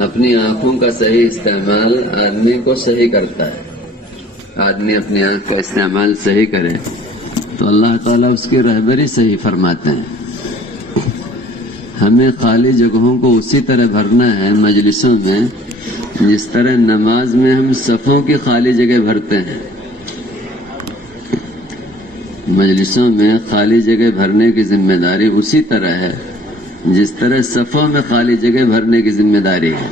اپنی آنکھوں کا صحیح استعمال آدمی کو صحیح کرتا ہے. آدمی اپنی آنکھ کا استعمال صحیح کرے تو اللہ تعالیٰ اس کی رہبری صحیح فرماتے ہیں. ہمیں خالی جگہوں کو اسی طرح بھرنا ہے مجلسوں میں جس طرح نماز میں ہم صفوں کی خالی جگہ بھرتے ہیں. مجلسوں میں خالی جگہ بھرنے کی ذمہ داری اسی طرح ہے جس طرح صفوں میں خالی جگہ بھرنے کی ذمہ داری ہے.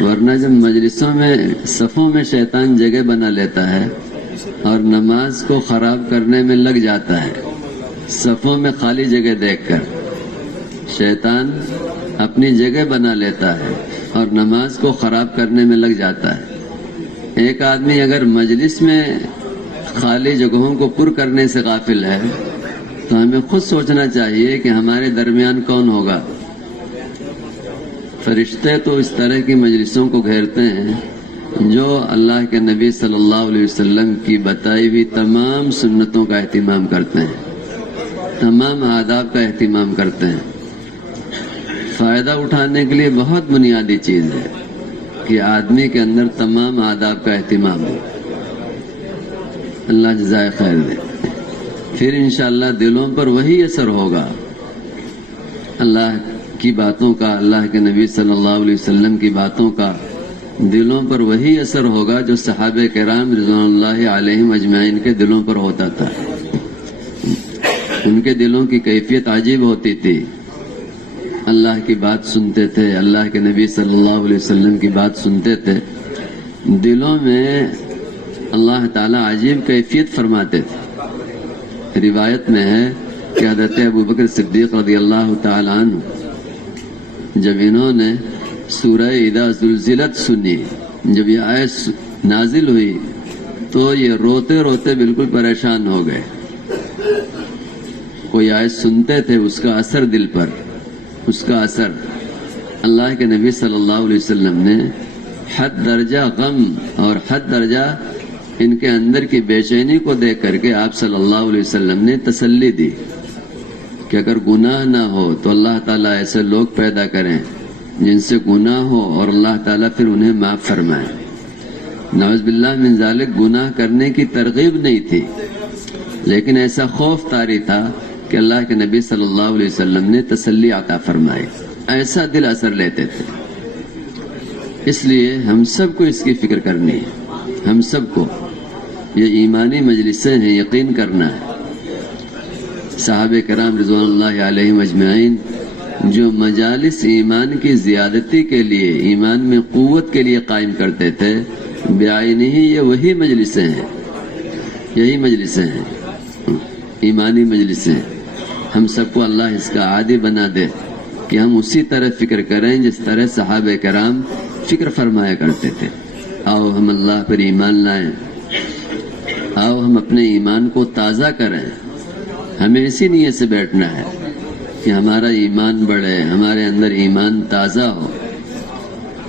ورنہ جب مجلسوں میں صفوں میں شیطان جگہ بنا لیتا ہے اور نماز کو خراب کرنے میں لگ جاتا ہے، صفوں میں خالی جگہ دیکھ کر شیطان اپنی جگہ بنا لیتا ہے اور نماز کو خراب کرنے میں لگ جاتا ہے. ایک آدمی اگر مجلس میں خالی جگہوں کو پر کرنے سے غافل ہے تو ہمیں خود سوچنا چاہیے کہ ہمارے درمیان کون ہوگا. فرشتے تو اس طرح کی مجلسوں کو گھیرتے ہیں جو اللہ کے نبی صلی اللہ علیہ وسلم کی بتائی ہوئی تمام سنتوں کا اہتمام کرتے ہیں، تمام آداب کا اہتمام کرتے ہیں. فائدہ اٹھانے کے لیے بہت بنیادی چیز ہے کہ آدمی کے اندر تمام آداب کا اہتمام ہو. اللہ جزائے خیر دے. پھر انشاءاللہ دلوں پر وہی اثر ہوگا اللہ کی باتوں کا، اللہ کے نبی صلی اللہ علیہ وسلم کی باتوں کا دلوں پر وہی اثر ہوگا جو صحابہ کرام رضوان اللہ علیہم اجمعین کے دلوں پر ہوتا تھا. ان کے دلوں کی کیفیت عجیب ہوتی تھی. اللہ کی بات سنتے تھے، اللہ کے نبی صلی اللہ علیہ وسلم کی بات سنتے تھے، دلوں میں اللہ تعالیٰ عجیب کیفیت فرماتے تھے. روایت میں ہے کہ حضرت ابوبکر صدیق رضی اللہ تعالیٰ عنہ جب انہوں نے سورہ اذا زلزلت سنی، جب یہ آیت نازل ہوئی تو یہ روتے روتے بالکل پریشان ہو گئے. کوئی آیت سنتے تھے، اس کا اثر دل پر، اس کا اثر اللہ کے نبی صلی اللہ علیہ وسلم نے حد درجہ غم اور حد درجہ ان کے اندر کی بے چینی کو دیکھ کر کے آپ صلی اللہ علیہ وسلم نے تسلی دی کہ اگر گناہ نہ ہو تو اللہ تعالیٰ ایسے لوگ پیدا کریں جن سے گناہ ہو اور اللہ تعالیٰ پھر انہیں معاف فرمائے. نعوذ باللہ من ذالک گناہ کرنے کی ترغیب نہیں تھی، لیکن ایسا خوف طاری تھا کہ اللہ کے نبی صلی اللہ علیہ وسلم نے تسلی عطا فرمائی. ایسا دل اثر لیتے تھے. اس لیے ہم سب کو اس کی فکر کرنی ہے. ہم سب کو یہ ایمانی مجلسیں ہیں، یقین کرنا ہے. صحابہ کرام رضوان اللہ علیہم اجمعین جو مجالس ایمان کی زیادتی کے لیے، ایمان میں قوت کے لیے قائم کرتے تھے، بعینہ ہی یہ وہی مجلسیں ہیں، یہی مجلسیں ہیں، ایمانی مجلسیں. ہم سب کو اللہ اس کا عادی بنا دے کہ ہم اسی طرح فکر کریں جس طرح صحابہ کرام فکر فرمایا کرتے تھے. آؤ ہم اللہ پر ایمان لائیں، آؤ ہم اپنے ایمان کو تازہ کریں. ہمیں اسی نیت سے بیٹھنا ہے کہ ہمارا ایمان بڑھے، ہمارے اندر ایمان تازہ ہو.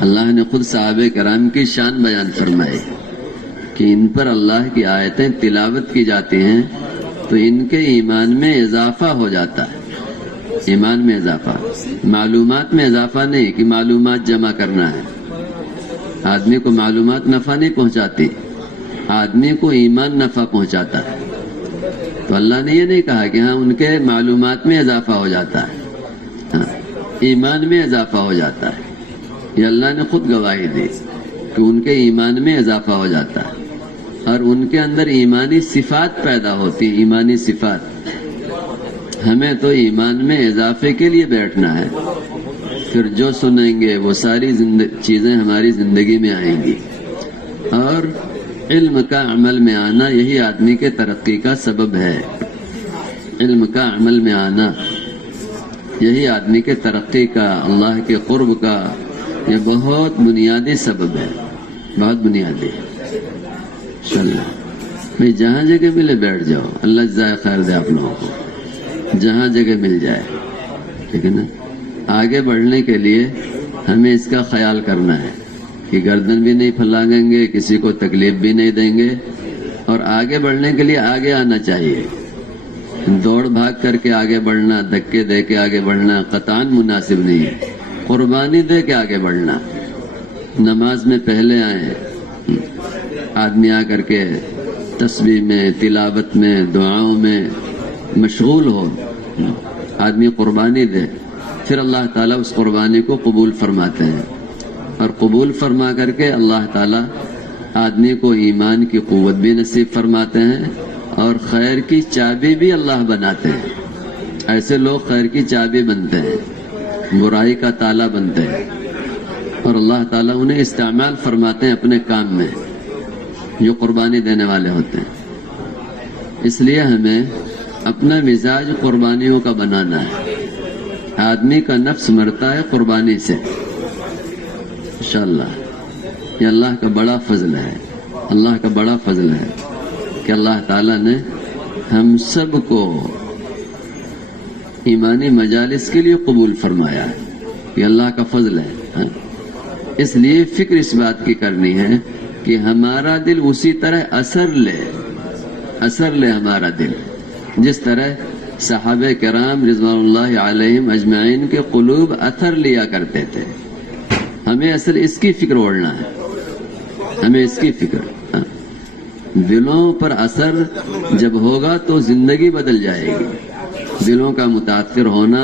اللہ نے خود صحابہ کرام کی شان بیان فرمائی کہ ان پر اللہ کی آیتیں تلاوت کی جاتی ہیں تو ان کے ایمان میں اضافہ ہو جاتا ہے. ایمان میں اضافہ، معلومات میں اضافہ نہیں کہ معلومات جمع کرنا ہے. آدمی کو معلومات نفع نہیں پہنچاتی، آدمی کو ایمان نفع پہنچاتا ہے. تو اللہ نے یہ نہیں کہا کہ ہاں ان کے معلومات میں اضافہ ہو جاتا ہے، ہاں ایمان میں اضافہ ہو جاتا ہے. یہ اللہ نے خود گواہی دی کہ ان کے ایمان میں اضافہ ہو جاتا ہے اور ان کے اندر ایمانی صفات پیدا ہوتی. ایمانی صفات. ہمیں تو ایمان میں اضافے کے لیے بیٹھنا ہے، پھر جو سنیں گے وہ ساری چیزیں ہماری زندگی میں آئیں گی. اور علم کا عمل میں آنا یہی آدمی کے ترقی کا سبب ہے. علم کا عمل میں آنا یہی آدمی کے ترقی کا، اللہ کے قرب کا یہ بہت بنیادی سبب ہے، بہت بنیادی. چلو بھائی جہاں جگہ ملے بیٹھ جاؤ. اللہ جزائے خیر دے آپ لوگوں کو، جہاں جگہ مل جائے. ٹھیک ہے نا؟ آگے بڑھنے کے لیے ہمیں اس کا خیال کرنا ہے کہ گردن بھی نہیں پھیلائیں گے، کسی کو تکلیف بھی نہیں دیں گے. اور آگے بڑھنے کے لیے آگے آنا چاہیے. دوڑ بھاگ کر کے آگے بڑھنا، دھکے دے کے آگے بڑھنا قطعاً مناسب نہیں ہے. قربانی دے کے آگے بڑھنا. نماز میں پہلے آئے آدمی آ کر کے تسبیح میں، تلاوت میں، دعاؤں میں مشغول ہو، آدمی قربانی دے، پھر اللہ تعالیٰ اس قربانی کو قبول فرماتے ہیں، اور قبول فرما کر کے اللہ تعالیٰ آدمی کو ایمان کی قوت بھی نصیب فرماتے ہیں اور خیر کی چابی بھی اللہ بناتے ہیں. ایسے لوگ خیر کی چابی بنتے ہیں، برائی کا تالا بنتے ہیں، اور اللہ تعالیٰ انہیں استعمال فرماتے ہیں اپنے کام میں جو قربانی دینے والے ہوتے ہیں. اس لیے ہمیں اپنا مزاج قربانیوں کا بنانا ہے. آدمی کا نفس مرتا ہے قربانی سے. انشاءاللہ یہ اللہ کا بڑا فضل ہے، اللہ کا بڑا فضل ہے کہ اللہ تعالیٰ نے ہم سب کو ایمانی مجالس کے لیے قبول فرمایا ہے. یہ اللہ کا فضل ہے. اس لیے فکر اس بات کی کرنی ہے کہ ہمارا دل اسی طرح اثر لے ہمارا دل، جس طرح صحابہ کرام رضوان اللہ علیہم اجمعین کے قلوب اثر لیا کرتے تھے. ہمیں اصل اس کی فکر اوڑھنا ہے، ہمیں اس کی فکر. دلوں پر اثر جب ہوگا تو زندگی بدل جائے گی. دلوں کا متاثر ہونا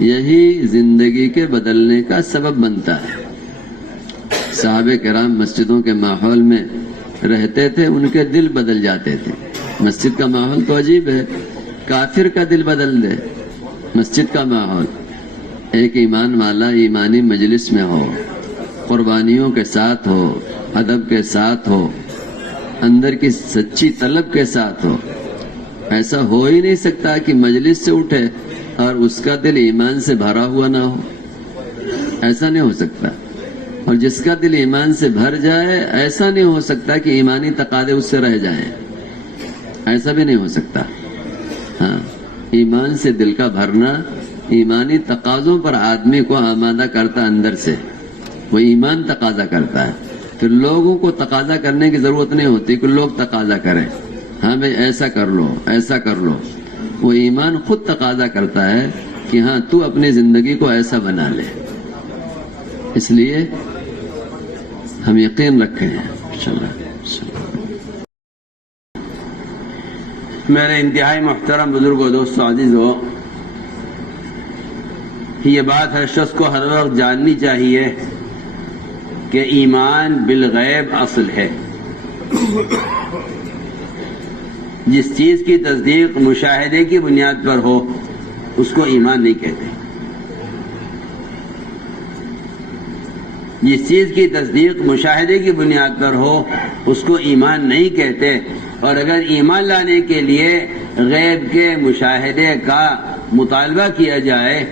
یہی زندگی کے بدلنے کا سبب بنتا ہے. صحابہ کرام مسجدوں کے ماحول میں رہتے تھے، ان کے دل بدل جاتے تھے. مسجد کا ماحول تو عجیب ہے، کافر کا دل بدل دے مسجد کا ماحول. ایک ایمان والا ایمانی مجلس میں ہو، قربانیوں کے ساتھ ہو، ادب کے ساتھ ہو، اندر کی سچی طلب کے ساتھ ہو. ایسا ہو ہی نہیں سکتا کہ مجلس سے اٹھے اور اس کا دل ایمان سے بھرا ہوا نہ ہو. ایسا نہیں ہو سکتا. اور جس کا دل ایمان سے بھر جائے ایسا نہیں ہو سکتا کہ ایمانی تقاضے اس سے رہ جائیں. ایسا بھی نہیں ہو سکتا. ہاں، ایمان سے دل کا بھرنا ایمانی تقاضوں پر آدمی کو آمادہ کرتا اندر سے. وہ ایمان تقاضا کرتا ہے. پھر لوگوں کو تقاضا کرنے کی ضرورت نہیں ہوتی کہ لوگ تقاضا کریں، ہاں بھائی ایسا کر لو ایسا کر لو. وہ ایمان خود تقاضا کرتا ہے کہ ہاں تو اپنی زندگی کو ایسا بنا لے. اس لیے ہم یقین رکھیں انشاءاللہ. میرے انتہائی محترم بزرگوں، دوستوں، عزیزوں، یہ بات ہر شخص کو ہر وقت جاننی چاہیے کہ ایمان بالغیب اصل ہے. جس چیز کی تصدیق مشاہدے کی بنیاد پر ہو اس کو ایمان نہیں کہتے. جس چیز کی تصدیق مشاہدے کی بنیاد پر ہو اس کو ایمان نہیں کہتے. اور اگر ایمان لانے کے لیے غیب کے مشاہدے کا مطالبہ کیا جائے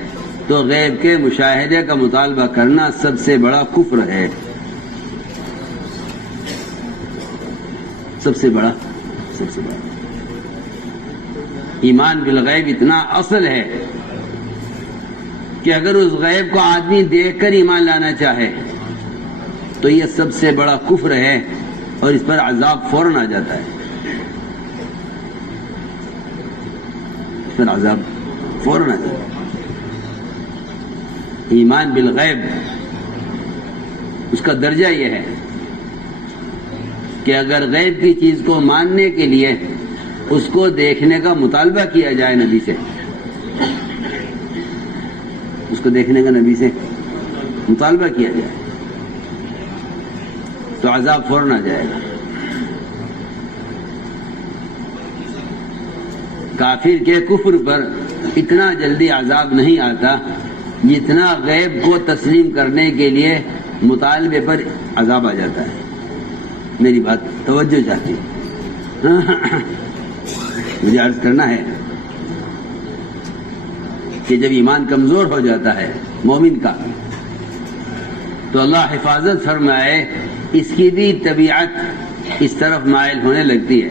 تو غیب کے مشاہدے کا مطالبہ کرنا سب سے بڑا کفر ہے. سب سے بڑا ایمان بالغیب اتنا اصل ہے کہ اگر اس غیب کو آدمی دیکھ کر ایمان لانا چاہے تو یہ سب سے بڑا کفر ہے اور اس پر عذاب فوراً آ جاتا ہے. اس پر عذاب فوراً آ جاتا ہے. ایمان بالغیب اس کا درجہ یہ ہے کہ اگر غیب کی چیز کو ماننے کے لیے اس کو دیکھنے کا مطالبہ کیا جائے نبی سے، اس کو دیکھنے کا نبی سے مطالبہ کیا جائے تو عذاب فوراً آ جائے گا. کافر کے کفر پر اتنا جلدی عذاب نہیں آتا جتنا غیب کو تسلیم کرنے کے لیے مطالبے پر عذاب آ جاتا ہے. میری بات توجہ چاہتی مجھے عرض کرنا ہے کہ جب ایمان کمزور ہو جاتا ہے مومن کا تو اللہ حفاظت فرمائے اس کی بھی طبیعت اس طرف مائل ہونے لگتی ہے.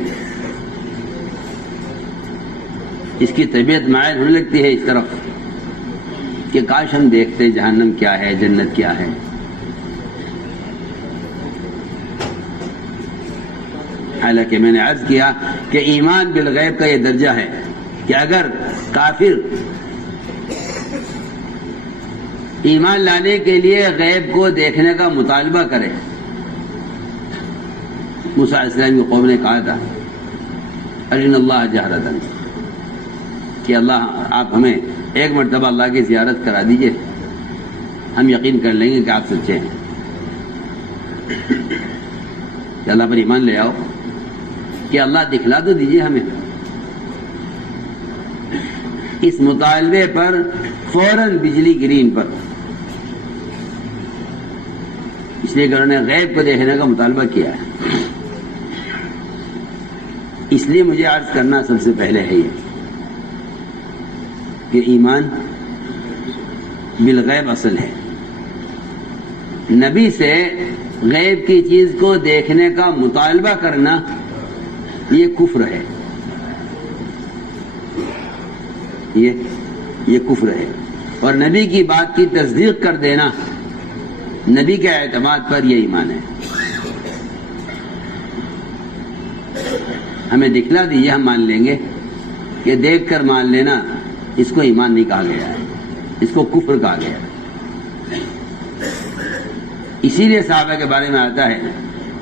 اس کی طبیعت مائل ہونے لگتی ہے اس طرف کہ کاش ہم دیکھتے جہنم کیا ہے، جنت کیا ہے. حالانکہ میں نے عرض کیا کہ ایمان بالغیب کا یہ درجہ ہے کہ اگر کافر ایمان لانے کے لیے غیب کو دیکھنے کا مطالبہ کرے. موسیٰ علیہ السلام کی قوم نے کہا تھا ارنا اللہ جہرتاً کہ اللہ آپ ہمیں ایک مرتبہ اللہ کی زیارت کرا دیجئے، ہم یقین کر لیں گے کہ آپ سچے ہیں. کہ اللہ پر ایمان لے آؤ، کہ اللہ دکھلا تو دیجئے ہمیں. اس مطالبے پر فوراً بجلی گری ان پر، اس لیے کہ انہوں نے غیب کو دیکھنے کا مطالبہ کیا ہے. اس لیے مجھے عرض کرنا سب سے پہلے ہے یہ کہ ایمان بالغیب اصل ہے. نبی سے غیب کی چیز کو دیکھنے کا مطالبہ کرنا یہ کفر ہے، یہ کفر ہے. اور نبی کی بات کی تصدیق کر دینا نبی کے اعتماد پر یہ ایمان ہے. ہمیں دکھلا دیجیے ہم مان لیں گے، کہ دیکھ کر مان لینا اس کو ایمان نہیں کہا گیا ہے، اس کو کفر کہا گیا ہے. اسی لیے صحابہ کے بارے میں آتا ہے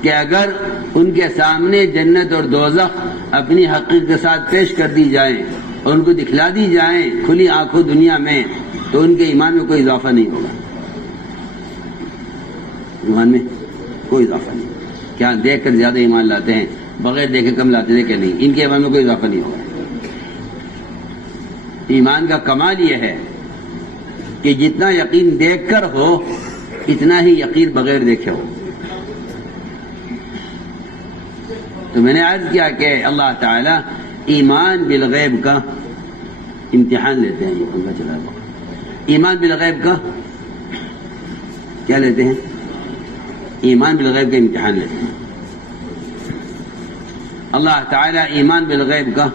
کہ اگر ان کے سامنے جنت اور دوزخ اپنی حقیقت کے ساتھ پیش کر دی جائیں اور ان کو دکھلا دی جائیں کھلی آنکھوں دنیا میں، تو ان کے ایمان میں کوئی اضافہ نہیں ہوگا. ایمان میں کوئی اضافہ نہیں. کیا دیکھ کر زیادہ ایمان لاتے ہیں، بغیر دیکھے کم لاتے تھے کہ نہیں؟ ان کے ایمان میں کوئی اضافہ نہیں ہوگا. ایمان کا کمال یہ ہے کہ جتنا یقین دیکھ کر ہو اتنا ہی یقین بغیر دیکھے ہو. تو میں نے عرض کیا کہ اللہ تعالی ایمان بالغیب کا امتحان لیتے ہیں. یہ پنکھا چلا رہا. ایمان بالغیب کا کیا لیتے ہیں؟ ایمان بالغیب کا امتحان لیتے ہیں. اللہ تعالی ایمان بالغیب کا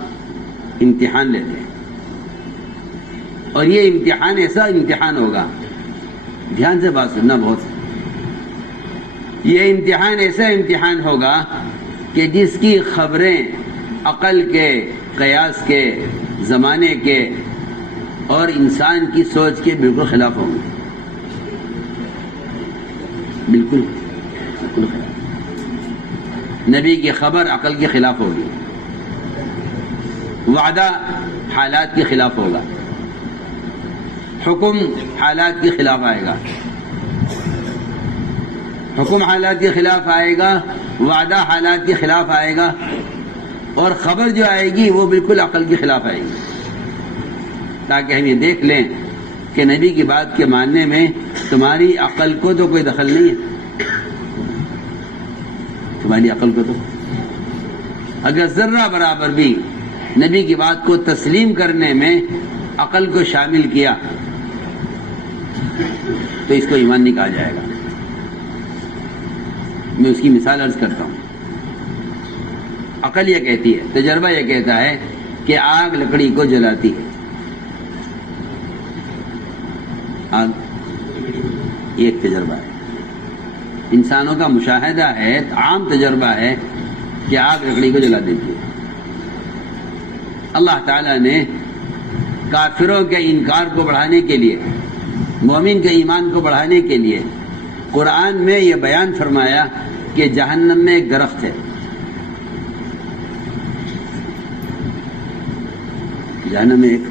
امتحان لیتے ہیں. اور یہ امتحان ایسا امتحان ہوگا، دھیان سے بات سننا بہت، یہ امتحان ایسا امتحان ہوگا کہ جس کی خبریں عقل کے، قیاس کے، زمانے کے اور انسان کی سوچ کے بالکل خلاف ہوں گے. بالکل خلاف. نبی کی خبر عقل کے خلاف ہوگی، وعدہ حالات کے خلاف ہوگا، حکم حالات کے خلاف آئے گا، حکم حالات کے خلاف آئے گا، وعدہ حالات کے خلاف آئے گا، اور خبر جو آئے گی وہ بالکل عقل کے خلاف آئے گی. تاکہ ہم یہ دیکھ لیں کہ نبی کی بات کے ماننے میں تمہاری عقل کو تو کوئی دخل نہیں ہے. تمہاری عقل کو تو اگر ذرہ برابر بھی نبی کی بات کو تسلیم کرنے میں عقل کو شامل کیا تو اس کو ایمان نہیں کہا جائے گا. میں اس کی مثال عرض کرتا ہوں. عقل یہ کہتی ہے، تجربہ یہ کہتا ہے کہ آگ لکڑی کو جلاتی ہے. آگ ایک تجربہ ہے، انسانوں کا مشاہدہ ہے، عام تجربہ ہے کہ آگ لکڑی کو جلا دیتی ہے. اللہ تعالیٰ نے کافروں کے انکار کو بڑھانے کے لیے، مومن کے ایمان کو بڑھانے کے لیے قرآن میں یہ بیان فرمایا کہ جہنم میں ایک درخت ہے. جہنم میں ایک،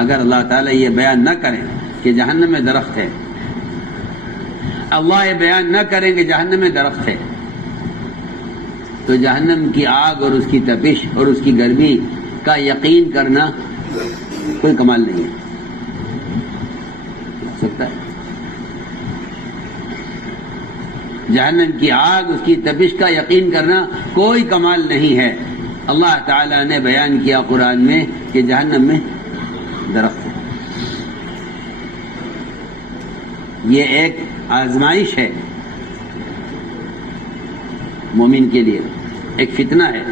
اگر اللہ تعالیٰ یہ بیان نہ کریں کہ جہنم میں درخت ہے، اللہ یہ بیان نہ کریں کہ جہنم میں درخت ہے، تو جہنم کی آگ اور اس کی تپش اور اس کی گرمی کا یقین کرنا کوئی کمال نہیں ہے. ہو سکتا ہے جہنم کی آگ، اس کی تپش کا یقین کرنا کوئی کمال نہیں ہے. اللہ تعالیٰ نے بیان کیا قرآن میں کہ جہنم میں درخت ہے. یہ ایک آزمائش ہے مومن کے لیے، ایک فتنہ ہے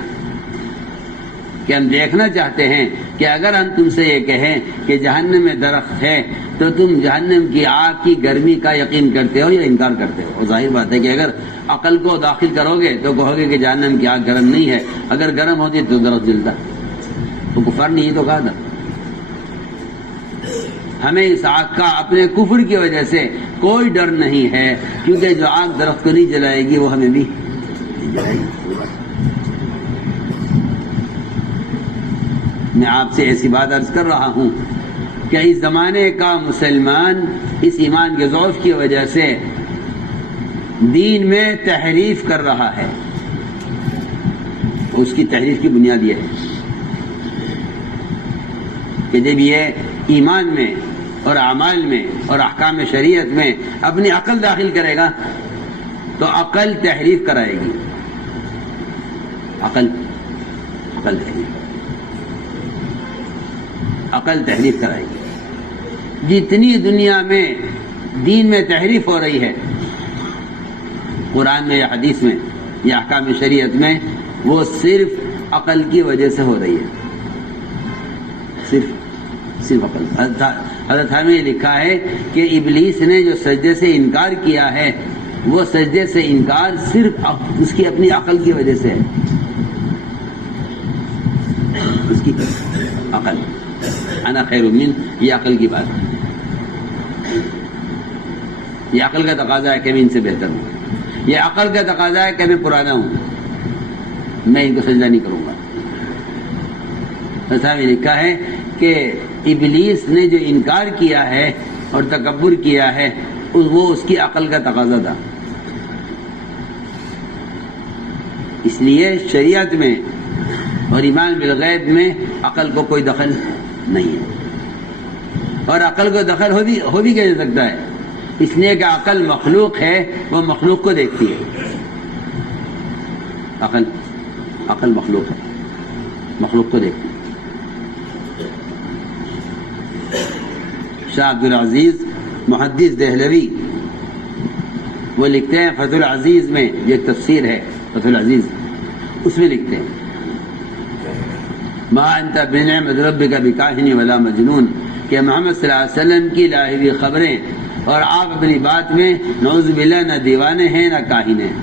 کہ ہم دیکھنا چاہتے ہیں کہ اگر ہم تم سے یہ کہیں کہ جہنم میں درخت ہے تو تم جہنم کی آگ کی گرمی کا یقین کرتے ہو یا انکار کرتے ہو. اور ظاہر بات ہے کہ اگر عقل کو داخل کرو گے تو کہو گے کہ جہنم کی آگ گرم نہیں ہے، اگر گرم ہوتی تو درخت جلتا. تو کفار نے یہ تو کہا تھا. ہمیں اس آگ کا اپنے کفر کی وجہ سے کوئی ڈر نہیں ہے، کیونکہ جو آگ درخت کو نہیں جلائے گی وہ ہمیں بھی جلائے گی۔ میں آپ سے ایسی بات عرض کر رہا ہوں کہ اس زمانے کا مسلمان اس ایمان کے ضعف کی وجہ سے دین میں تحریف کر رہا ہے، اس کی تحریف کی بنیاد یہ ہے کہ جب یہ ایمان میں اور اعمال میں اور احکام شریعت میں اپنی عقل داخل کرے گا تو عقل تحریف کرائے گی، عقل تحریف کرائے گی۔ جتنی دنیا میں دین میں تحریف ہو رہی ہے، قرآن میں یا حدیث میں یا احکام شریعت میں، وہ صرف عقل کی وجہ سے ہو رہی ہے، صرف عقل۔ حضرت ہمیں یہ لکھا ہے کہ ابلیس نے جو سجدے سے انکار کیا ہے وہ سجدے سے انکار صرف اس کی اپنی عقل کی وجہ سے ہے، اس کی عقل۔ انا خیر من، یہ عقل کی بات ہے، یہ عقل کا تقاضا ہے کہ میں ان سے بہتر ہوں، یہ عقل کا تقاضا ہے کہ میں پرانا ہوں، میں ان کو سجدہ نہیں کروں گا۔ ایسا بھی لکھا ہے کہ ابلیس نے جو انکار کیا ہے اور تکبر کیا ہے وہ اس کی عقل کا تقاضا تھا۔ اس لیے شریعت میں اور ایمان بالغیب میں عقل کو کوئی دخل نہیں ہے، اور عقل کو دخل ہو بھی کیسے سکتا ہے؟ اس لیے کہ عقل مخلوق ہے، وہ مخلوق کو دیکھتی ہے۔ عقل مخلوق ہے، مخلوق کو دیکھتی ہے۔ شاہ عبد العزیز محدث دہلوی وہ لکھتے ہیں فتح العزیز میں، جو ایک تفسیر ہے فتح العزیز، اس میں لکھتے ہیں ما انت بنعمت ربک بکاہن ولا مجنون، کہ محمد صلی اللہ علیہ وسلم کی لائی ہوئی خبریں اور آپ اپنی بات میں نعوذ باللہ نہ دیوانے ہیں نہ کاہن ہیں،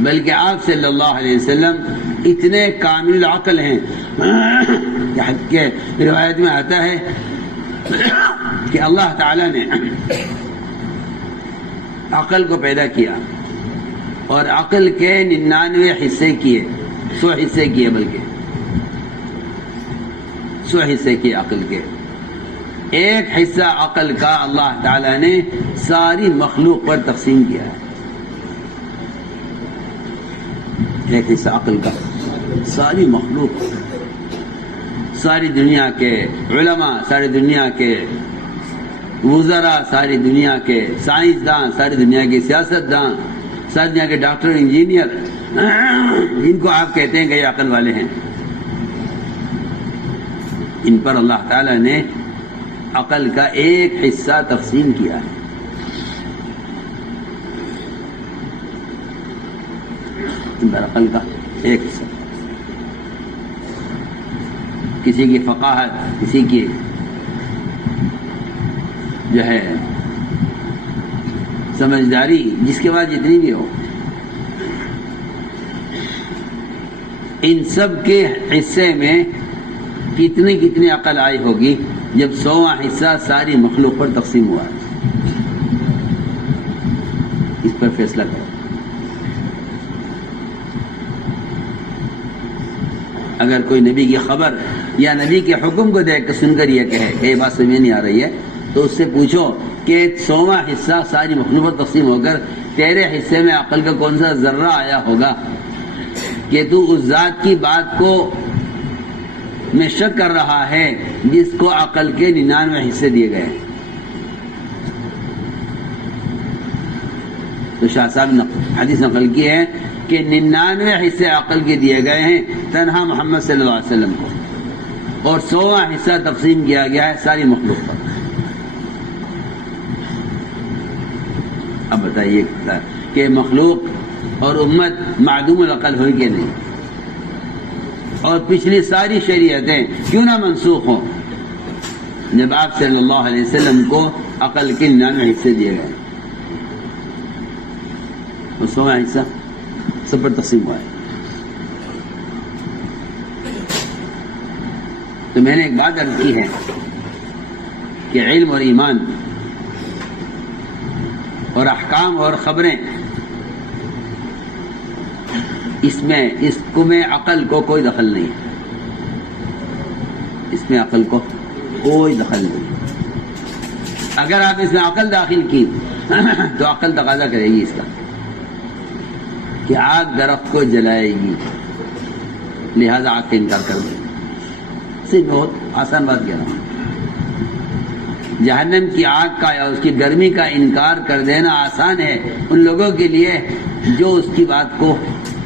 بلکہ آپ صلی اللہ علیہ وسلم اتنے کامل العقل ہیں کہ روایت میں آتا ہے کہ اللہ تعالی نے عقل کو پیدا کیا اور عقل کے 99 حصے کیے، 100 حصے کیے، بلکہ 100 حصے کیے عقل کے۔ ایک حصہ عقل کا اللہ تعالی نے ساری مخلوق پر تقسیم کیا ہے، ایک حصہ عقل کا ساری مخلوق، ساری دنیا کے علماء، ساری دنیا کے وزراء، ساری دنیا کے سائنسداں، ساری دنیا کے سیاستداں، ساری دنیا کے ڈاکٹر، انجینئر، جن کو آپ کہتے ہیں کہ یہ عقل والے ہیں، ان پر اللہ تعالی نے عقل کا ایک حصہ تقسیم کیا ہے۔ ان پر عقل کا ایک حصہ، کسی کی فقاہت، کسی کی جو ہے سمجھداری، جس کے بعد جتنی بھی ہو، ان سب کے حصے میں کتنی عقل آئی ہوگی جب 100واں حصہ ساری مخلوق پر تقسیم ہوا۔ اس پر فیصلہ کرو۔ اگر کوئی نبی کی خبر یا نبی کے حکم کو دیکھ کر سن کر یہ کہے کہ یہ بات سمجھ نہیں آ رہی ہے، تو اس سے پوچھو کہ 100واں حصہ ساری مخلوق پر تقسیم ہو کر تیرے حصے میں عقل کا کون سا ذرہ آیا ہوگا کہ تو اس ذات کی بات کو میں شک کر رہا ہے جس کو عقل کے 99 حصے دیے گئے۔ تو شاہ صاحب نے حدیث نقل کی ہے کہ 99 حصے عقل کے دیے گئے ہیں تنہا محمد صلی اللہ علیہ وسلم کو، اور 100واں حصہ تقسیم کیا گیا ہے ساری مخلوق پر۔ اب بتائیے کہ مخلوق اور امت معدوم العقل ہوئی کہ نہیں، اور پچھلی ساری شریعتیں کیوں نہ منسوخ ہوں جب آپ صلی اللہ علیہ وسلم کو عقل کے 99 حصے دیے گئے، اور 100واں حصہ سب پر تقسیم ہوا ہے۔ تو میں نے ایک بات عرض کی ہے کہ علم اور ایمان اور احکام اور خبریں اس میں عقل کو کوئی دخل نہیں ہے، اس میں عقل کو کوئی دخل نہیں۔ اگر آپ اس میں عقل داخل کی تو عقل تقاضا کرے گی اس کا کہ آگ درخت کو جلائے گی، لہذا آگ کا انکار کر دیں۔ صرف بہت آسان بات کہہ رہا ہوں، جہنم کی آگ کا یا اس کی گرمی کا انکار کر دینا آسان ہے ان لوگوں کے لیے جو اس کی بات کو،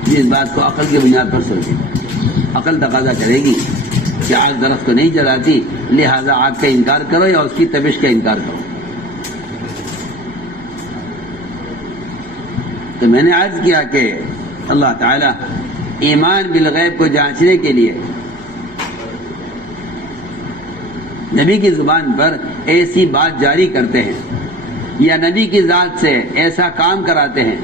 جس بات کو عقل کی بنیاد پر سوچے۔ عقل تقاضا کرے گی کہ آگ درخت کو نہیں جلاتی، لہذا آگ کا انکار کرو یا اس کی تپش کا انکار کرو۔ تو میں نے عرض کیا کہ اللہ تعالی ایمان بالغیب کو جانچنے کے لیے نبی کی زبان پر ایسی بات جاری کرتے ہیں یا نبی کی ذات سے ایسا کام کراتے ہیں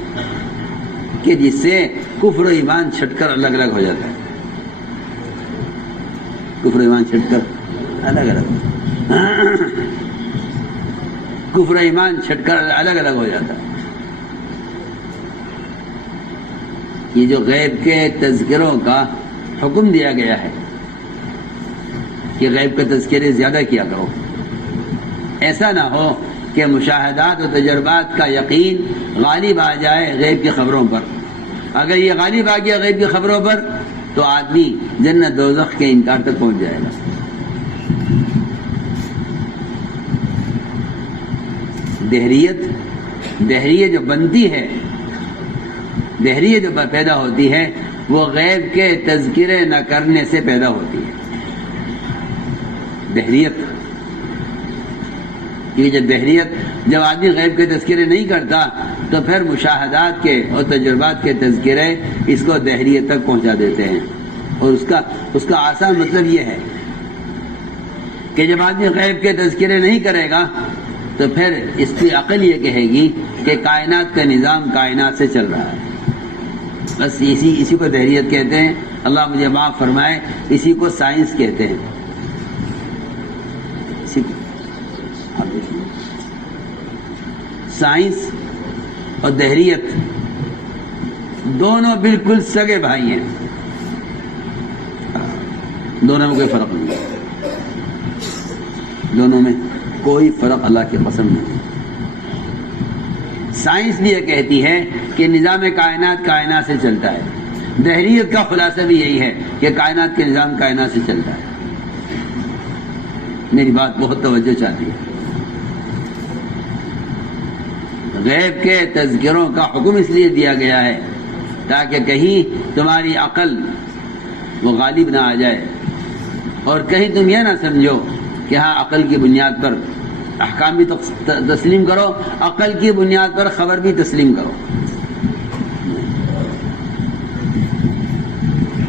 کہ جس سے کفر و ایمان چھٹ کر الگ الگ ہو جاتا ہے۔ کفر و ایمان چھٹ کر الگ الگ کفر و ایمان چھٹ کر الگ الگ ہو جاتا ہے۔ یہ جو غیب کے تذکروں کا حکم دیا گیا ہے کہ غیب کے تذکرے زیادہ کیا کرو، ایسا نہ ہو کہ مشاہدات و تجربات کا یقین غالب آ جائے غیب کی خبروں پر۔ اگر یہ غالب آ گیا غیب کی خبروں پر تو آدمی جنت دوزخ کے انکار تک پہنچ جائے گا۔ دہریت جو بنتی ہے، دہریت جو پیدا ہوتی ہے وہ غیب کے تذکرے نہ کرنے سے پیدا ہوتی ہے۔ دہریت، یہ جب آدمی غیب کے تذکرے نہیں کرتا تو پھر مشاہدات کے اور تجربات کے تذکرے اس کو دہریت تک پہنچا دیتے ہیں۔ اور اس کا آسان مطلب یہ ہے کہ جب آدمی غیب کے تذکرے نہیں کرے گا تو پھر اس کی عقل یہ کہے گی کہ کائنات کا نظام کائنات سے چل رہا ہے، بس اسی کو دہریت کہتے ہیں۔ اللہ مجھے معاف فرمائے، اسی کو سائنس کہتے ہیں۔ سائنس اور دہریت دونوں بالکل سگے بھائی ہیں، دونوں میں کوئی فرق نہیں ہے، دونوں میں کوئی فرق اللہ کی قسم نہیں۔ سائنس بھی یہ کہتی ہے کہ نظام کائنات کائنات سے چلتا ہے، دہریت کا خلاصہ بھی یہی ہے کہ کائنات کے نظام کائنات سے چلتا ہے۔ میری بات بہت توجہ چاہتی ہے۔ غیب کے تذکروں کا حکم اس لیے دیا گیا ہے تاکہ کہیں تمہاری عقل وہ غالب نہ آ جائے اور کہیں تم یہ نہ سمجھو کہ ہاں عقل کی بنیاد پر احکام بھی تسلیم کرو، عقل کی بنیاد پر خبر بھی تسلیم کرو۔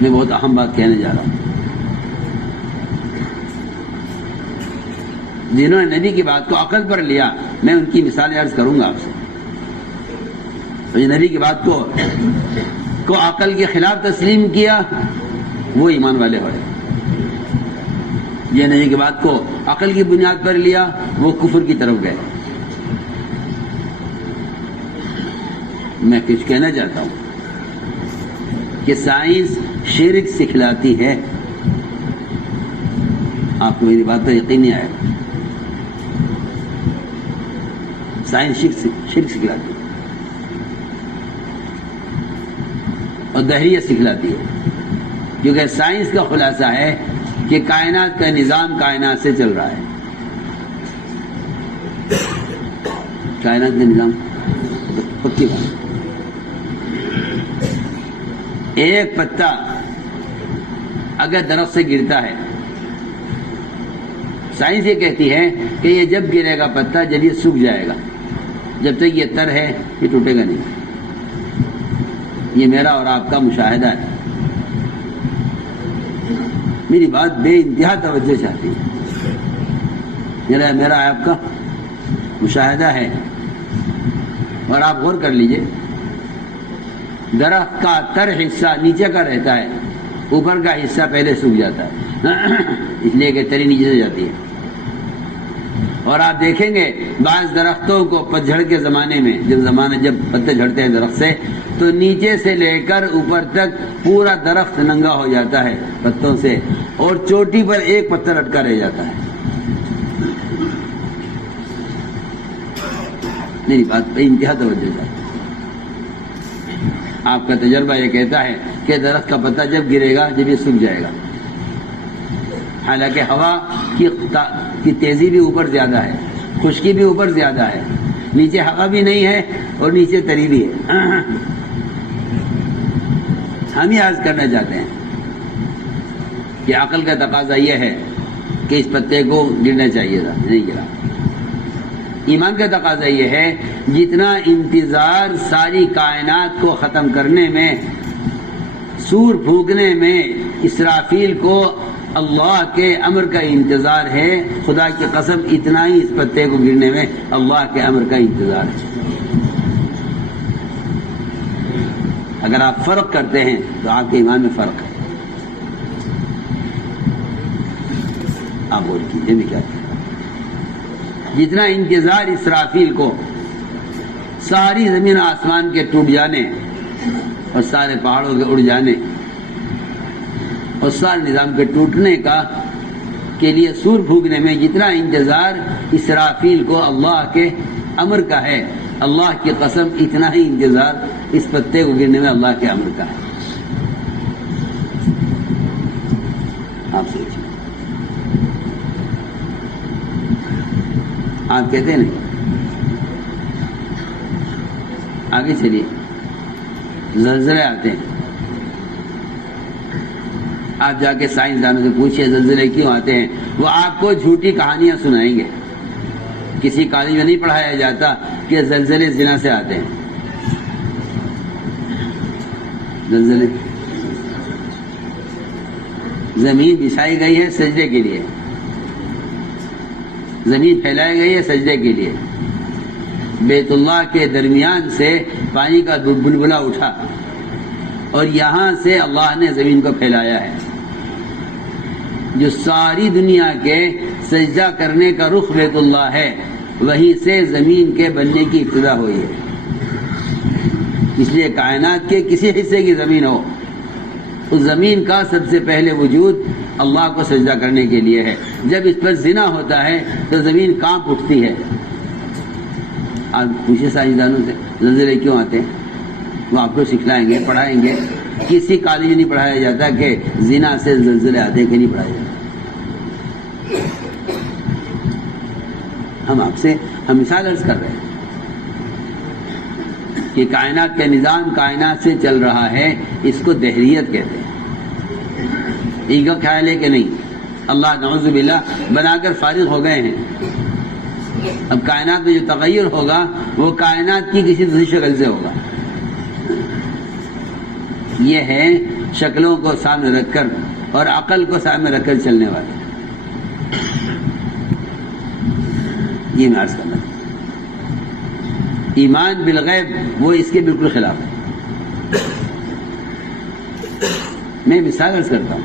میں بہت اہم بات کہنے جا رہا ہوں۔ جنہوں نے نبی کی بات کو عقل پر لیا، میں ان کی مثالیں عرض کروں گا آپ سے۔ نبی کی بات کو عقل کے خلاف تسلیم کیا وہ ایمان والے ہوئے، یہ نبی کی بات کو عقل کی بنیاد پر لیا وہ کفر کی طرف گئے۔ میں کچھ کہنا چاہتا ہوں کہ سائنس شرک سکھلاتی ہے، آپ کو میری بات پر یقین نہیں آئے گا۔ سائنس شرک سکھلاتی ہے اور دہریت سکھلاتی ہے، کیونکہ سائنس کا خلاصہ ہے کہ کائنات کا نظام کائنات سے چل رہا ہے۔ کائنات کا نظام پکی بات، ایک پتا اگر درخت سے گرتا ہے، سائنس یہ کہتی ہے کہ یہ جب گرے گا پتا جب یہ سوکھ جائے گا، جب تک یہ تر ہے یہ ٹوٹے گا نہیں۔ یہ میرا اور آپ کا مشاہدہ ہے۔ میری بات بے انتہا توجہ چاہتی ہے، میرا آپ کا مشاہدہ ہے۔ اور آپ غور کر لیجئے، درخت کا تر حصہ نیچے کا رہتا ہے، اوپر کا حصہ پہلے سوکھ جاتا ہے، اس لیے کہ تری نیچے سے جاتی ہے۔ اور آپ دیکھیں گے بعض درختوں کو پتجھڑ کے زمانے میں جب پتے جھڑتے ہیں درخت سے تو نیچے سے لے کر اوپر تک پورا درخت ننگا ہو جاتا ہے پتوں سے، اور چوٹی پر ایک پتہ لٹکا رہ جاتا ہے۔ نہیں، بات پہ انتہا توجہ چاہیے۔ آپ کا تجربہ یہ کہتا ہے کہ درخت کا پتہ جب گرے گا جب یہ سوکھ جائے گا، حالانکہ ہوا کی تیزی بھی اوپر زیادہ ہے، خشکی بھی اوپر زیادہ ہے، نیچے ہوا بھی نہیں ہے اور نیچے تری بھی ہے۔ ہم یہ عرض کرنا چاہتے ہیں کہ عقل کا تقاضا یہ ہے کہ اس پتے کو گرنا چاہیے تھا، نہیں گرا۔ ایمان کا تقاضا یہ ہے جتنا انتظار ساری کائنات کو ختم کرنے میں، سور پھونکنے میں اسرافیل کو اللہ کے امر کا انتظار ہے، خدا کی قسم اتنا ہی اس پتے کو گرنے میں اللہ کے امر کا انتظار ہے۔ اگر آپ فرق کرتے ہیں تو آپ کے ایمان میں فرق ہے۔ آپ بول کیجیے میں کیا کہہ رہا ہوں۔ جتنا انتظار اسرافیل کو ساری زمین آسمان کے ٹوٹ جانے اور سارے پہاڑوں کے اڑ جانے اور سارے نظام کے ٹوٹنے کا کے لیے سور پھونکنے میں جتنا انتظار اسرافیل کو اللہ کے امر کا ہے، اللہ کی قسم اتنا ہی انتظار اس پتے کو گرنے میں اللہ کے امر کا ہے۔ آپ سوچیے، آپ کہتے ہیں نہیں؟ آگے چلیے، زلزلے آتے ہیں، آپ جا کے سائنسدانوں سے پوچھئے زلزلے کیوں آتے ہیں، وہ آپ کو جھوٹی کہانیاں سنائیں گے۔ کسی کالج میں نہیں پڑھایا جاتا کہ زلزلے زنا سے آتے ہیں۔ زلزلے، زمین بچھائی گئی ہے سجدے کے لیے، زمین پھیلائی گئی ہے سجدے کے لیے، بیت اللہ کے درمیان سے پانی کا بلبلہ اٹھا اور یہاں سے اللہ نے زمین کو پھیلایا ہے۔ جو ساری دنیا کے سجدہ کرنے کا رخ بیت اللہ ہے، وہیں سے زمین کے بننے کی ابتدا ہوئی ہے۔ اس لیے کائنات کے کسی حصے کی زمین ہو، اس زمین کا سب سے پہلے وجود اللہ کو سجدہ کرنے کے لیے ہے۔ جب اس پر زنا ہوتا ہے تو زمین کانپ اٹھتی ہے۔ آپ پوچھے سائنسدانوں سے زلزلے کیوں آتے ہیں، وہ آپ کو سکھلائیں گے، پڑھائیں گے۔ کسی کالج میں نہیں پڑھایا جاتا کہ زنا سے زلزلے آتے ہیں، کہ نہیں پڑھایا جاتا۔ ہم مثال عرض کر رہے ہیں کہ کائنات کا نظام کائنات سے چل رہا ہے، اس کو دہریت کہتے ہیں۔ ایگو خیال ہے کہ نہیں، اللہ نعوذ باللہ بنا کر فارغ ہو گئے ہیں۔ اب کائنات میں جو تغیر ہوگا وہ کائنات کی کسی دوسری شکل سے ہوگا۔ یہ ہے شکلوں کو سامنے رکھ کر اور عقل کو سامنے رکھ کر چلنے والے۔ یہ میں عرض کرنا چاہتا ہوں۔ ایمان بالغیب وہ اس کے بالکل خلاف ہے۔ میں مثال عرض کرتا ہوں،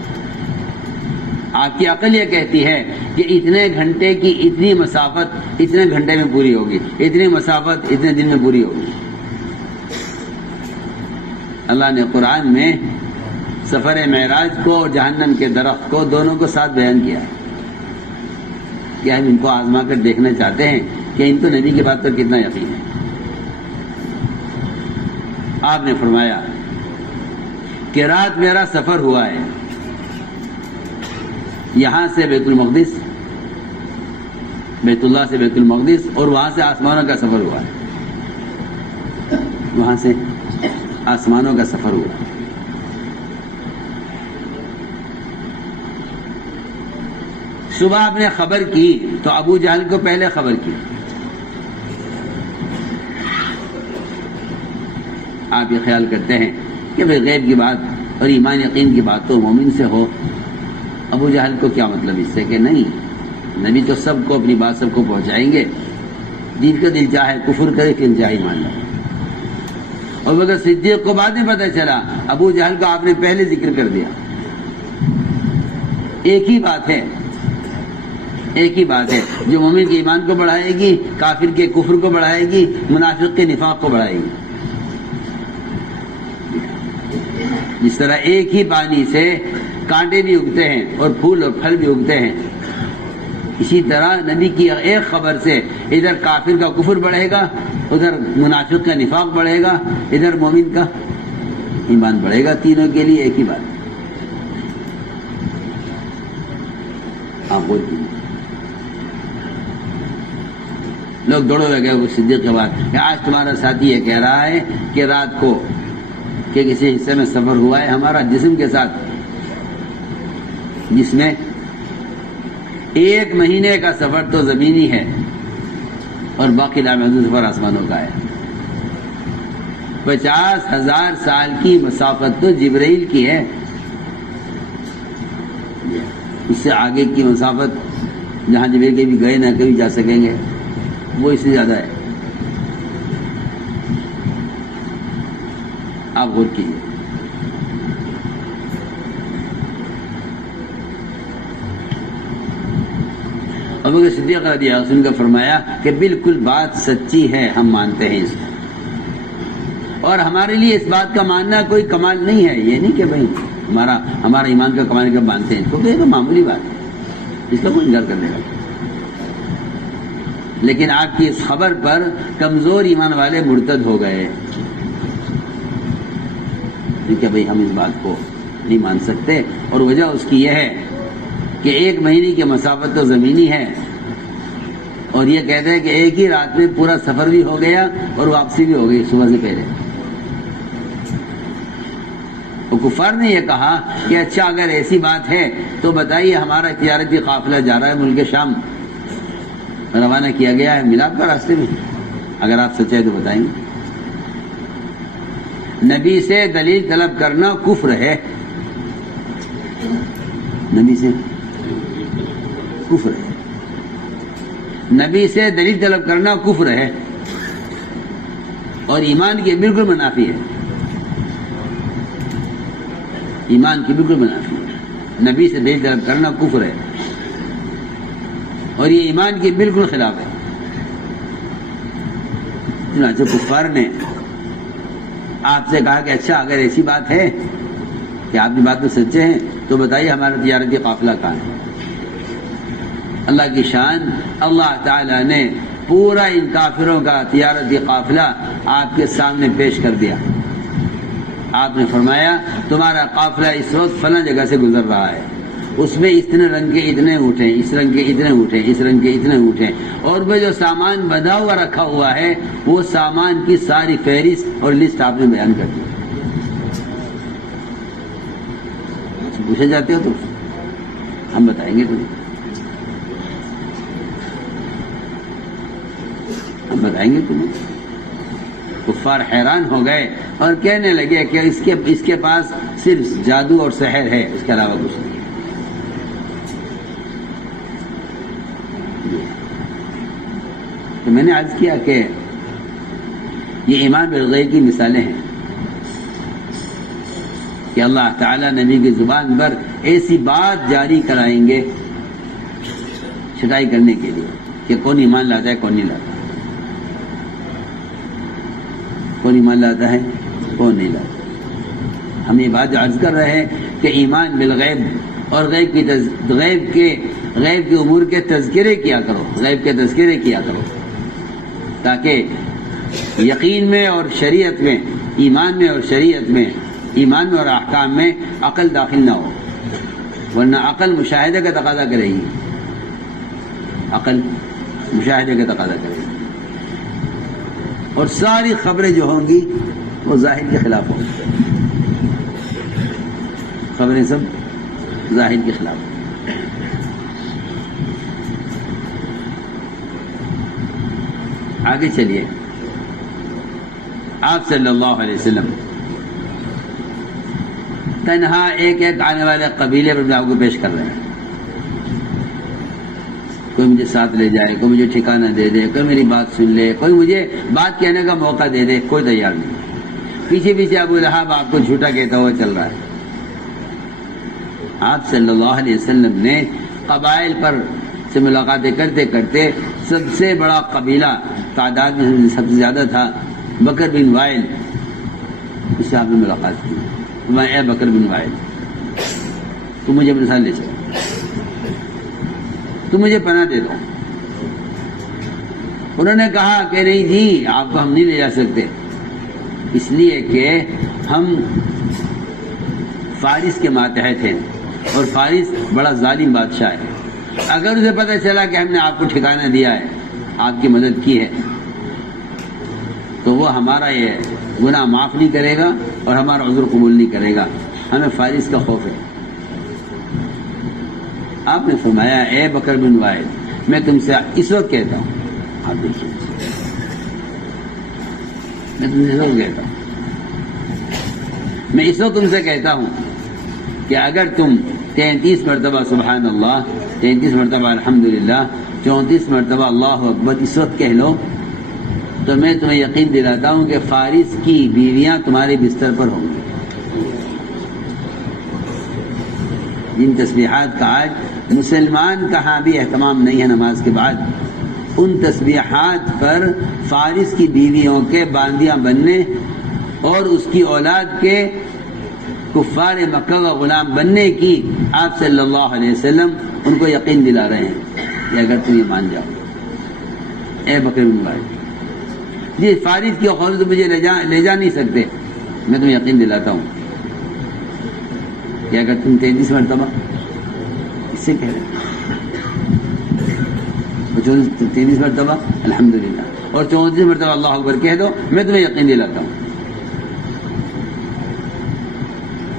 آپ کی عقل یہ کہتی ہے کہ اتنے گھنٹے کی اتنی مسافت اتنے گھنٹے میں پوری ہوگی، اتنی مسافت اتنے دن میں پوری ہوگی۔ اللہ نے قرآن میں سفر معراج کو اور جہنم کے درخت کو دونوں کو ساتھ بیان کیا ہے۔ کیا ہم ان کو آزما کر دیکھنا چاہتے ہیں کہ ان کو نبی کی بات پر کتنا یقین ہے؟ آپ نے فرمایا کہ رات میرا سفر ہوا ہے یہاں سے بیت المقدس، بیت اللہ سے بیت المقدس، اور وہاں سے آسمانوں کا سفر ہوا ہے، وہاں سے آسمانوں کا سفر ہوا۔ صبح آپ نے خبر کی تو ابو جہل کو پہلے خبر کی۔ آپ یہ خیال کرتے ہیں کہ بھئی غیب کی بات اور ایمان یقین کی بات تو مومن سے ہو، ابو جہل کو کیا مطلب اس سے؟ کہ نہیں، نبی تو سب کو اپنی بات سب کو پہنچائیں گے، جن کا دل چاہے کفر کرے کہ چاہے ایمان لائے۔ اور اگر صدیق کو بعد میں پتہ چلا، ابو جہل کو آپ نے پہلے ذکر کر دیا۔ ایک ہی بات ہے، ایک ہی بات ہے، جو مومن کے ایمان کو بڑھائے گی کافر کے کفر کو بڑھائے گی، منافق کے نفاق کو بڑھائے گی۔ جس طرح ایک ہی پانی سے کانٹے بھی اگتے ہیں اور پھول اور پھل بھی اگتے ہیں، اسی طرح نبی کی ایک خبر سے ادھر کافر کا کفر بڑھے گا، ادھر منافق کا نفاق بڑھے گا، ادھر مومن کا ایمان بڑھے گا، تینوں کے لیے ایک ہی بات۔ آپ بولتے ہیں لوگ دوڑو لگے وہ صدیق کے بعد کہ آج تمہارا ساتھی یہ کہہ رہا ہے کہ رات کو کہ کسی حصے میں سفر ہوا ہے ہمارا جسم کے ساتھ، جس میں 1 مہینے کا سفر تو زمینی ہے اور باقی لامحدود سفر آسمانوں کا ہے۔ 50,000 سال کی مسافت تو جبرائیل کی ہے، اس سے آگے کی مسافت جہاں جبرائیل کبھی گئے نہ کبھی جا سکیں گے وہ اس سے زیادہ ہے۔ آپ غور کیجیے۔ ابو بکر صدیق رضی اللہ عنہ کا فرمایا کہ بالکل بات سچی ہے، ہم مانتے ہیں اس کو، اور ہمارے لیے اس بات کا ماننا کوئی کمال نہیں ہے۔ یہ نہیں کہ بھائی ہمارا ایمان کا کمال کا مانتے ہیں، کیونکہ یہ تو معمولی بات ہے، اس کا کوئی انکار کرنے کا۔ لیکن آپ کی اس خبر پر کمزور ایمان والے مرتد ہو گئے کہ بھائی ہم اس بات کو نہیں مان سکتے، اور وجہ اس کی یہ ہے کہ 1 مہینے کی مسافت تو زمینی ہے، اور یہ کہتے ہیں کہ ایک ہی رات میں پورا سفر بھی ہو گیا اور واپسی بھی ہو گئی صبح سے پہلے۔ اور کفار نے یہ کہا کہ اچھا اگر ایسی بات ہے تو بتائیے ہمارا تجارتی قافلہ جا رہا ہے ملک شام، روانہ کیا گیا ہے میلاد کا راستے میں، اگر آپ سچے ہیں تو بتائیں گے۔ نبی سے دلیل طلب کرنا کفر ہے، نبی سے کفر ہے، نبی سے دلیل طلب کرنا کفر ہے اور ایمان کے بالکل منافی ہے، ایمان کی بالکل منافی ہے۔ نبی سے دلیل طلب کرنا کفر ہے اور یہ ایمان کے بالکل خلاف ہے۔ چنانچہ کفار نے آپ سے کہا کہ اچھا اگر ایسی بات ہے کہ آپ کی بات میں سچے ہیں تو بتائیے ہمارا تجارتی قافلہ کہاں ہے۔ اللہ کی شان، اللہ تعالی نے پورا ان کافروں کا تجارتی قافلہ آپ کے سامنے پیش کر دیا۔ آپ نے فرمایا تمہارا قافلہ اس وقت فلاں جگہ سے گزر رہا ہے، اس میں اتنے رنگ کے اتنے اونٹ ہیں، اس رنگ کے اتنے اونٹ ہیں، اس رنگ کے اتنے اونٹ ہیں، اور وہ جو سامان بندھا ہوا رکھا ہوا ہے وہ سامان کی ساری فہرست اور لسٹ آپ نے بیان کر دی۔ پوچھے جاتے ہو تو ہم بتائیں گے تمہیں، ہم بتائیں گے تمہیں۔ کفار حیران ہو گئے اور کہنے لگے کہ اس کے پاس صرف جادو اور سحر ہے، اس کے علاوہ کچھ نہیں۔ تو میں نے عرض کیا کہ یہ ایمان بالغیب کی مثالیں ہیں کہ اللہ تعالیٰ نبی کی زبان پر ایسی بات جاری کرائیں گے چھٹائی کرنے کے لیے کہ کون ایمان لاتا ہے کون نہیں لاتا، کون ایمان لاتا ہے کون نہیں لاتا۔ ہم یہ بات جو عرض کر رہے ہیں کہ ایمان بالغیب اور غیب کے امور کے تذکرے کیا کرو، غیب کے تذکرے کیا کرو، تاکہ یقین میں اور شریعت میں، ایمان میں اور شریعت میں، ایمان میں اور احکام میں عقل داخل نہ ہو، ورنہ عقل مشاہدے کا تقاضا کرے گی، عقل مشاہدے کا تقاضا کرے گی، اور ساری خبریں جو ہوں گی وہ ظاہر کے خلاف ہوں گی، خبریں سب ظاہر کے خلاف ہوں۔ آگے چلیے، آپ صلی اللہ علیہ وسلم تنہا ایک ایک آنے والے قبیلے پر آپ کو پیش کر رہے ہیں۔ کوئی مجھے ساتھ لے جائے، کوئی مجھے ٹھکانہ دے دے، کوئی میری بات سن لے، کوئی مجھے بات کہنے کا موقع دے دے، کوئی تیار نہیں۔ پیچھے پیچھے ابو لہب آپ کو جھوٹا کہتا ہوا چل رہا ہے۔ آپ صلی اللہ علیہ وسلم نے قبائل پر سے ملاقاتیں کرتے کرتے سب سے بڑا قبیلہ تعداد میں سب سے زیادہ تھا بکر بن وائل، اس سے آپ نے ملاقات کی. میں اے بکر بن وائل تو مجھے اپنے ساتھ لے چلو، تو مجھے پناہ دے دو. انہوں نے کہا کہ نہیں جی آپ کو ہم نہیں لے جا سکتے، اس لیے کہ ہم فارس کے ماتحت ہیں اور فارس بڑا ظالم بادشاہ ہے. اگر اسے پتہ چلا کہ ہم نے آپ کو ٹھکانہ دیا ہے، آپ کی مدد کی ہے، تو وہ ہمارا یہ گناہ معاف نہیں کرے گا اور ہمارا عذر قبول نہیں کرے گا. ہمیں فارس کا خوف ہے. آپ نے فرمایا اے بکر بن وائل میں تم سے اس وقت کہتا ہوں، آپ دیکھیے میں تم سے اس وقت کہتا ہوں، میں اس وقت تم سے کہتا ہوں کہ اگر تم 33 مرتبہ سبحان اللہ، 33 مرتبہ الحمدللہ، 34 مرتبہ اللہ اکبر اس وقت کہہ لو تو میں تمہیں یقین دلاتا ہوں کہ فارس کی بیویاں تمہارے بستر پر ہوں گی. جن تسبیحات کا آج مسلمان کہاں بھی اہتمام نہیں ہے نماز کے بعد، ان تسبیحات پر فارس کی بیویوں کے باندیاں بننے اور اس کی اولاد کے کفار مکہ کا غلام بننے کی آپ صلی اللہ علیہ وسلم ان کو یقین دلا رہے ہیں کہ اگر تم یہ مان جاؤ. اے بکر بن وائل جی فارس کی عورت تو مجھے لے جا نہیں سکتے، میں تمہیں یقین دلاتا ہوں کہ اگر تم 33 مرتبہ اس سے کہہ رہے 33 مرتبہ الحمدللہ اور 34 مرتبہ اللہ اکبر کہہ دو، میں تمہیں یقین دلاتا ہوں.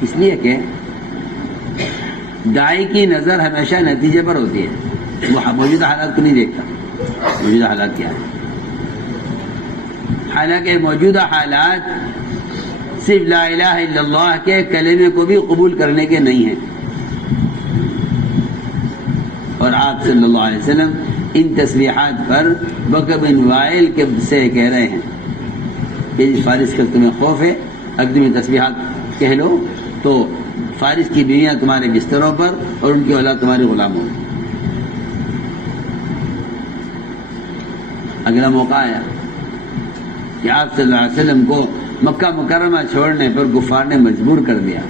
اس لیے کہ داعی کی نظر ہمیشہ نتیجے پر ہوتی ہے، وہ موجودہ حالات کو نہیں دیکھتا موجودہ حالات کیا ہے. حالانکہ موجودہ حالات صرف لا الہ الا اللہ کے کلمے کو بھی قبول کرنے کے نہیں ہیں، اور آپ صلی اللہ علیہ وسلم ان تسبیحات پر بکر بن وائل کے سے کہہ رہے ہیں کہ فارس کا تمہیں خوف ہے، اگر تمہیں تسبیحات کہہ لو تو فارس کی بیویاں تمہارے بستروں پر اور ان کی اولاد تمہارے غلام ہوگی. اگلا موقع آیا کہ آپ صلی اللہ علیہ وسلم کو مکہ مکرمہ چھوڑنے پر کفار نے مجبور کر دیا.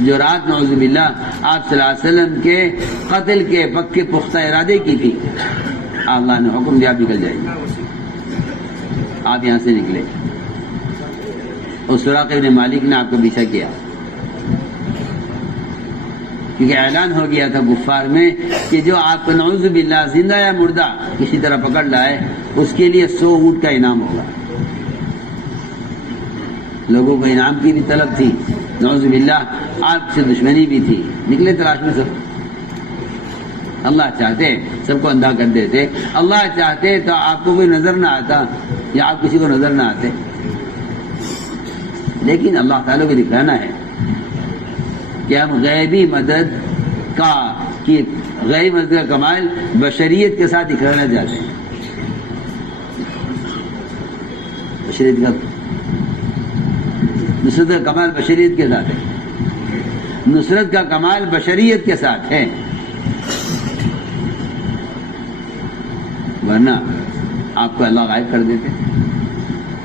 جو رات نعوذ باللہ آپ صلی اللہ علیہ وسلم کے قتل کے پکے پختہ ارادے کی تھی، اللہ نے حکم دیا آپ نکل جائیے، آپ یہاں سے نکلے. اور سراقہ بن مالک نے آپ کو پیچھا کیا کیونکہ اعلان ہو گیا تھا کفار میں کہ جو آپ کو نعوذ باللہ زندہ یا مردہ کسی طرح پکڑ لائے اس کے لیے 100 اونٹ کا انعام ہوگا. لوگوں کو انعام کی بھی طلب تھی، نعوذ باللہ آپ سے دشمنی بھی تھی، نکلے تلاش میں سب. اللہ چاہتے سب کو اندھا کر دیتے، اللہ چاہتے تو آپ کو کوئی نظر نہ آتا یا آپ کسی کو نظر نہ آتے، لیکن اللہ تعالیٰ کو دکھانا ہے کہ ہم غیبی مدد کا کمال بشریت کے ساتھ دکھانا چاہتے ہیں. بشریت کا نصرت کا کمال بشریت کے ساتھ ہے، نصرت کا کمال بشریت کے ساتھ ہے، ورنہ آپ کو اللہ غائب کر دیتے.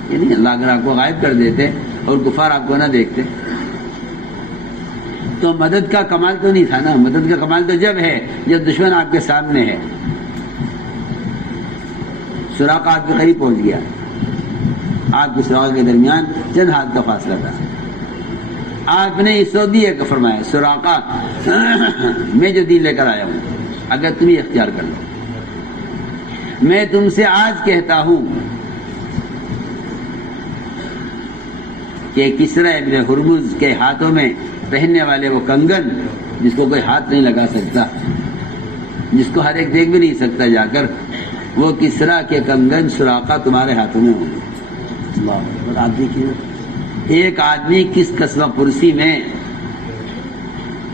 یعنی اللہ اگر آپ کو غائب کر دیتے اور کفار آپ کو نہ دیکھتے تو مدد کا کمال تو نہیں تھا نا. مدد کا کمال تو جب ہے جب دشمن آپ کے سامنے ہے. سراقہ آپ کے قریب پہنچ گیا، آپ کے سراقہ کے درمیان چند ہاتھ کا فاصلہ تھا. آپ نے اس سعودیہ کا فرمایا سراقہ میں جو دین لے کر آیا ہوں اگر تم یہ اختیار کر لو، میں تم سے آج کہتا ہوں کہ کسرا ابن ہرمز کے ہاتھوں میں پہننے والے وہ کنگن جس کو کوئی ہاتھ نہیں لگا سکتا، جس کو ہر ایک دیکھ بھی نہیں سکتا جا کر، وہ کسرا کے کنگن سراقہ تمہارے ہاتھوں میں ہوں گے. اور آپ دیکھیے ایک آدمی کس قصبہ پرسی میں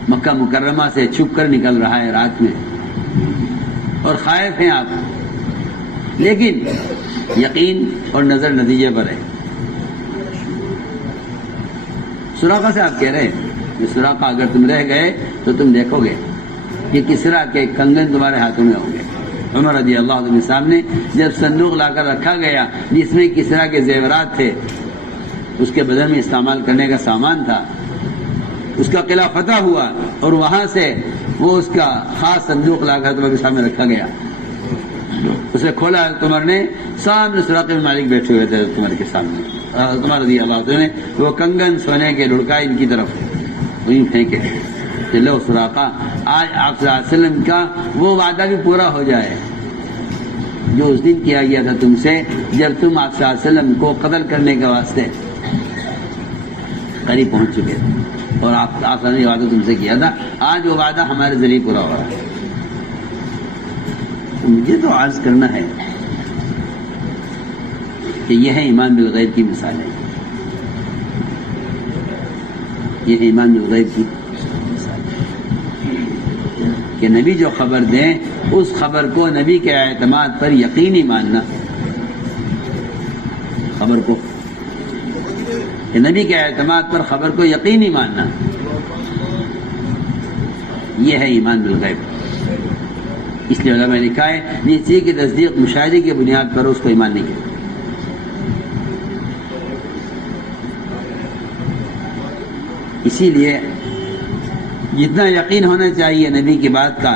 مکہ مکرمہ سے چھپ کر نکل رہا ہے رات میں اور خائف ہیں آپ، لیکن یقین اور نظر نتیجے پر ہے. سراقہ سے آپ کہہ رہے ہیں کہ سراقہ اگر تم رہ گئے تو تم دیکھو گے کہ کسرا کے کنگن تمہارے ہاتھوں میں ہوں گے۔ عمر رضی اللہ عنہ کے سامنے جب صندوق لا کر رکھا گیا جس میں کسرا کے زیورات تھے، اس کے بدن میں استعمال کرنے کا سامان تھا، اس کا قلعہ فتح ہوا اور وہاں سے وہ اس کا خاص صندوق لا کر تمہارے کے سامنے رکھا گیا، اسے کھولا، عمر نے سامنے سراقہ بن مالک بیٹھے ہوئے تھے عمر کے سامنے، عمر رضی اللہ عنہ نے وہ کنگن سونے کے لڑکائے ان کی طرف وہیں پھینکے کہ لو سراقہ، آج آپ صلی اللہ علیہ وسلم کا وہ وعدہ بھی پورا ہو جائے جو اس دن کیا گیا تھا تم سے جب تم آپ صلی اللہ علیہ وسلم کو قتل کرنے کے واسطے قریب پہنچ چکے تھے، اور آپ نے وعدہ تم سے کیا تھا، آج وہ وعدہ ہمارے ذریعے پورا ہو رہا ہے۔ مجھے تو عرض کرنا ہے کہ یہ ہے ایمان بالغیب کی مثال ہے، یہ ہے ایمان بالغیب کی مثال کہ نبی جو خبر دیں اس خبر کو نبی کے اعتماد پر یقینی ماننا، خبر کو کہ نبی کے اعتماد پر خبر کو یقینی ماننا، یہ ہے ایمان بالغیب۔ اس لیے علماء نے لکھا ہے نیچے کی تصدیق مشاہدے کی بنیاد پر اس کو ایمان نہیں کہتے۔ اسی لیے جتنا یقین ہونا چاہیے نبی کی بات کا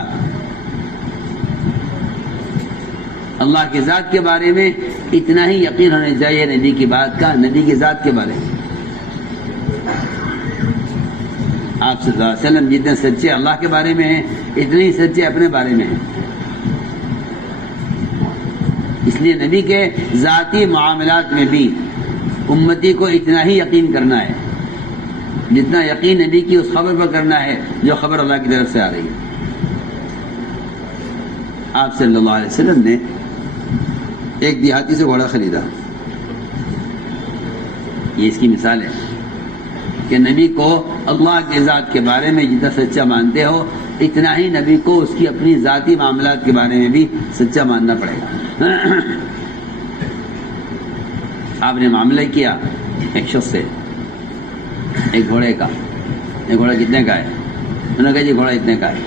اللہ کی ذات کے بارے میں، اتنا ہی یقین ہونا چاہیے نبی کی بات کا نبی کی ذات کے بارے میں۔ آپ صلی اللہ علیہ وسلم جتنے سچے اللہ کے بارے میں ہیں اتنے ہی سچے اپنے بارے میں ہیں۔ اس لیے نبی کے ذاتی معاملات میں بھی امتی کو اتنا ہی یقین کرنا ہے جتنا یقین نبی کی اس خبر پر کرنا ہے جو خبر اللہ کی طرف سے آ رہی ہے۔ آپ صلی اللہ علیہ وسلم نے ایک دیہاتی سے گھوڑا خریدا، یہ اس کی مثال ہے کہ نبی کو اللہ کی ذات کے بارے میں جتنا سچا مانتے ہو اتنا ہی نبی کو اس کی اپنی ذاتی معاملات کے بارے میں بھی سچا ماننا پڑے گا۔ آپ نے معاملہ کیا ایک شخص سے، ایک گھوڑے کا، یہ گھوڑا کتنے کا ہے؟ انہوں نے کہا جی گھوڑا اتنے کا ہے۔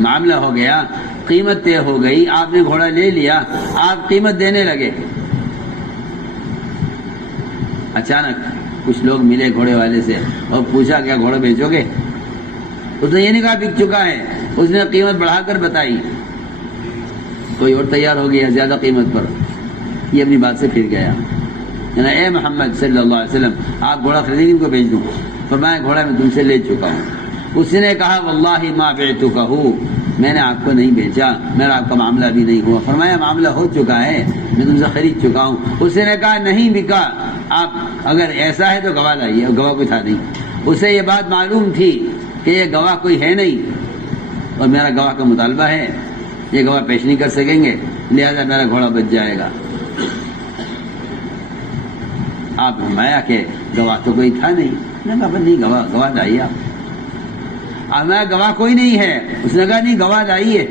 معاملہ ہو گیا، قیمت طے ہو گئی، آپ نے گھوڑا لے لیا، آپ قیمت دینے لگے، اچانک کچھ لوگ ملے گھوڑے والے سے اور پوچھا کیا گھوڑا بیچو گے؟ اس نے یہ نہیں کہا بک چکا ہے، اس نے قیمت بڑھا کر بتائی، کوئی اور تیار ہو گیا زیادہ قیمت پر، یہ اپنی بات سے پھر گیا، اے محمد صلی اللہ علیہ وسلم آپ گھوڑا خریدیں ان کو بیچ دوں؟ فرمایا گھوڑا میں تم سے لے چکا ہوں۔ اس نے کہا واللہ ما بعتکہ، میں نے آپ کو نہیں بیچا، میرا آپ کا معاملہ ابھی نہیں ہوا۔ فرمایا معاملہ ہو چکا ہے، میں تم سے خرید چکا ہوں۔ اس نے کہا نہیں بکا، آپ اگر ایسا ہے تو گواہ لائیے، گواہ کوئی تھا نہیں۔ اسے یہ بات معلوم تھی کہ یہ گواہ کوئی ہے نہیں اور میرا گواہ کا مطالبہ ہے، یہ گواہ پیش نہیں کر سکیں گے، لہذا میرا گھوڑا بچ جائے گا۔ آپ فرمایا کہ گواہ تو کوئی تھا نہیں، میں نے کہا نہیں گواہ لائیے آپ۔ میں گواہ کوئی نہیں ہے، اس نے کہا نہیں گواہ لائیے۔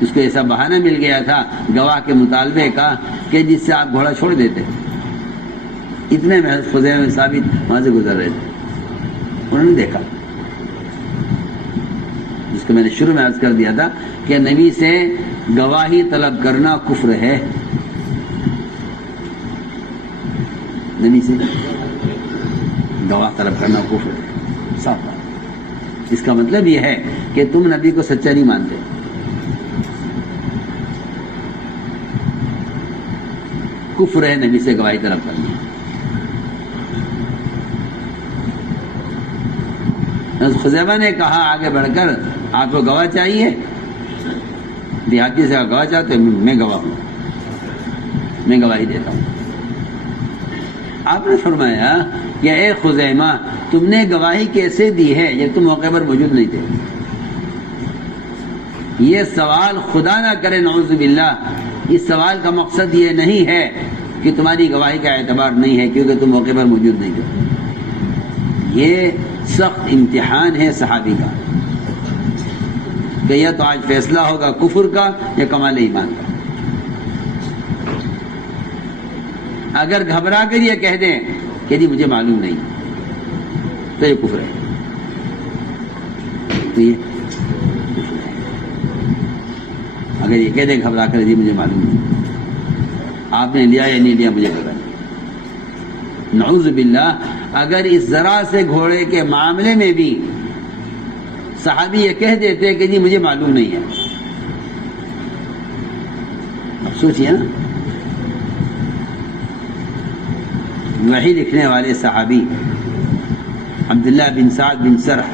اس کو ایسا بہانہ مل گیا تھا گواہ کے مطالبے کا کہ جس سے آپ گھوڑا چھوڑ دیتے۔ اتنے میں خزیمہ ثابت وہاں سے گزر رہے تھے، انہوں نے دیکھا، جس کو میں نے شروع میں عرض کر دیا تھا کہ نبی سے گواہی طلب کرنا کفر ہے، نبی سے گواہ طلب کرنا کفر ہے، صاف بات۔ اس کا مطلب یہ ہے کہ تم نبی کو سچا نہیں مانتے، کفر ہے نبی سے گواہی طلب کرنا۔ خزیمہ نے کہا آگے بڑھ کر آپ کو گواہ چاہیے؟ دیہاتی سے گواہ چاہتے؟ میں گواہ ہوں، میں گواہی دیتا ہوں۔ آپ نے فرمایا کہ اے خزیمہ تم نے گواہی کیسے دی ہے جب تم موقع پر موجود نہیں تھے؟ یہ سوال خدا نہ کرے نعوذ باللہ، اس سوال کا مقصد یہ نہیں ہے کہ تمہاری گواہی کا اعتبار نہیں ہے کیونکہ تم موقع پر موجود نہیں تھے۔ یہ سخت امتحان ہے صحابی کا کہ یہ تو آج فیصلہ ہوگا کفر کا یا کمال ایمان کا۔ اگر گھبرا کر یہ کہہ دیں کہ جی مجھے معلوم نہیں تو یہ کفر ہے، اگر یہ کہہ دے گھبرا کر جی مجھے معلوم نہیں، آپ نے لیا یا نہیں لیا مجھے پتا نہیں۔ نعوذ باللہ، اگر اس ذرا سے گھوڑے کے معاملے میں بھی صحابی یہ کہہ دیتے کہ جی مجھے معلوم نہیں ہے، اب سوچئے نا، وحی لکھنے والے صحابی عبداللہ بن سعد بن سرح،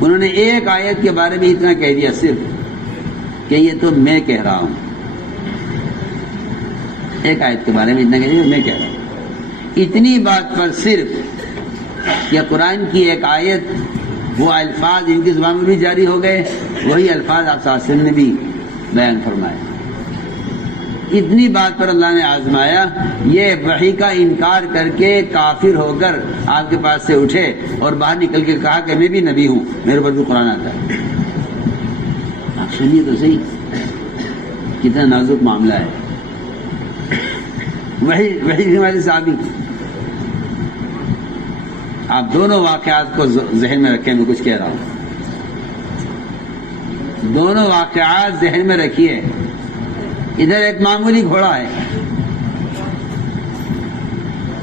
انہوں نے ایک آیت کے بارے میں اتنا کہہ دیا صرف کہ یہ تو میں کہہ رہا ہوں، ایک آیت کے بارے میں اتنا کہہ دیا میں کہہ رہا ہوں، اتنی بات پر صرف کہ قرآن کی ایک آیت، وہ الفاظ ان کی زبان میں بھی جاری ہو گئے، وہی الفاظ آپ صلی اللہ علیہ وسلم نے بھی بیان فرمائے، اتنی بات پر اللہ نے آزمایا، یہ وحی کا انکار کر کے کافر ہو کر آپ کے پاس سے اٹھے اور باہر نکل کے کہا کہ میں بھی نبی ہوں، میرے پر بھی قرآن آتا ہے۔ آپ سنیے تو صحیح کتنا نازک معاملہ ہے، وحی ہمارے صحابی۔ آپ دونوں واقعات کو ذہن میں رکھیں، میں کچھ کہہ رہا ہوں، دونوں واقعات ذہن میں رکھیے۔ ادھر ایک معمولی گھوڑا ہے،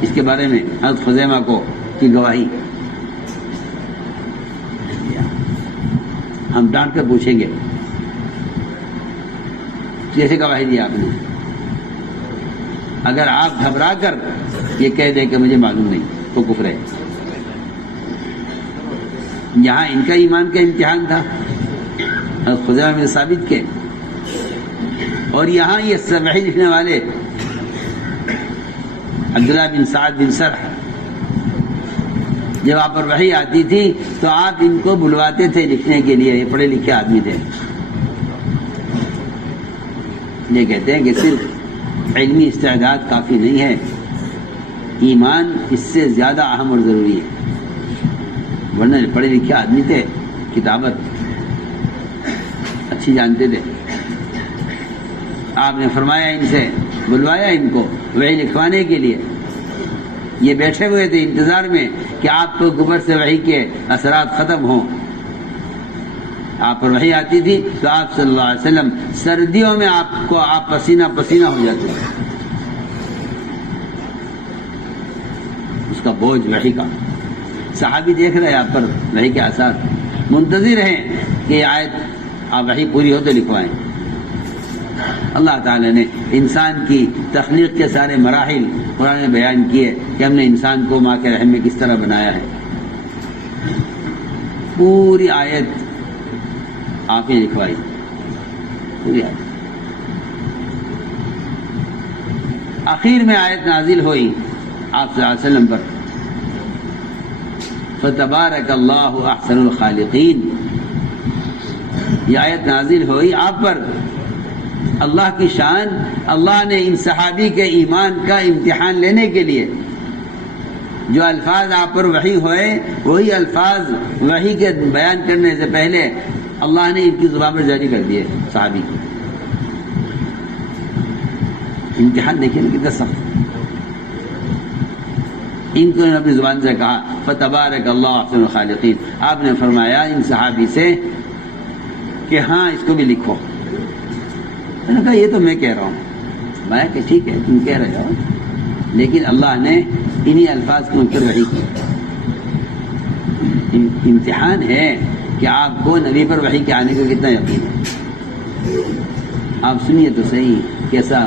اس کے بارے میں حضرت خزیمہ کو کی گواہی ہم ڈانٹ کر پوچھیں گے جیسے گواہی دی آپ نے، اگر آپ گھبرا کر یہ کہہ دیں کہ مجھے معلوم نہیں تو کفر ہے۔ یہاں ان کا ایمان کا امتحان تھا حضرت خزیمہ بن ثابت کے، اور یہاں یہ وحی لکھنے والے عبداللہ بن سعد بن سرح، جب آپ پر وحی آتی تھی تو آپ ان کو بلواتے تھے لکھنے کے لیے، یہ پڑھے لکھے آدمی تھے۔ یہ کہتے ہیں کہ صرف علمی استعداد کافی نہیں ہے، ایمان اس سے زیادہ اہم اور ضروری ہے، ورنہ پڑھے لکھے آدمی تھے، کتابت اچھی جانتے تھے۔ آپ نے فرمایا ان سے، بلوایا ان کو وحی لکھوانے کے لیے، یہ بیٹھے ہوئے تھے انتظار میں کہ آپ کو گبر سے وحی کے اثرات ختم ہوں۔ آپ پر وحی آتی تھی تو آپ صلی اللہ علیہ وسلم سردیوں میں آپ پسینہ پسینہ ہو جاتے تھے، اس کا بوجھ وحی کا۔ صحابی دیکھ رہے آپ پر وحی کے اثار، منتظر ہیں کہ یہ آیت آپ وحی پوری ہو تو لکھوائیں۔ اللہ تعالیٰ نے انسان کی تخلیق کے سارے مراحل قرآن میں بیان کیے کہ ہم نے انسان کو ماں کے رحم میں کس طرح بنایا ہے، پوری آیت آپ نے لکھوائی، پوری آیت۔ آخر میں آیت نازل ہوئی آپ صلی اللہ علیہ وسلم پر، فتبارک اللہ احسن الخالقین، یہ آیت نازل ہوئی آپ پر۔ اللہ کی شان، اللہ نے ان صحابی کے ایمان کا امتحان لینے کے لیے جو الفاظ آپ پر وحی ہوئے، وہی الفاظ وحی کے بیان کرنے سے پہلے اللہ نے ان کی زبان پر جاری کر دیے صحابی کو۔ امتحان دیکھیں نا کتنا سخت، ان کو اپنی زبان سے کہا فتبارک اللہ احسن الخالقین۔ آپ نے فرمایا ان صحابی سے کہ ہاں اس کو بھی لکھو۔ میں نے کہا یہ تو میں کہہ رہا ہوں۔ میں کہ ٹھیک ہے تم کہہ رہے ہو، لیکن اللہ نے انہی الفاظ کے اوپر وحی کی۔ امتحان ہے کہ آپ کو نبی پر وحی کے آنے کا کتنا یقین ہے۔ آپ سنیے تو صحیح کیسا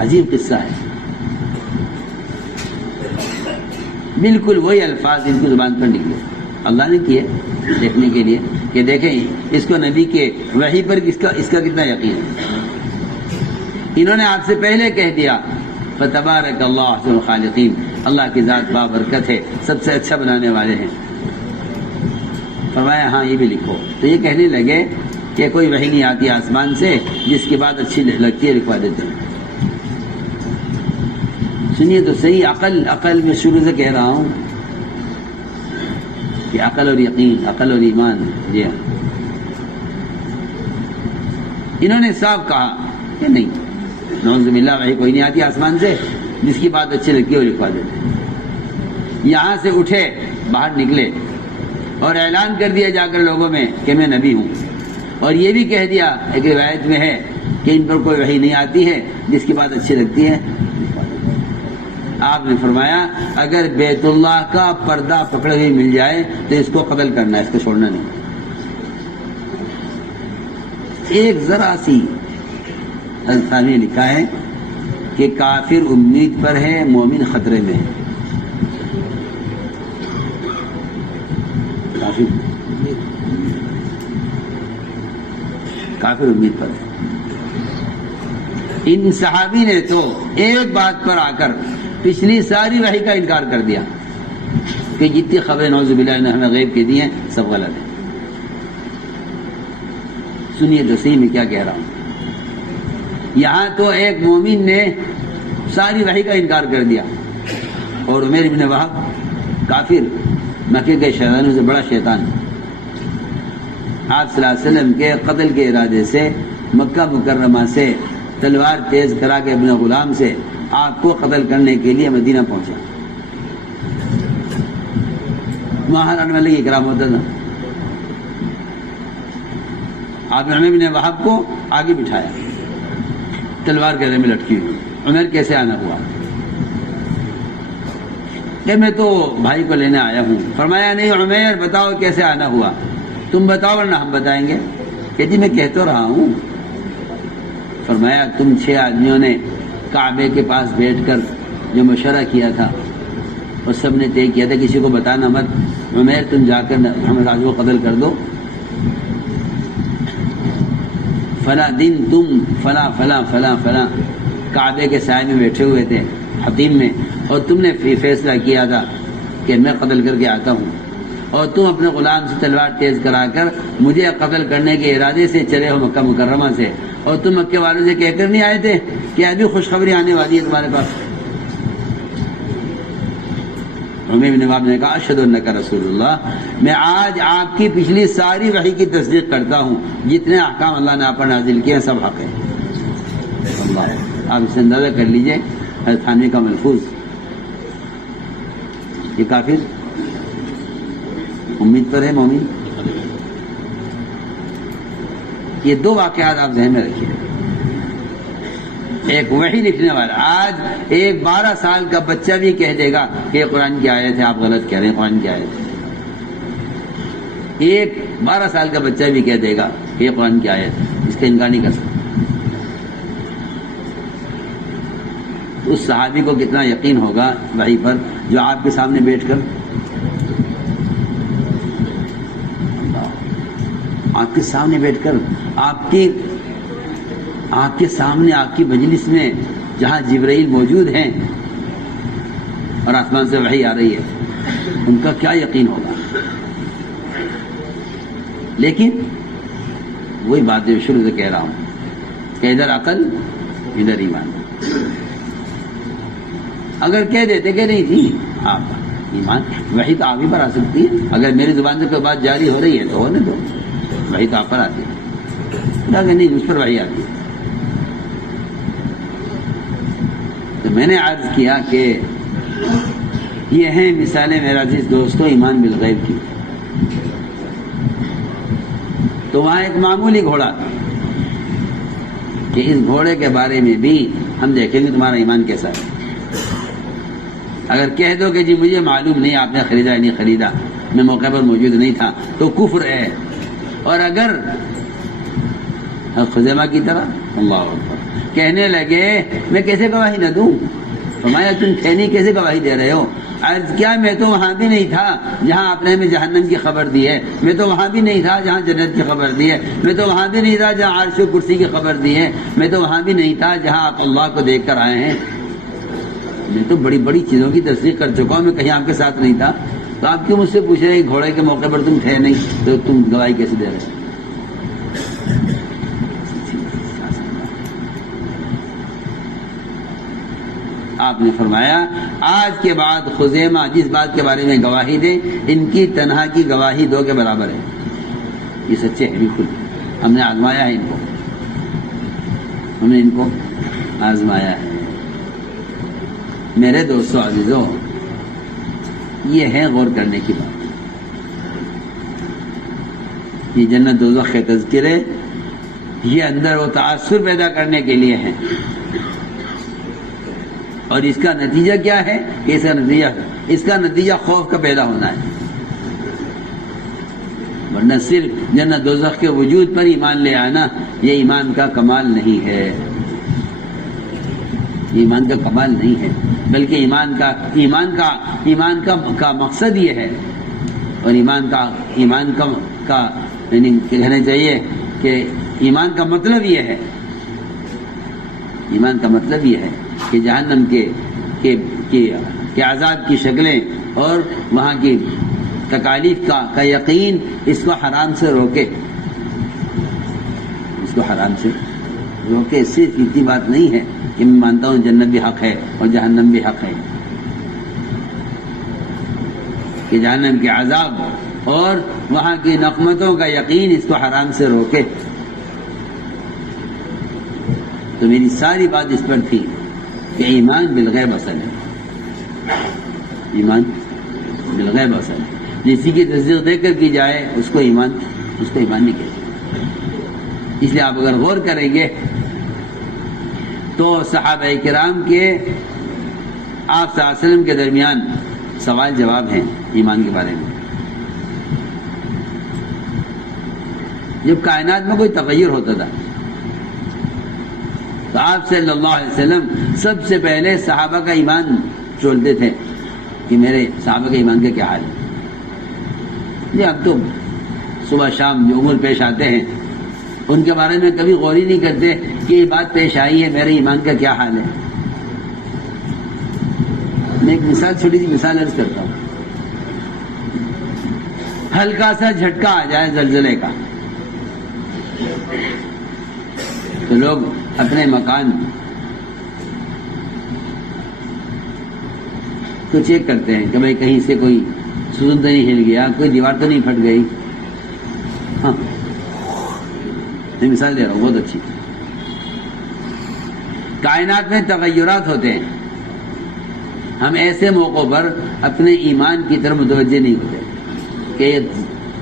عجیب قصہ ہے، بالکل وہی الفاظ ان کی زبان پر نکلے، اللہ نے کیے دیکھنے کے لیے کہ دیکھیں اس کو نبی کے وحی پر اس کا کتنا یقین ہے۔ انہوں نے آپ سے پہلے کہہ دیا فتبارک اللہ احسن الخالقین، اللہ کی ذات بابرکت ہے، سب سے اچھا بنانے والے ہیں۔ فرمایا ہاں یہ بھی لکھو۔ تو یہ کہنے لگے کہ کوئی وحی نہیں آتی آسمان سے، جس کی بات اچھی لگتی ہے لکھوا دیتے ہیں۔ سنیے تو صحیح، عقل میں شروع سے کہہ رہا ہوں کہ عقل اور یقین، عقل اور ایمان، جی ہاں۔ انہوں نے صاف کہا کہ نہیں، نعوذ باللہ وحی کوئی نہیں آتی آسمان سے، جس کی بات اچھی لگتی ہے وہ لکھوا دیتے ہیں۔ یہاں سے اٹھے باہر نکلے اور اعلان کر دیا جا کر لوگوں میں کہ میں نبی ہوں، اور یہ بھی کہہ دیا، ایک روایت میں ہے کہ ان پر کوئی وحی نہیں آتی ہے، جس کی بات اچھی لگتی ہے۔ آپ نے فرمایا اگر بیت اللہ کا پردہ پکڑے ہوئے مل جائے تو اس کو قتل کرنا ہے، اس کو چھوڑنا نہیں۔ ایک ذرا سی الفاظ میں لکھا ہے کہ کافر امید پر ہے، مومن خطرے میں ہے۔ کافر امید پر ہے۔ ان صحابی نے تو ایک بات پر آ کر پچھلی ساری وحی کا انکار کر دیا کہ جتنی خبریں نعوذ باللہ نے ہمیں غیب کے دی ہیں سب غلط ہیں۔ سنیے تو صحیح میں کیا کہہ رہا ہوں۔ یہاں تو ایک مومن نے ساری وحی کا انکار کر دیا، اور عمیر بن وہب کافر، مکے کے شیطانوں سے بڑا شیطان، آپ صلی اللہ علیہ وسلم کے قتل کے ارادے سے مکہ مکرمہ سے تلوار تیز کرا کے اپنے غلام سے آپ کو قتل کرنے کے لیے مدینہ پہنچا۔ وہاں رہنے والے کی کرام ہوتا تھا۔ آپ نے عمر بن وہب کو آگے بٹھایا، تلوار گلے میں لٹکی ہوئی۔ عمر کیسے آنا ہوا؟ کہ میں تو بھائی کو لینے آیا ہوں۔ فرمایا نہیں عمر بتاؤ کیسے آنا ہوا، تم بتاؤ ورنہ ہم بتائیں گے۔ کہ جی میں کہہ تو رہا ہوں۔ فرمایا تم 6 آدمیوں نے کعبے کے پاس بیٹھ کر جو مشورہ کیا تھا اور سب نے طے کیا تھا کسی کو بتانا مت، عمر تم جا کر محمد راج کو قتل کر دو، فلاں دن تم فلاں فلاں فلاں فلاں کعبے کے سائے میں بیٹھے ہوئے تھے حتیم میں، اور تم نے فیصلہ کیا تھا کہ میں قتل کر کے آتا ہوں، اور تم اپنے غلام سے تلوار تیز کرا کر مجھے قتل کرنے کے ارادے سے چلے ہو مکہ مکرمہ سے، اور تم مکے والوں سے کہہ کر نہیں آئے تھے کہ ابھی خوشخبری آنے والی ہے تمہارے پاس۔ عمر بن وہب نے کہا اشہد انک رسول اللہ، میں آج آپ کی پچھلی ساری وحی کی تصدیق کرتا ہوں، جتنے احکام اللہ نے آپ پر نازل کیے ہیں سب حق ہے۔ اللہ آپ اسے اندازہ کر لیجئے حضرت تھانوی کا ملفوظ، یہ کافر امید پر ہے، مومن۔ یہ 2 واقعات آپ ذہن میں رکھیے۔ ایک وحی لکھنے والا، آج ایک 12 سال کا بچہ بھی کہہ دے گا کہ یہ قرآن کی آیت ہے، آپ غلط کہہ رہے ہیں، قرآن کی آیت ہے۔ ایک 12 سال کا بچہ بھی کہہ دے گا کہ یہ قرآن کی آیت ہے، اس کا انکار نہیں کر سکتا۔ اس صحابی کو کتنا یقین ہوگا وحی پر جو آپ کے سامنے بیٹھ کر آپ کے سامنے بیٹھ کر آپ کے سامنے آپ کی مجلس میں جہاں جبرائیل موجود ہیں اور آسمان سے وحی آ رہی ہے، ان کا کیا یقین ہوگا۔ لیکن وہی بات جو شروع سے کہہ رہا ہوں کہ ادھر عقل ادھر ایمان۔ اگر کہہ دیتے کہ نہیں تھی آپ ایمان، وحی تو آپ ہی پر آ سکتی ہے، اگر میری زبان سے کوئی بات جاری ہو رہی ہے تو ہونے دو، وحی تو آپ پر آتی ہے، اگر نہیں مجھ پر وحی آتی ہے۔ تو میں نے عرض کیا کہ یہ ہیں مثالیں میرا عزیز دوستوں ایمان بالغیب کی۔ تو وہاں ایک معمولی گھوڑا تھا کہ اس گھوڑے کے بارے میں بھی ہم دیکھیں گے تمہارا ایمان کیسا ہے۔ اگر کہہ دو کہ جی مجھے معلوم نہیں آپ نے خریدا یا نہیں خریدا، میں موقع پر موجود نہیں تھا، تو کفر ہے۔ اور اگر خزیمہ کی طرح اللہ اکبر کہنے لگے میں کیسے گواہی نہ دوں، فرمایا تم ٹھہنی کیسے گواہی دے رہے ہو؟ عرض کیا میں تو وہاں بھی نہیں تھا جہاں آپ نے ہمیں جہنم کی خبر دی ہے، میں تو وہاں بھی نہیں تھا جہاں جنت کی خبر دی ہے، میں تو وہاں بھی نہیں تھا جہاں عرش و کرسی کی خبر دی ہے، میں تو وہاں بھی نہیں تھا جہاں آپ اللہ کو دیکھ کر آئے ہیں۔ میں تو بڑی بڑی چیزوں کی تصدیق کر چکا ہوں، میں کہیں آپ کے ساتھ نہیں تھا، تو آپ کیوں مجھ سے پوچھ رہے ہیں گھوڑے کے موقع پر تم تھے نہیں تو تم گواہی کیسے دے رہے؟ آپ نے فرمایا آج کے بعد خزیمہ جس بات کے بارے میں گواہی دے، ان کی تنہا کی گواہی 2 کے برابر ہے۔ یہ سچے ہیں بالکل، ہم نے آزمایا ہے ان کو، ہم نے ان کو آزمایا ہے۔ میرے دوستو عزیزو، یہ ہے غور کرنے کی بات۔ یہ جنت دوزخ کے تذکرے یہ اندر وہ تاثر پیدا کرنے کے لیے ہیں، اور اس کا نتیجہ کیا ہے کہ اس کا نتیجہ خوف کا پیدا ہونا ہے، ورنہ صرف جنت دوزخ کے وجود پر ایمان لے آنا یہ ایمان کا کمال نہیں ہے، ایمان کا کمال نہیں ہے، بلکہ ایمان کا مقصد یہ ہے، اور ایمان کا یعنی کہنا چاہیے کہ ایمان کا مطلب یہ ہے، ایمان کا مطلب یہ ہے کہ جہنم کے عذاب کی شکلیں اور وہاں کی تکالیف کا یقین اس کو حرام سے روکے، اس کو حرام سے روکے۔ صرف اتنی بات نہیں ہے کہ میں مانتا ہوں جنت بھی حق ہے اور جہنم بھی حق ہے، کہ جہنم کے عذاب اور وہاں کی نقمتوں کا یقین اس کو حرام سے روکے۔ تو میری ساری بات اس پر تھی کہ ایمان بالغیب اصل ہے، ایمان بالغیب اصل ہے، جسی کی تصدیق دے کر کی جائے اس کو ایمان نہیں کہتے۔ اس لیے آپ اگر غور کریں گے تو صحابہ کرام کے آپ صلی اللہ علیہ وسلم کے درمیان سوال جواب ہیں ایمان کے بارے میں۔ جب کائنات میں کوئی تغیر ہوتا تھا تو آپ صلی اللہ علیہ وسلم سب سے پہلے صحابہ کا ایمان چولتے تھے کہ میرے صحابہ کے ایمان کا کیا حال ہے۔ جی اب تو صبح شام جو امور پیش آتے ہیں ان کے بارے میں کبھی غور ہی نہیں کرتے کہ یہ بات پیش آئی ہے، میرے ایمان کا کیا حال ہے۔ میں ایک مثال، چھوٹی سی مثال عرض کرتا ہوں۔ ہلکا سا جھٹکا آ جائے زلزلے کا تو لوگ اپنے مکان کو چیک کرتے ہیں کہ بھائی کہیں سے کوئی ستون تو نہیں ہل گیا، کوئی دیوار تو نہیں پھٹ گئی۔ ہاں میں مثال دے رہا ہوں بہت اچھی۔ کائنات میں تغیرات ہوتے ہیں، ہم ایسے موقعوں پر اپنے ایمان کی طرف متوجہ نہیں ہوتے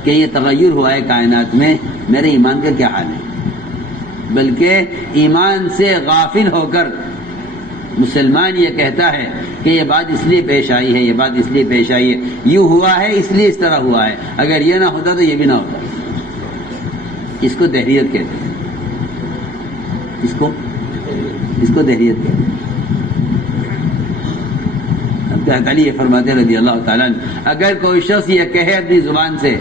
کہ یہ تغیر ہوا ہے کائنات میں، میرے ایمان کا کیا حال ہے، بلکہ ایمان سے غافل ہو کر مسلمان یہ کہتا ہے کہ یہ بات اس لیے پیش آئی ہے، یہ بات اس لیے پیش آئی ہے، یوں ہوا ہے اس لیے اس طرح ہوا ہے، اگر یہ نہ ہوتا تو یہ بھی نہ ہوتا۔ اس کو دہریت کہتے ہیں، اس کو دہریت کہتے ہیں۔ علی یہ فرماتے رضی اللہ تعالیٰ عنہ، اگر کوئی شخص یہ کہے اپنی زبان سے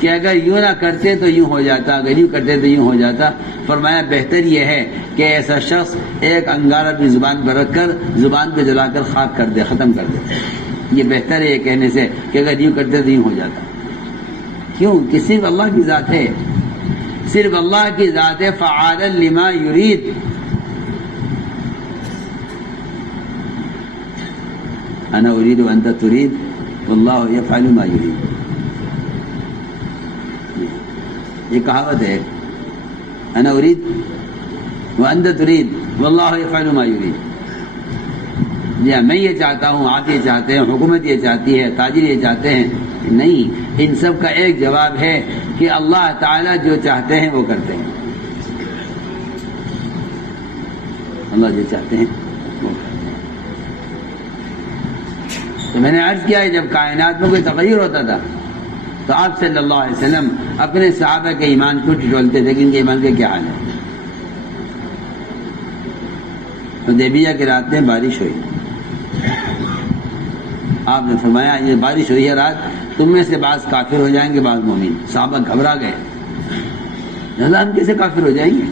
کہ اگر یوں نہ کرتے تو یوں ہو جاتا، اگر یوں کرتے تو یوں ہو جاتا، فرمایا بہتر یہ ہے کہ ایسا شخص ایک انگار اپنی زبان پر رکھ کر زبان کو جلا کر خاک کر دے، ختم کر دے۔ یہ بہتر ہے یہ کہنے سے کہ اگر یوں کرتے تو یوں ہو جاتا۔ کیوں کہ صرف اللہ کی ذات ہے، صرف اللہ کی ذات ہے، فعالا لما یرید۔ انا اريد وانت تريد والله يفعل ما يريد، یہ کہاوت ہے، انا اريد وانت تريد والله يفعل ما يريد۔ جی میں یہ چاہتا ہوں، آپ یہ چاہتے ہیں، حکومت یہ چاہتی ہے، تاجر یہ چاہتے ہیں، نہیں، ان سب کا ایک جواب ہے کہ اللہ تعالیٰ جو چاہتے ہیں وہ کرتے ہیں، اللہ جو چاہتے ہیں وہ کرتے ہیں۔ تو میں نے عرض کیا ہے جب کائنات میں کوئی تغیر ہوتا تھا تو آپ صلی اللہ علیہ وسلم اپنے صحابہ کے ایمان کو ٹٹولتے تھے کہ ان کے ایمان کا کیا حال ہے۔ حدیبیہ کی رات میں بارش ہوئی، آپ نے فرمایا یہ بارش ہوئی ہے رات، تم میں سے بعض کافر ہو جائیں گے، بعض مومن۔ صحابہ گھبرا گئے، ہم کیسے کافر ہو جائیں گے؟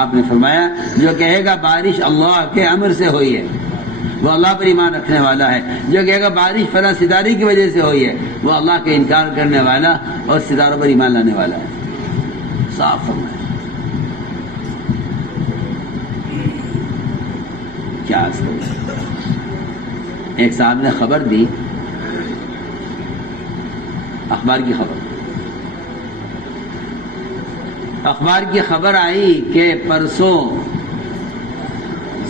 آپ نے فرمایا جو کہے گا بارش اللہ کے امر سے ہوئی ہے وہ اللہ پر ایمان رکھنے والا ہے، جو کہے گا بارش فلاں ستارے کی وجہ سے ہوئی ہے وہ اللہ کا انکار کرنے والا اور ستاروں پر ایمان لانے والا ہے۔ صاف فرمایا۔ کیا ایک صاحب نے خبر دی، اخبار کی خبر آئی کہ پرسوں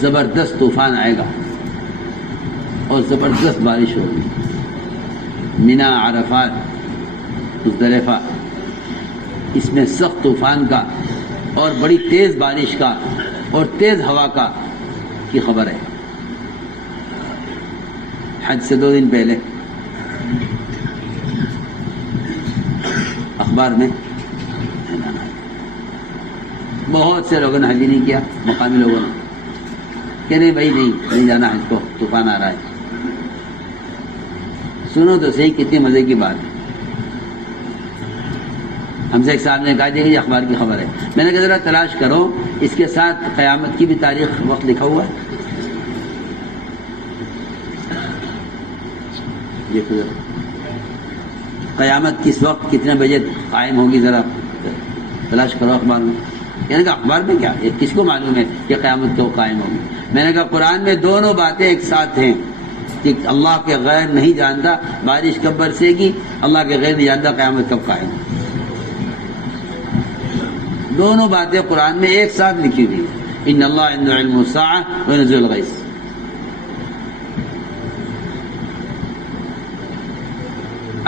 زبردست طوفان آئے گا اور زبردست بارش ہوگی، مینا عرفات مزدلفہ، اس میں سخت طوفان کا اور بڑی تیز بارش کا اور تیز ہوا کا کی خبر ہے۔ حج سے 2 دن پہلے اخبار میں بہت سے لوگوں نے حج نہیں کیا، مقامی لوگوں نے کہ نہیں بھائی نہیں جانا حج کو، طوفان آ رہا ہے۔ سنو تو صحیح کتنی مزے کی بات ہے۔ ہم سے ایک صاحب نے کہا کہ یہ اخبار کی خبر ہے، میں نے کہا ذرا تلاش کرو اس کے ساتھ قیامت کی بھی تاریخ وقت لکھا ہوا ہے، دیکھو ذرا قیامت کس وقت کتنے بجے قائم ہوگی، ذرا تلاش کرو اخبار میں۔ یعنی کہ اخبار میں کیا، یہ کس کو معلوم ہے کہ قیامت کیوں قائم ہوگی؟ میں نے کہا قرآن میں دونوں باتیں ایک ساتھ ہیں کہ اللہ کے غیر نہیں جانتا بارش کب برسے گی، اللہ کے غیر نہیں جانتا قیامت کب قائم ہوگی۔ دونوں باتیں قرآن میں ایک ساتھ لکھی ہوئی ہیں۔ ان اللہ عنده علم الساعة وينزل الغیث۔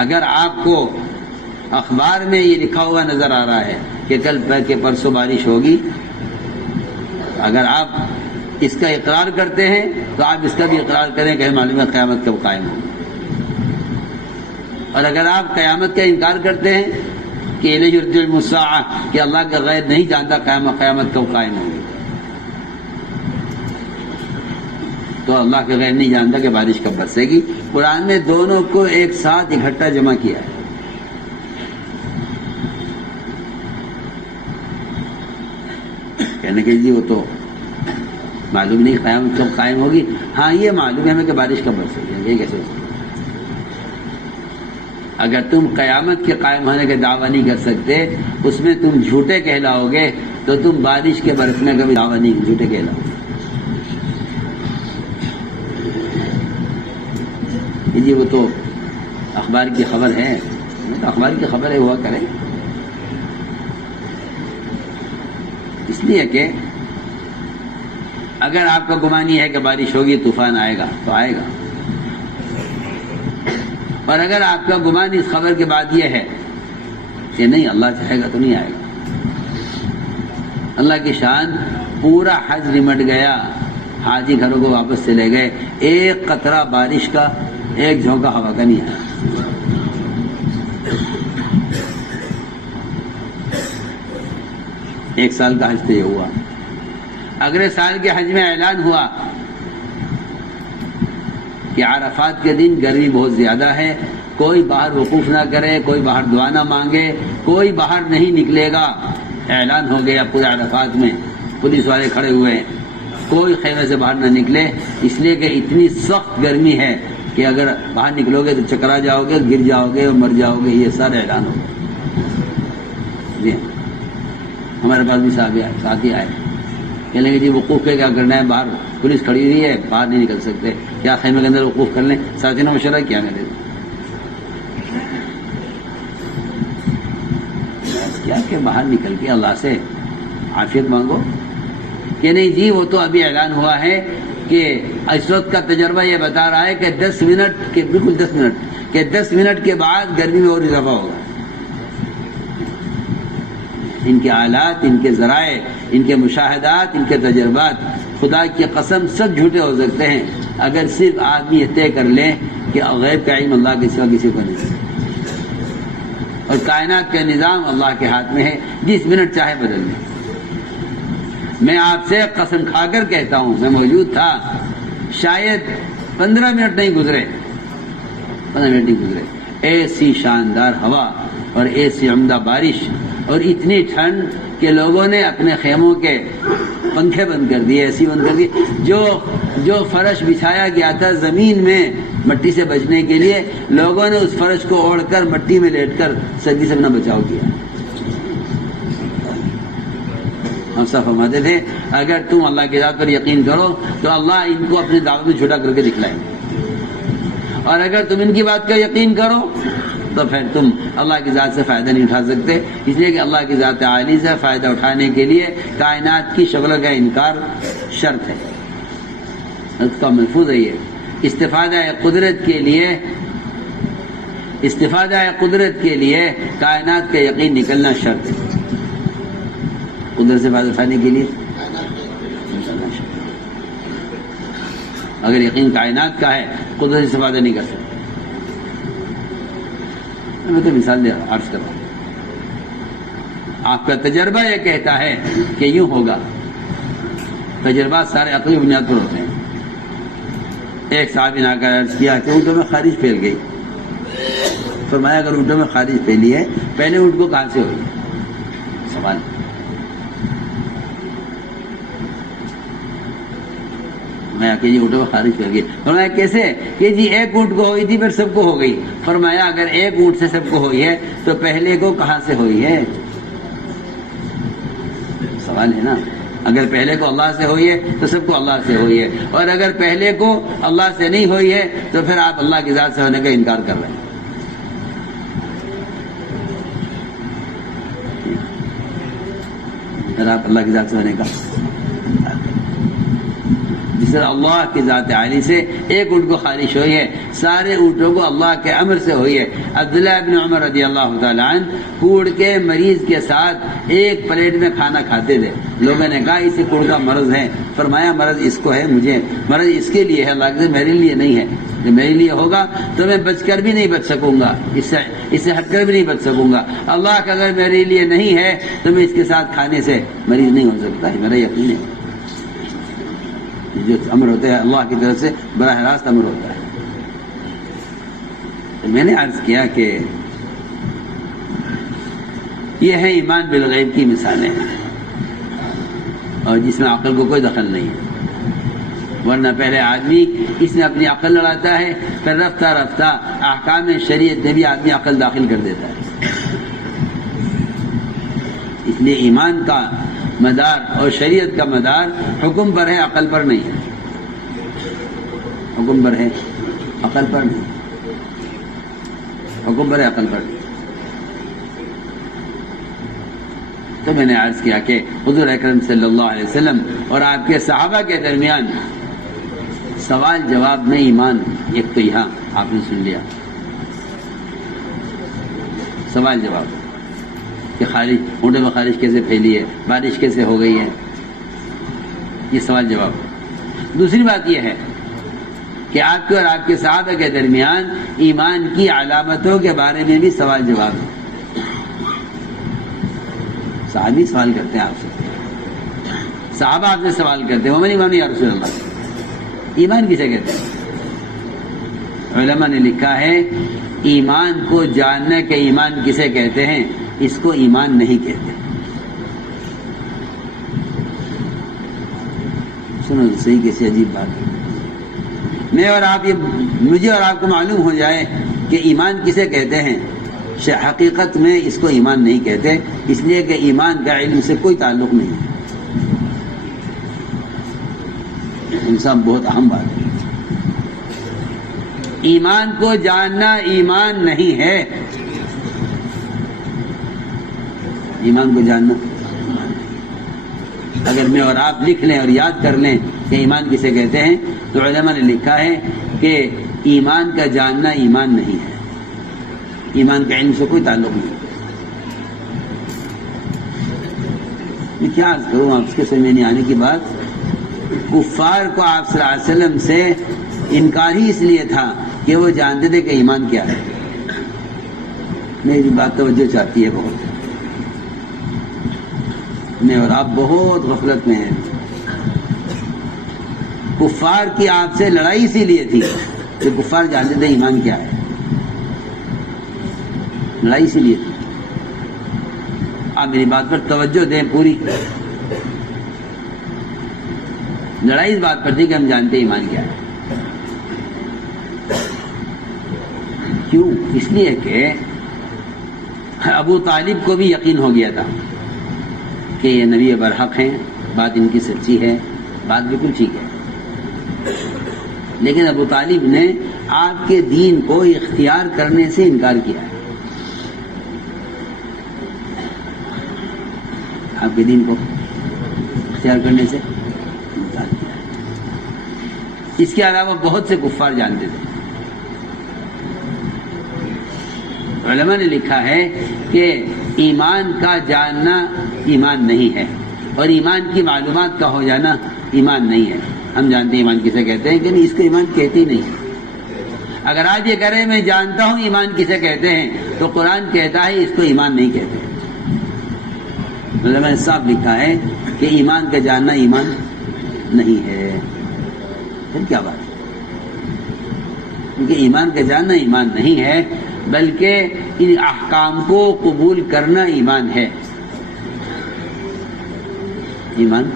اگر آپ کو اخبار میں یہ لکھا ہوا نظر آ رہا ہے کہ کل کے پرسوں بارش ہوگی، اگر آپ اس کا اقرار کرتے ہیں تو آپ اس کا بھی اقرار کریں کہ معلوم ہے قیامت کب قائم ہوگی۔ اور اگر آپ قیامت کا انکار کرتے ہیں کہ الیہ یرجع علم الساعة، کہ اللہ کا غیب نہیں جانتا قیامت کب قائم ہوگی، تو اللہ کے غیب نہیں جانتا کہ بارش کب برسے گی۔ قرآن نے دونوں کو ایک ساتھ اکٹھا جمع کیا ہے۔ کہنے کہ جی وہ تو معلوم نہیں قیامت کب قائم ہوگی، ہاں یہ معلوم ہے ہمیں کہ بارش کب برسے گی، یہ کیسے ہو سکتا؟ اگر تم قیامت کے قائم ہونے کا دعویٰ نہیں کر سکتے، اس میں تم جھوٹے کہلاؤ گے، تو تم بارش کے برسنے کا بھی دعویٰ نہیں، جھوٹے کہلاؤ گے۔ جی وہ تو اخبار کی خبر ہے، تو اخبار کی خبر ہے ہوا کریں، اس لیے کہ اگر آپ کا گمان یہ ہے کہ بارش ہوگی طوفان آئے گا تو آئے گا، اور اگر آپ کا گمان اس خبر کے بعد یہ ہے کہ نہیں اللہ چاہے گا تو نہیں آئے گا۔ اللہ کی شان، پورا حج نمٹ گیا، حاجی گھروں کو واپس چلے گئے، ایک قطرہ بارش کا، ایک جھونکا ہوا کا نہیں آیا۔ ایک سال کا حج تو یہ ہوا۔ اگلے سال کے حج میں اعلان ہوا کہ عرفات کے دن گرمی بہت زیادہ ہے، کوئی باہر وقوف نہ کرے، کوئی باہر دعا نہ مانگے، کوئی باہر نہیں نکلے گا۔ اعلان ہو گیا پورے عرفات میں، پولیس والے کھڑے ہوئے ہیں، کوئی خیمے سے باہر نہ نکلے، اس لیے کہ اتنی سخت گرمی ہے کہ اگر باہر نکلو گے تو چکرا جاؤ گے، گر جاؤ گے اور مر جاؤ گے۔ یہ سارا اعلان ہو گیا۔ جی ہمارے پاس بھی ساتھی آئے، کہنے لگے جی وقوف پہ کیا کرنا ہے، باہر پولیس کھڑی ہوئی ہے، باہر نہیں نکل سکتے، کیا خیمے کے اندر وقوف کر لیں؟ ساتھی نے مشورہ کیا میرے کیا کہ باہر نکل کے اللہ سے عافیت مانگو، کہ نہیں جی وہ تو ابھی اعلان ہوا ہے کہ اس وقت کا تجربہ یہ بتا رہا ہے کہ 10 منٹ کے بالکل 10 منٹ کہ 10 منٹ کے بعد گرمی میں اور اضافہ ہوگا۔ ان کے آلات، ان کے ذرائع، ان کے مشاہدات، ان کے تجربات خدا کی قسم سب جھوٹے ہو سکتے ہیں اگر صرف آدمی یہ طے کر لے کہ غیب کا علم اللہ کے سوا کسی کو نہیں، اور کائنات کا نظام اللہ کے ہاتھ میں ہے، جس منٹ چاہے بدل دیں۔ میں آپ سے قسم کھا کر کہتا ہوں، میں موجود تھا، شاید 15 منٹ نہیں گزرے، 15 منٹ نہیں گزرے، ایسی شاندار ہوا اور ایسی عمدہ بارش اور اتنی ٹھنڈ کہ لوگوں نے اپنے خیموں کے پنکھے بند کر دیے، ایسی بند کر دی، جو فرش بچھایا گیا تھا زمین میں مٹی سے بچنے کے لیے، لوگوں نے اس فرش کو اوڑھ کر مٹی میں لیٹ کر سردی سے اپنا بچاؤ کیا۔ ہم سب فرماتے تھے اگر تم اللہ کی ذات پر یقین کرو تو اللہ ان کو اپنی دعوت میں جھوٹا کر کے دکھلائے، اور اگر تم ان کی بات کا یقین کرو تو پھر تم اللہ کی ذات سے فائدہ نہیں اٹھا سکتے، اس لیے کہ اللہ کی ذات عالی سے فائدہ اٹھانے کے لیے کائنات کی شکل کا انکار شرط ہے، اس کا محفوظ ہے۔ یہ استفادہ قدرت کے لیے استفادہ قدرت کے لیے کائنات کا یقین نکلنا شرط ہے. قدرت سے فائدہ اٹھانے کے لیے نکلنا شرط ہے. اگر یقین کائنات کا ہے قدرت سے استفادہ نہیں کر سکتے. میں تو مثال دے عرض کر رہا ہوں. آپ کا تجربہ یہ کہتا ہے کہ یوں ہوگا. تجربات سارے عقلی بنیاد پر ہوتے ہیں. ایک صحابی نے آ کر عرض کیا کہ اونٹوں میں خارج پھیل گئی. فرمایا اگر اونٹوں میں خارج پھیلی ہے پہلے اونٹ کو کہاں سے ہوئی؟ سوال. میں کہ جی اونٹوں میں خارج پھیل گئی. فرمایا کیسے؟ کہ جی ایک اونٹ کو ہوئی تھی پھر سب کو ہو گئی. فرمایا اگر ایک اونٹ سے سب کو ہوئی ہے تو پہلے کو کہاں سے ہوئی ہے؟ سوال ہے نا. اگر پہلے کو اللہ سے ہوئی ہے تو سب کو اللہ سے ہوئی ہے, اور اگر پہلے کو اللہ سے نہیں ہوئی ہے تو پھر آپ اللہ کی ذات سے ہونے کا انکار کر رہے ہیں. پھر آپ اللہ کی ذات سے ہونے کا, جس طرح اللہ کی ذات عالی سے ایک اونٹ کو خارش ہوئی ہے, سارے اونٹوں کو اللہ کے امر سے ہوئی ہے. عبداللہ ابن عمر رضی اللہ تعالیٰ عنہ کوڑ کے مریض کے ساتھ ایک پلیٹ میں کھانا کھاتے تھے. لوگوں نے کہا اسے کوڑ کا مرض ہے. فرمایا مرض اس کو ہے, مجھے مرض اس کے لیے ہے, اللہ کے میرے لیے نہیں ہے. جو میرے لیے ہوگا تو میں بچ کر بھی نہیں بچ سکوں گا, اس سے ہٹ کر بھی نہیں بچ سکوں گا. اللہ کا اگر میرے لیے نہیں ہے تو میں اس کے ساتھ کھانے سے مریض نہیں ہو سکتا. میرا یقین ہے جو امر ہوتا ہے اللہ کی طرف سے براہ راست امر ہوتا ہے. تو میں نے عرض کیا کہ یہ ہے ایمان بالغیب کی مثالیں, اور جس میں عقل کو کوئی دخل نہیں ہے. ورنہ پہلے آدمی اس میں اپنی عقل لڑاتا ہے, پھر رفتہ رفتہ احکام شریعت میں بھی آدمی عقل داخل کر دیتا ہے. اس لیے ایمان کا مدار اور شریعت کا مدار حکم پر ہے, عقل پر نہیں ہے. حکم پر ہے, عقل پر نہیں. حکم پر ہے, عقل پر نہیں. تو میں نے عرض کیا کہ حضور اکرم صلی اللہ علیہ وسلم اور آپ کے صحابہ کے درمیان سوال جواب میں ایمان, ایک تو یہاں آپ نے سن لیا سوال جواب کہ خارج اونٹوں میں خارج کیسے پھیلی ہے, بارش کیسے ہو گئی ہے, یہ سوال جواب. دوسری بات یہ ہے کہ آپ کے اور آپ کے صحابہ کے درمیان ایمان کی علامتوں کے بارے میں بھی سوال جواب ہے. صحابی سوال کرتے ہیں آپ سے, صحابہ آپ سے سوال کرتے ہیں ومن ایمان یا رسول اللہ, ایمان کسے کہتے ہیں؟ علماء نے لکھا ہے ایمان کو جاننے کے ایمان کسے کہتے ہیں, اس کو ایمان نہیں کہتے. سنو صحیح کیسی عجیب بات ہے. میں اور آپ, یہ مجھے اور آپ کو معلوم ہو جائے کہ ایمان کسے کہتے ہیں. حقیقت میں اس کو ایمان نہیں کہتے, اس لیے کہ ایمان کا علم سے کوئی تعلق نہیں ہے. انسان بہت اہم بات ہے. ایمان کو جاننا ایمان نہیں ہے. ایمان کو جاننا, اگر میں اور آپ لکھ لیں اور یاد کر لیں کہ ایمان کسے کہتے ہیں, تو علماء نے لکھا ہے کہ ایمان کا جاننا ایمان نہیں ہے. ایمان کا علم سے کوئی تعلق نہیں. میں کیا عرض کروں آپ کے سمجھ نہیں آنے کی بات. کفار کو آپ صلی اللہ علیہ وسلم سے انکار ہی اس لیے تھا کہ وہ جانتے تھے کہ ایمان کیا ہے. میری بات توجہ چاہتی ہے بہت. میں اور آپ بہت غفلت میں ہیں. کفار کی آپ سے لڑائی اسی لیے تھی کہ کفار جانتے تھے ایمان کیا ہے. لڑائی اسی لیے تھی. آپ میری بات پر توجہ دیں پوری. لڑائی اس بات پر تھی کہ ہم جانتے ہیں ایمان کیا ہے. کیوں؟ اس لیے کہ ابو طالب کو بھی یقین ہو گیا تھا کہ یہ نبی برحق ہیں, بات ان کی سچی ہے, بات بالکل ٹھیک ہے. لیکن ابو طالب نے آپ کے دین کو اختیار کرنے سے انکار کیا ہے. آپ کے دین کو اختیار کرنے سے انکار کیا ہے. اس کے علاوہ بہت سے کفار جانتے تھے. علماء نے لکھا ہے کہ ایمان کا جاننا ایمان نہیں ہے، اور ایمان کی معلومات کا ہو جانا ایمان نہیں ہے۔ ہم جانتے ہیں ایمان کسے کہتے ہیں کہ نہیں، اس کو ایمان کہتے ہی نہیں۔ اگر آج یہ کرے میں جانتا ہوں ایمان کسے کہتے ہیں، تو قرآن کہتا ہے اس کو ایمان نہیں کہتے۔ علماء نے صاف لکھا ہے کہ ایمان کا جاننا ایمان نہیں ہے۔ پھر کیا بات ہے؟ کیونکہ ایمان کا جاننا ایمان نہیں ہے، بلکہ ان احکام کو قبول کرنا ایمان ہے۔ ایمان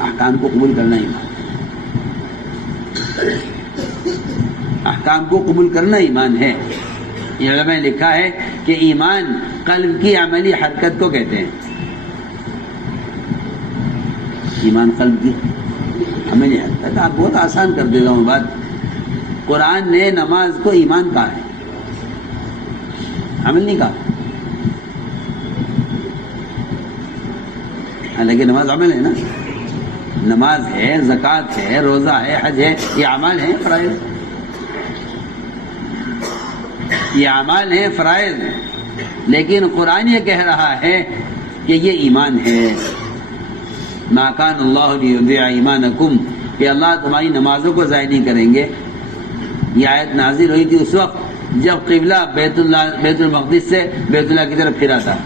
احکام کو قبول کرنا ایمان، احکام کو قبول کرنا ایمان ہے۔ یہ علماء نے لکھا ہے کہ ایمان قلب کی عملی حرکت کو کہتے ہیں۔ ایمان قلب کی عملی حرکت، آپ بہت آسان کر دیتا ہوں بات۔ قرآن نے نماز کو ایمان کہا ہے، عمل نہیں کہا۔ حالانکہ نماز عمل ہے نا، نماز ہے، زکوٰۃ ہے، روزہ ہے، حج ہے، یہ اعمال ہیں فرائض، یہ اعمال ہیں فرائض، لیکن قرآن یہ کہہ رہا ہے کہ یہ ایمان ہے۔ ما کان اللہ لیضیع ایمانکم، کہ اللہ تمہاری نمازوں کو ضائع نہیں کریں گے۔ یہ آیت نازل ہوئی تھی اس وقت جب قبلہ بیت المقدس سے بیت اللہ کی طرف پھرا تھا،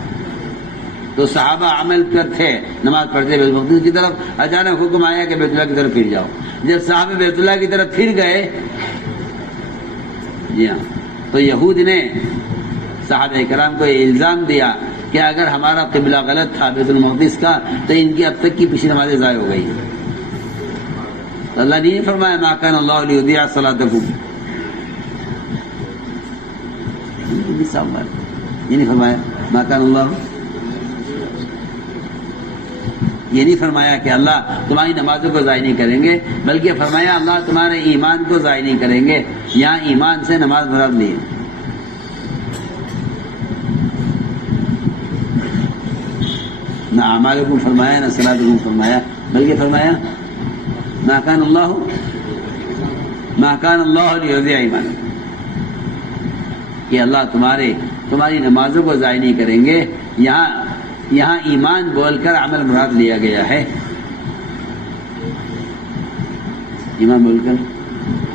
تو صحابہ عمل پر تھے، نماز پڑھتے بیت المقدس کی طرف، اچانک حکم آیا کہ بیت اللہ کی طرف پھر جاؤ۔ جب صحابہ بیت اللہ کی طرف پھر گئے، جی ہاں، تو یہود نے صحابہ کرام کو یہ الزام دیا کہ اگر ہمارا قبلہ غلط تھا بیت المقدس کا تو ان کی اب تک کی پچھلی نمازیں ضائع ہو گئی۔ تو اللہ نے یہ فرمایا ما کان اللہ لیضیع صلاتکم، یہ نہیں فرمایا ما کان اللہ، یہ نہیں فرمایا کہ اللہ تمہاری نمازوں کو ضائع نہیں کریں گے، بلکہ فرمایا اللہ تمہارے ایمان کو ضائع نہیں کریں گے۔ یہاں ایمان سے نماز مراد نہیں ہے۔ نہ اعمالکم فرمایا، نہ صلاتکم فرمایا، بلکہ فرمایا ما کان اللہ لیضیع ایمانکم، کہ اللہ تمہاری نمازوں کو ضائع نہیں کریں گے۔ یہاں ایمان بول کر عمل مراد لیا گیا ہے، ایمان بول کر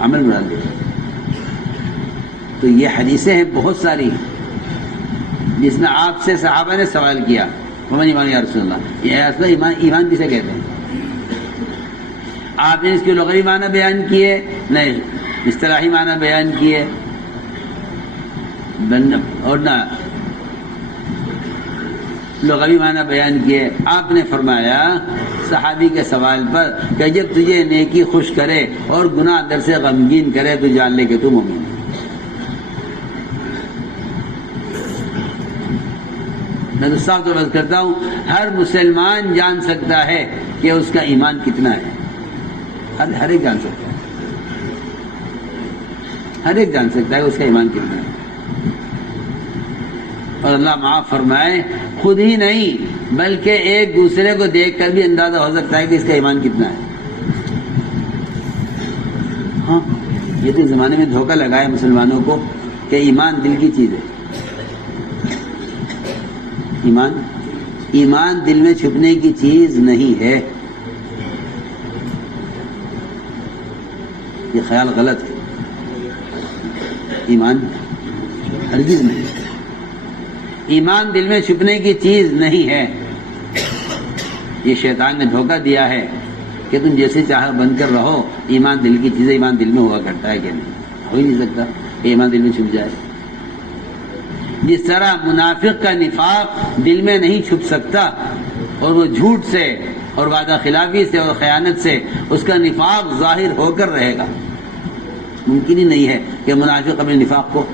عمل مراد لیا۔ تو یہ حدیثیں ہیں بہت ساری جس میں آپ سے صحابہ نے سوال کیا ومن ایمان یا رسول اللہ، یہ اصل ایمان کسے کہتے ہیں؟ آپ نے اس کے لغوی معنی بیان کیے، نہیں اصطلاحی معنی بیان کیے، اور نہ لغوی معنی بیان کیے۔ آپ نے فرمایا صحابی کے سوال پر کہ جب تجھے نیکی خوش کرے اور گناہ اندر سے غمگین کرے تو جان لے کہ تو مومن ہے۔ میں تو صاف طور پر کرتا ہوں، ہر مسلمان جان سکتا ہے کہ اس کا ایمان کتنا ہے، ہر ایک جان سکتا ہے، ہر ایک جان سکتا ہے کہ اس کا ایمان کتنا ہے۔ اور اللہ معاف فرمائے، خود ہی نہیں بلکہ ایک دوسرے کو دیکھ کر بھی اندازہ ہو سکتا ہے کہ اس کا ایمان کتنا ہے۔ ہاں، یہ تو زمانے میں دھوکہ لگایا مسلمانوں کو کہ ایمان دل کی چیز ہے۔ ایمان دل میں چھپنے کی چیز نہیں ہے، یہ خیال غلط ہے۔ ایمان ہرگز نہیں، ایمان دل میں چھپنے کی چیز نہیں ہے۔ یہ شیطان نے دھوکہ دیا ہے کہ تم جیسے چاہے بن کر رہو، ایمان دل کی چیز ہے، ایمان دل میں ہوا کرتا ہے کہ نہیں؟ ہو ہی نہیں سکتا کہ ایمان دل میں چھپ جائے۔ جس طرح منافق کا نفاق دل میں نہیں چھپ سکتا، اور وہ جھوٹ سے اور وعدہ خلافی سے اور خیانت سے اس کا نفاق ظاہر ہو کر رہے گا، ممکن ہی نہیں ہے کہ منافق اپنے نفاق کو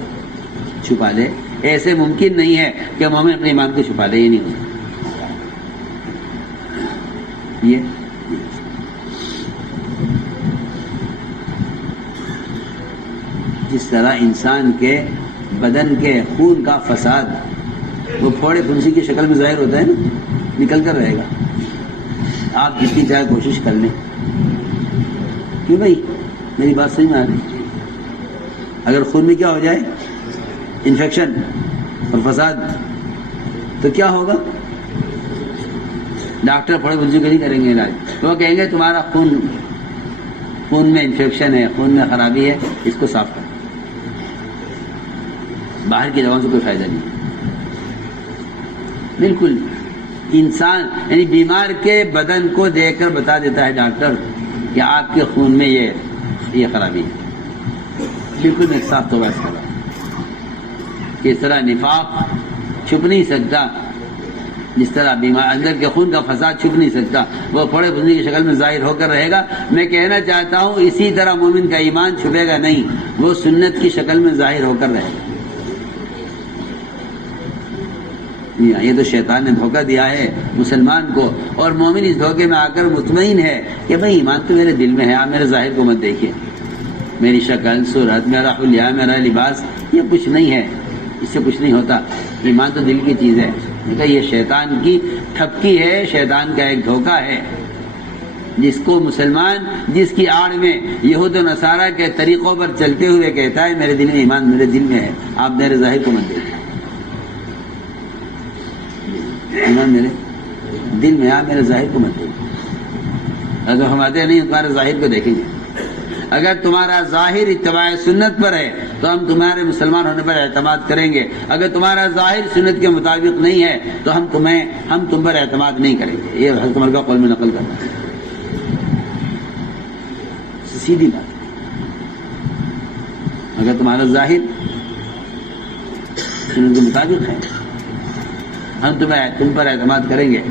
چھپا لے، ایسے ممکن نہیں ہے کہ مومن اپنے ایمان کو چھپا لے، یہ نہیں ہوتا۔ یہ جس طرح انسان کے بدن کے خون کا فساد وہ پھوڑے پھنسی کی شکل میں ظاہر ہوتا ہے نا، نکل کر رہے گا، آپ جتنی چاہے کوشش کر لیں۔ کیوں بھائی، میری بات صحیح میں آ رہی؟ اگر خون میں کیا ہو جائے، انفیکشن اور فساد، تو کیا ہوگا؟ ڈاکٹر پڑے بجے کے نہیں کریں گے علاج، وہ کہیں گے تمہارا خون میں انفیکشن ہے، خون میں خرابی ہے، اس کو صاف کرو۔ باہر کی دواؤں سے کوئی فائدہ نہیں۔ بالکل انسان یعنی بیمار کے بدن کو دیکھ کر بتا دیتا ہے ڈاکٹر کہ آپ کے خون میں یہ خرابی ہے۔ بالکل میں صاف تو بات کر رہا ہوں کہ اس طرح نفاق چھپ نہیں سکتا، جس طرح بیمار اندر کے خون کا فساد چھپ نہیں سکتا، وہ پھوڑے بھجنے کی شکل میں ظاہر ہو کر رہے گا۔ میں کہنا چاہتا ہوں اسی طرح مومن کا ایمان چھپے گا نہیں، وہ سنت کی شکل میں ظاہر ہو کر رہے گا۔ یہ تو شیطان نے دھوکہ دیا ہے مسلمان کو، اور مومن اس دھوکے میں آ کر مطمئن ہے کہ بھائی ایمان تو میرے دل میں ہے، آپ میرے ظاہر کو مت دیکھیے، میری شکل، صورت، میرا حلیہ، میرا لباس، یہ کچھ نہیں ہے، اس سے کچھ نہیں ہوتا، ایمان تو دل کی چیز ہے۔ یہ شیطان کی ٹھپکی ہے، شیطان کا ایک دھوکہ ہے، جس کو مسلمان جس کی آڑ میں یہود و نصارہ کے طریقوں پر چلتے ہوئے کہتا ہے میرے دل میں ایمان میرے دل میں ہے، آپ میرے ظاہر کو مت دیکھیے، ایمان میرے دل میں، آپ میرے ظاہر کو مت دیکھیے۔ اگر فرماتے نہیں تمہارے ظاہر کو دیکھیں گے، اگر تمہارا ظاہر اتباع سنت پر ہے تو ہم تمہارے مسلمان ہونے پر اعتماد کریں گے، اگر تمہارا ظاہر سنت کے مطابق نہیں ہے تو ہم تم پر اعتماد نہیں کریں گے۔ یہ حضرت عمر کا قول میں نقل کرنا ہے، سیدھی بات۔ اگر تمہارا ظاہر سنت کے مطابق ہے ہم تم پر اعتماد کریں گے،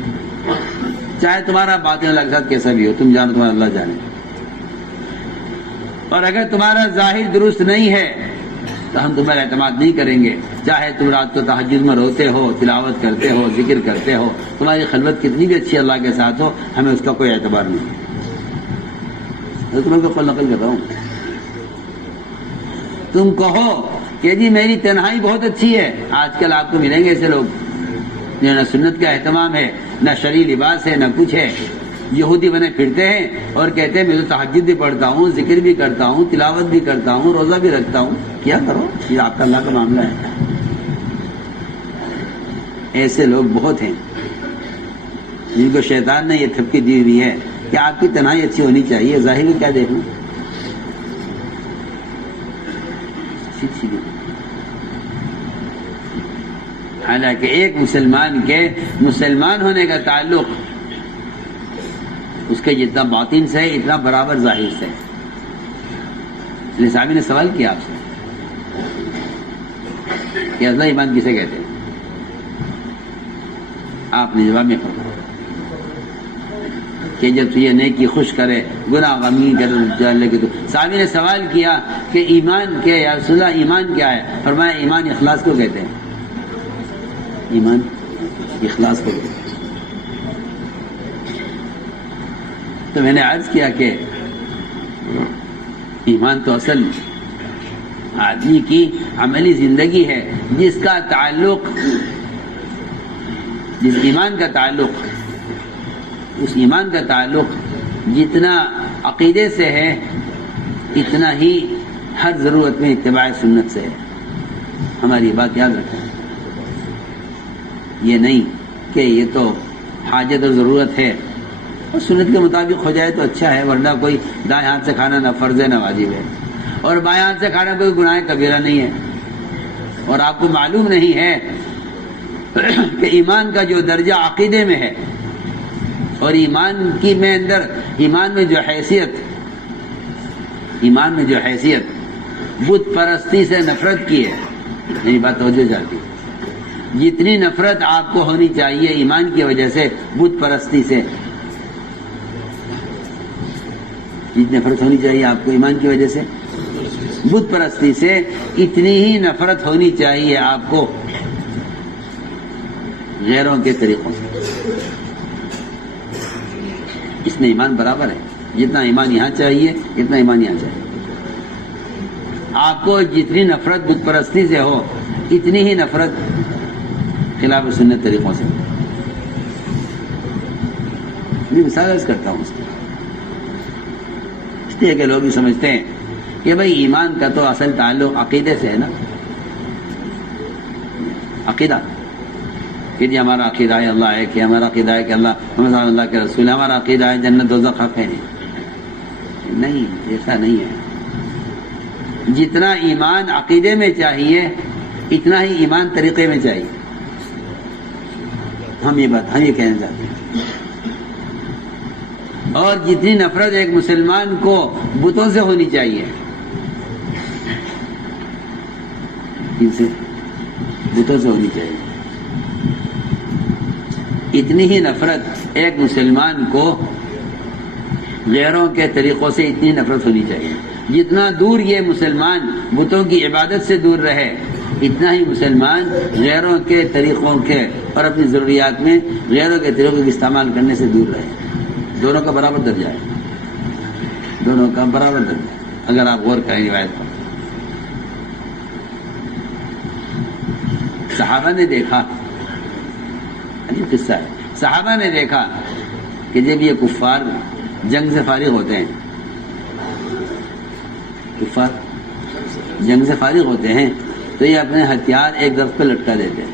چاہے تمہارا باطن اللہ کے ساتھ کیسا بھی ہو، تم جانو تمہارا اللہ جانے۔ اور اگر تمہارا ظاہر درست نہیں ہے تو ہم تم پر اعتماد نہیں کریں گے، چاہے تم رات کو تہجد میں روتے ہو، تلاوت کرتے ہو، ذکر کرتے ہو، تمہاری خلوت کتنی بھی اچھی اللہ کے ساتھ ہو، ہمیں اس کا کوئی اعتبار نہیں۔ تمہیں کو نقل کر رہا ہوں، تم کہو کہ جی میری تنہائی بہت اچھی ہے، آج کل آپ کو ملیں گے ایسے لوگ، نہ سنت کا اہتمام ہے، نہ شرعی لباس ہے، نہ کچھ ہے، یہودی بنے پھرتے ہیں اور کہتے ہیں میں تو تہجد بھی پڑھتا ہوں، ذکر بھی کرتا ہوں، تلاوت بھی کرتا ہوں، روزہ بھی رکھتا ہوں۔ کیا کرو، یہ آپ کا اللہ کا معاملہ ہے۔ ایسے لوگ بہت ہیں جن کو شیطان نے یہ تھپکی دی ہوئی ہے کہ آپ کی تنہائی اچھی ہونی چاہیے، ظاہر میں کیا دیکھنا۔ حالانکہ ایک مسلمان کے مسلمان ہونے کا تعلق اس کے جتنا باطن سے ہے اتنا برابر ظاہر سے ہے۔ صحابی نے سوال کیا آپ سے کہ اصل ایمان کسے کہتے ہیں؟ آپ نے جواب میں فرمایا کہ جب تو یہ نیکی خوش کرے، گناہ غمگین کرے۔ تو صحابی نے سوال کیا کہ ایمان کیا یا رسول اللہ، ایمان کیا ہے؟ فرمایا ایمان اخلاص کو کہتے ہیں، ایمان اخلاص کو کہتے ہیں۔ تو میں نے عرض کیا کہ ایمان تو اصل آدمی کی عملی زندگی ہے، جس کا تعلق، جس ایمان کا تعلق، اس ایمان کا تعلق جتنا عقیدے سے ہے اتنا ہی ہر ضرورت میں اتباع سنت سے ہے۔ ہماری بات یاد رکھیں، یہ نہیں کہ یہ تو حاجت اور ضرورت ہے اور سنت کے مطابق ہو جائے تو اچھا ہے، ورنہ کوئی دائیں ہاتھ سے کھانا نہ فرض ہے نہ واجب ہے، اور بائیں ہاتھ سے کھانا کوئی گناہ کبیرہ نہیں ہے۔ اور آپ کو معلوم نہیں ہے کہ ایمان کا جو درجہ عقیدے میں ہے اور ایمان کی میں اندر ایمان میں جو حیثیت بت پرستی سے نفرت کی ہے، میری بات توجہ چاہتی ہے، جتنی نفرت آپ کو ہونی چاہیے ایمان کی وجہ سے بت پرستی سے، جتنی نفرت ہونی چاہیے آپ کو ایمان کی وجہ سے بت پرستی سے، اتنی ہی نفرت ہونی چاہیے آپ کو غیروں کے طریقوں سے۔ اس میں ایمان برابر ہے، جتنا ایمان یہاں چاہیے اتنا ایمان یہاں چاہیے۔ آپ کو جتنی نفرت بت پرستی سے ہو اتنی ہی نفرت خلاف سنت طریقوں سے۔ میں مثال عرض کرتا ہوں، اس لیے کہ لوگ یہ سمجھتے ہیں کہ بھئی ایمان کا تو اصل تعلق عقیدے سے ہے نا، عقیدہ کہ جی ہمارا عقیدہ ہے اللہ ایک ہے، ہمارا عقیدہ ہے کہ اللہ محمد اللہ کے رسول ہے، ہمارا عقیدہ ہے جنت دوزخ حق ہے. نہیں، ایسا نہیں ہے. جتنا ایمان عقیدے میں چاہیے اتنا ہی ایمان طریقے میں چاہیے. ہم یہ کہنا چاہتے ہیں. اور جتنی نفرت ایک مسلمان کو بتوں سے ہونی چاہیے، ان سے بتوں سے ہونی چاہیے، اتنی ہی نفرت ایک مسلمان کو غیروں کے طریقوں سے اتنی نفرت ہونی چاہیے. جتنا دور یہ مسلمان بتوں کی عبادت سے دور رہے اتنا ہی مسلمان غیروں کے طریقوں کے اور اپنی ضروریات میں غیروں کے طریقوں کا استعمال کرنے سے دور رہے. دونوں کا برابر درجہ ہے، دونوں کا برابر درجہ ہے. اگر آپ غور کریں روایت پر، صحابہ نے دیکھا، عجیب قصہ ہے، صحابہ نے دیکھا کہ جب یہ کفار جنگ سے فارغ ہوتے ہیں، کفار جنگ سے فارغ ہوتے ہیں تو یہ اپنے ہتھیار ایک درخت پہ لٹکا دیتے ہیں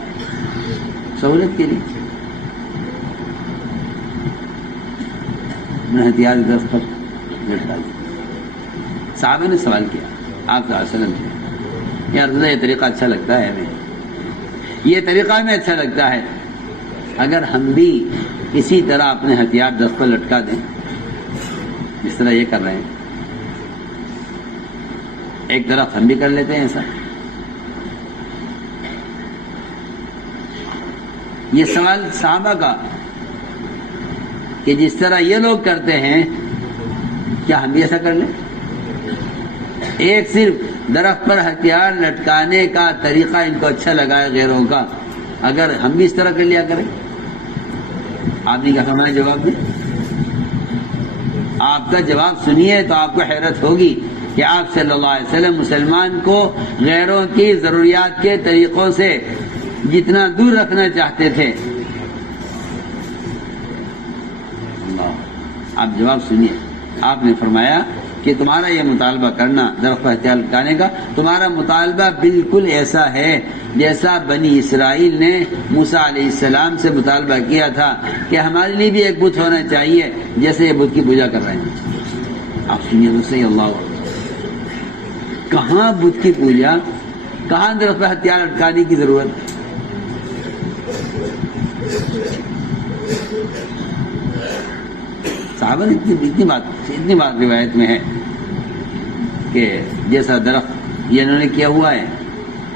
سہولت کے لیے. اپنے ہتھیار ایک درخت پر لٹکا دیتے. صحابہ نے سوال کیا آپ صلی اللہ علیہ وسلم سے، یا رسول اللہ یہ طریقہ اچھا لگتا ہے ہمیں، یہ طریقہ ہمیں اچھا لگتا ہے، اگر ہم بھی اسی طرح اپنے ہتھیار درخت پر لٹکا دیں جس طرح یہ کر رہے ہیں، ایک درخت ہم بھی کر لیتے ہیں ایسا. یہ سوال صحابہ کا کہ جس طرح یہ لوگ کرتے ہیں کیا ہم بھی ایسا کر لیں؟ ایک صرف درخت پر ہتھیار لٹکانے کا طریقہ ان کو اچھا لگا ہے غیروں کا، اگر ہم بھی اس طرح کر لیا کریں. آپ نے کہا ہمارا جواب دیں. آپ کا جواب سنیے تو آپ کو حیرت ہوگی کہ آپ صلی اللہ علیہ وسلم مسلمان کو غیروں کی ضروریات کے طریقوں سے جتنا دور رکھنا چاہتے تھے. آپ جواب سنیے. آپ نے فرمایا کہ تمہارا یہ مطالبہ کرنا درخت پر ہتھیار لٹکانے کا، تمہارا مطالبہ بالکل ایسا ہے جیسا بنی اسرائیل نے موسیٰ علیہ السلام سے مطالبہ کیا تھا کہ ہمارے لیے بھی ایک بت ہونا چاہیے جیسے یہ بت کی پوجا کر رہے ہیں. آپ سنیے تو صحیح. اللہ کہاں بت کی پوجا، کہاں درخت پر ہتھیار لٹکانے کی ضرورت؟ صحابہ اتنی بات روایت میں ہے کہ جیسا درخت یہ انہوں نے کیا ہوا ہے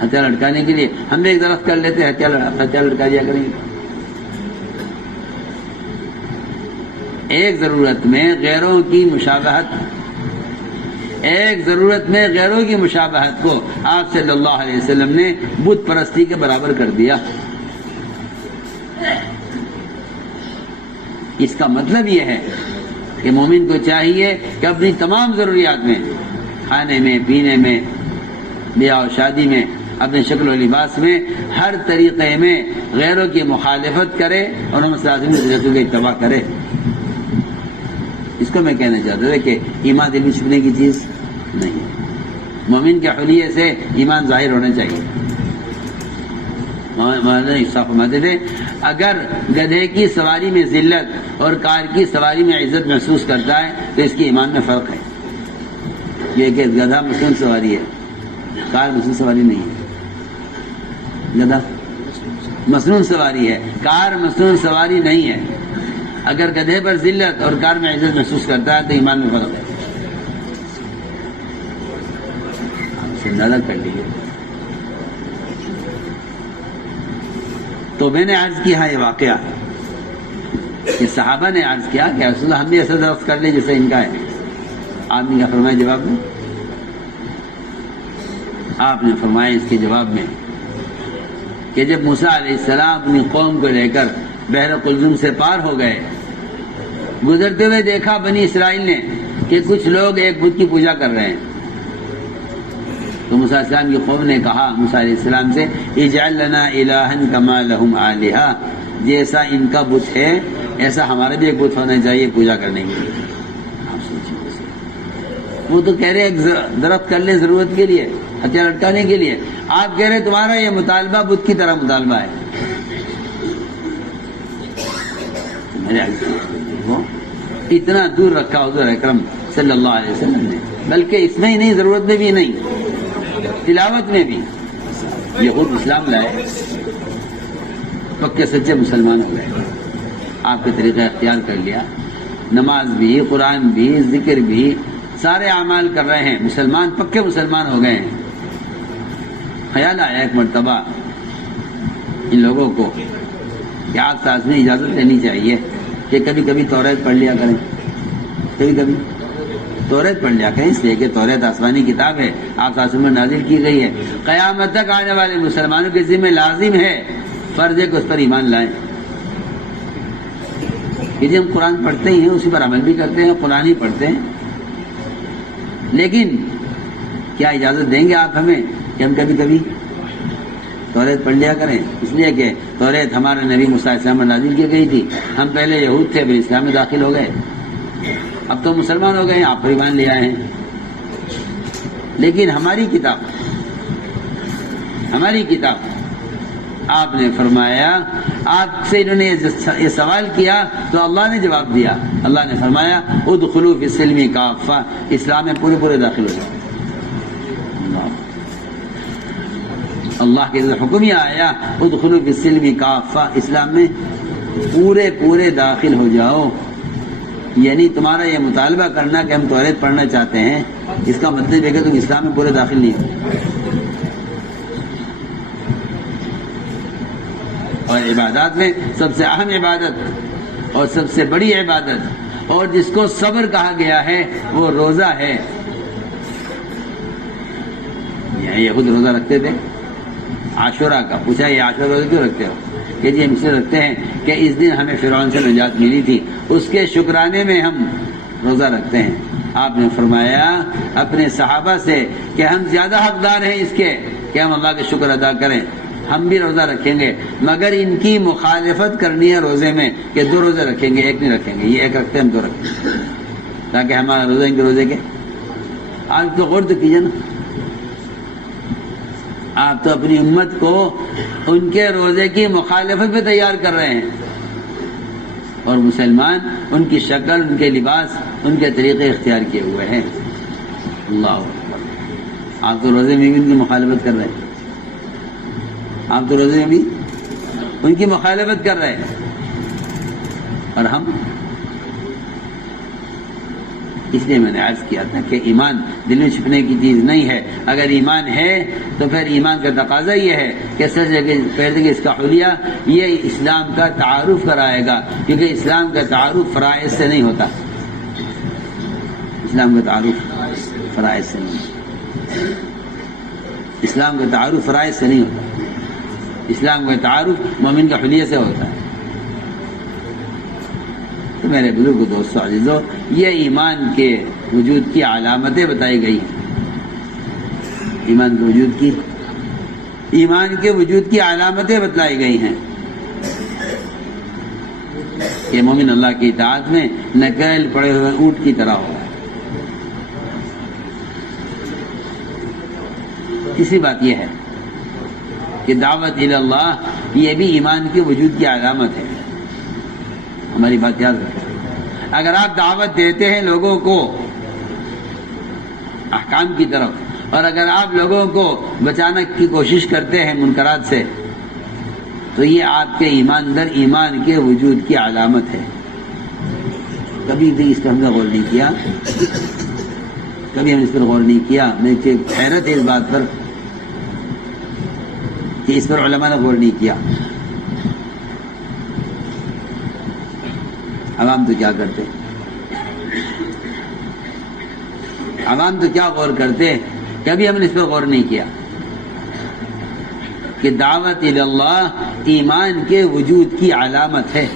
ہتھیار لٹکانے کے لیے، ہم بھی ایک درخت کر لیتے ہیں، ہتھیار لٹکا دیا کریں گے. ایک ضرورت میں غیروں کی مشابہت، ایک ضرورت میں غیروں کی مشابہت کو آپ صلی اللہ علیہ وسلم نے بت پرستی کے برابر کر دیا. اس کا مطلب یہ ہے کہ مومن کو چاہیے کہ اپنی تمام ضروریات میں، کھانے میں، پینے میں، بیاہ و شادی میں، اپنے شکل و لباس میں، ہر طریقے میں غیروں کی مخالفت کرے اور ہم صلی اللہ علیہ وسلم کے طریقوں کی اتباع کرے. اس کو میں کہنا چاہتا تھا کہ ایمان دل میں چھپنے کی چیز نہیں ہے. مومن کے حلیے سے ایمان ظاہر ہونا چاہیے. فرماتے تھے اگر گدھے کی سواری میں ذلت اور کار کی سواری میں عزت محسوس کرتا ہے تو اس کے ایمان میں فرق ہے. یہ کہ گدھا مصنوع سواری ہے، کار مصنوع سواری نہیں ہے. گدھا مصنوع سواری ہے، کار مصنوع سواری نہیں ہے. اگر گدھے پر ذلت اور کار میں عزت محسوس کرتا ہے تو ایمان میں فرق ہے. نظر کر لیجیے. تو میں نے عرض کیا یہ واقعہ کہ صحابہ نے عرض کیا کہ رسول اللہ ہم بھی ایسا درخت کر لیں جیسے ان کا ہے. آپ نے کیا فرمایا جواب میں؟ آپ نے فرمایا اس کے جواب میں کہ جب موسیٰ علیہ السلام اپنی قوم کو لے کر بحر قلزم سے پار ہو گئے، گزرتے ہوئے دیکھا بنی اسرائیل نے کہ کچھ لوگ ایک بت کی پوجا کر رہے ہیں. تو موسیٰ علیہ السلام کی قوم نے کہا موسیٰ علیہ السلام سے اجعل لنا الہا کما لہم آلہہ، جیسا ان کا بت ہے ایسا ہمارا بھی ایک بت ہونا چاہیے پوجا کرنے کے لیے. آپ سوچیے وہ تو کہہ رہے ہیں درخت کر لیں ضرورت کے لیے، ہتھیار لٹکانے کے لیے، آپ کہہ رہے ہیں تمہارا یہ مطالبہ بت کی طرح مطالبہ ہے۔ اتنا دور رکھا حضور اکرم صلی اللہ علیہ وسلم نے، بلکہ اس میں ہی نہیں، ضرورت میں بھی نہیں، تلاوت میں بھی۔ یہ خود اسلام لائے، پکے سچے مسلمان ہو گئے، آپ کے طریقہ اختیار کر لیا، نماز بھی، قرآن بھی، ذکر بھی، سارے اعمال کر رہے ہیں، مسلمان پکے مسلمان ہو گئے ہیں۔ خیال آیا ایک مرتبہ ان لوگوں کو کہ آپ ساتھ میں اجازت لینی چاہیے کہ کبھی کبھی توریت پڑھ لیا کریں، کبھی کبھی توریت پڑھ لیا کریں، اس لیے کہ توریت آسمانی کتاب ہے، آپ ساتھ میں نازل کی گئی ہے، قیامت تک آنے والے مسلمانوں کے ذمہ لازم ہے، فرض ہے کہ اس پر ایمان لائیں۔ کہ ہم قرآن پڑھتے ہی ہیں، اسی پر عمل بھی کرتے ہیں، قرآن ہی پڑھتے ہیں، لیکن کیا اجازت دیں گے آپ ہمیں کہ ہم کبھی کبھی توریت پڑھ لیا کریں؟ اس لیے کہ توریت ہمارے نبی موسیٰ علیہ السلام میں نازل کی گئی تھی، ہم پہلے یہود تھے، پھر اسلام میں داخل ہو گئے، اب تو مسلمان ہو گئے ہیں، آپ پر ایمان لے آئے ہیں، لیکن ہماری کتاب آپ نے فرمایا، آپ سے انہوں نے یہ سوال کیا تو اللہ نے جواب دیا، اللہ نے فرمایا ادخلوا فی السلم کافہ، اسلام میں پورے داخل ہو جائے۔ اللہ کے حکم یہ آیا ادخلوا فی السلم کافہ، اسلام میں پورے داخل ہو جاؤ، یعنی تمہارا یہ مطالبہ کرنا کہ ہم توریت پڑھنا چاہتے ہیں، اس کا مطلب ہے کہ تم اسلام میں پورے داخل نہیں ہو۔ اور عبادات میں سب سے اہم عبادت اور سب سے بڑی عبادت اور جس کو صبر کہا گیا ہے وہ روزہ ہے۔ یہ خود روزہ رکھتے تھے عاشورہ کا، پوچھا یہ عاشورہ روزہ کیوں رکھتے ہو؟ کہ جی ہم اس لیے رکھتے ہیں کہ اس دن ہمیں فرعون سے نجات ملی تھی، اس کے شکرانے میں ہم روزہ رکھتے ہیں۔ آپ نے فرمایا اپنے صحابہ سے کہ ہم زیادہ حقدار ہیں اس کے کہ ہم اللہ کا شکر ادا کریں، ہم بھی روزہ رکھیں گے، مگر ان کی مخالفت کرنی ہے روزے میں کہ 2 روزے رکھیں گے، 1 نہیں رکھیں گے، یہ 1 رکھتے ہیں ہم 2 رکھیں گے، تاکہ ہمارا روزے ان کے روزے کے۔ آج تو غور تو کیجیے نا، آپ تو اپنی امت کو ان کے روزے کی مخالفت پہ تیار کر رہے ہیں، اور مسلمان ان کی شکل، ان کے لباس، ان کے طریقے اختیار کیے ہوئے ہیں۔ اللہ اکبر، آپ تو روزے میں بھی ان کی مخالفت کر رہے ہیں، آپ تو روزے میں بھی ان کی مخالفت کر رہے ہیں، اور ہم، اس لیے میں نے عرض کیا تھا کہ ایمان دل میں چھپنے کی چیز نہیں ہے، اگر ایمان ہے تو پھر ایمان کا تقاضا یہ ہے کہ سچ پہلے اس کا حلیہ یہ اسلام کا تعارف کرائے گا، کیونکہ اسلام کا تعارف فرائض سے نہیں ہوتا، اسلام کا تعارف فرائض سے نہیں، اسلام کا تعارف فرائض سے نہیں ہوتا، اسلام کا تعارف مومن کا حلیہ سے ہوتا ہے۔ تو میرے بزرگ دوستو عزیزو، یہ ایمان کے وجود کی علامتیں بتائی گئی ہیں، ایمان کے وجود کی علامتیں بتلائی گئی ہیں کہ مومن اللہ کی اطاعت میں نکیل پڑے ہوئے اونٹ کی طرح ہوگا۔ تیسری بات یہ ہے کہ دعوت الی اللہ یہ بھی ایمان کے وجود کی علامت ہے، ہماری بات یاد رکھیں۔ اگر آپ دعوت دیتے ہیں لوگوں کو احکام کی طرف، اور اگر آپ لوگوں کو بچانے کی کوشش کرتے ہیں منکرات سے، تو یہ آپ کے ایمان کے وجود کی علامت ہے۔ کبھی بھی اس پر ہم نے غور نہیں کیا، کبھی ہم اس پر غور نہیں کیا، مجھے حیرت ہے اس بات پر کہ اس پر علماء نے غور نہیں کیا۔ عوام تو کیا کرتے، عوام تو کیا غور کرتے، کبھی ہم نے اس پر غور نہیں کیا کہ دعوت الی اللہ ایمان کے وجود کی علامت ہے۔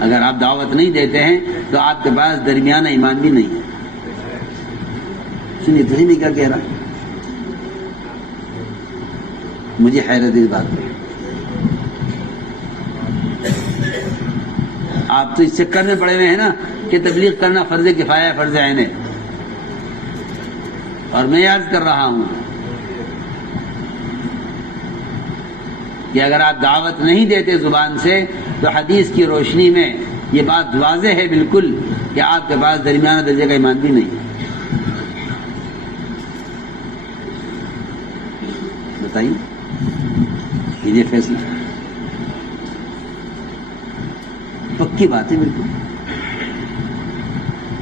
اگر آپ دعوت نہیں دیتے ہیں تو آپ کے پاس درمیانہ ایمان بھی نہیں ہے۔ سنیے تو نہیں کیا کہہ رہا، مجھے حیرت اس بات میں۔ آپ تو اس چکر میں پڑے ہوئے ہیں نا کہ تبلیغ کرنا فرض کفایہ ہے، فرض عین ہے، اور میں عرض کر رہا ہوں کہ اگر آپ دعوت نہیں دیتے زبان سے تو حدیث کی روشنی میں یہ بات واضح ہے بالکل کہ آپ کے پاس درمیانہ درجے کا ایمان بھی نہیں. بتائیے کیجیے فیصلہ. پکی بات ہے بالکل.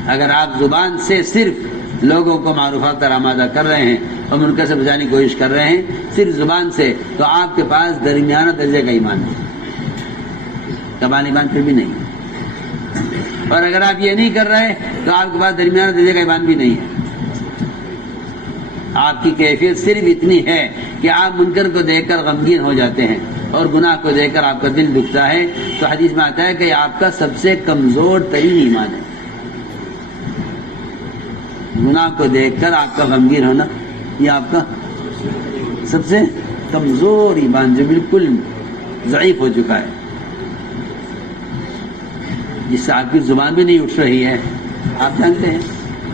اگر آپ زبان سے صرف لوگوں کو معروفات پر آمادہ کر رہے ہیں اور منکر سے بچانے کی کوشش کر رہے ہیں صرف زبان سے، تو آپ کے پاس درمیانہ درجے کا ایمان ہے، کمال ایمان پھر بھی نہیں. اور اگر آپ یہ نہیں کر رہے تو آپ کے پاس درمیانہ درجے کا ایمان بھی نہیں ہے. آپ کی کیفیت صرف اتنی ہے کہ آپ منکر کو دیکھ کر غمگین ہو جاتے ہیں اور گناہ کو دیکھ کر آپ کا دل دکھتا ہے. تو حدیث میں آتا ہے کہ آپ کا سب سے کمزور ترین ایمان ہے. گناہ کو دیکھ کر آپ کا غمگین ہونا یہ آپ کا سب سے کمزور ایمان جو بالکل ضعیف ہو چکا ہے، جس سے آپ کی زبان بھی نہیں اٹھ رہی ہے. آپ جانتے ہیں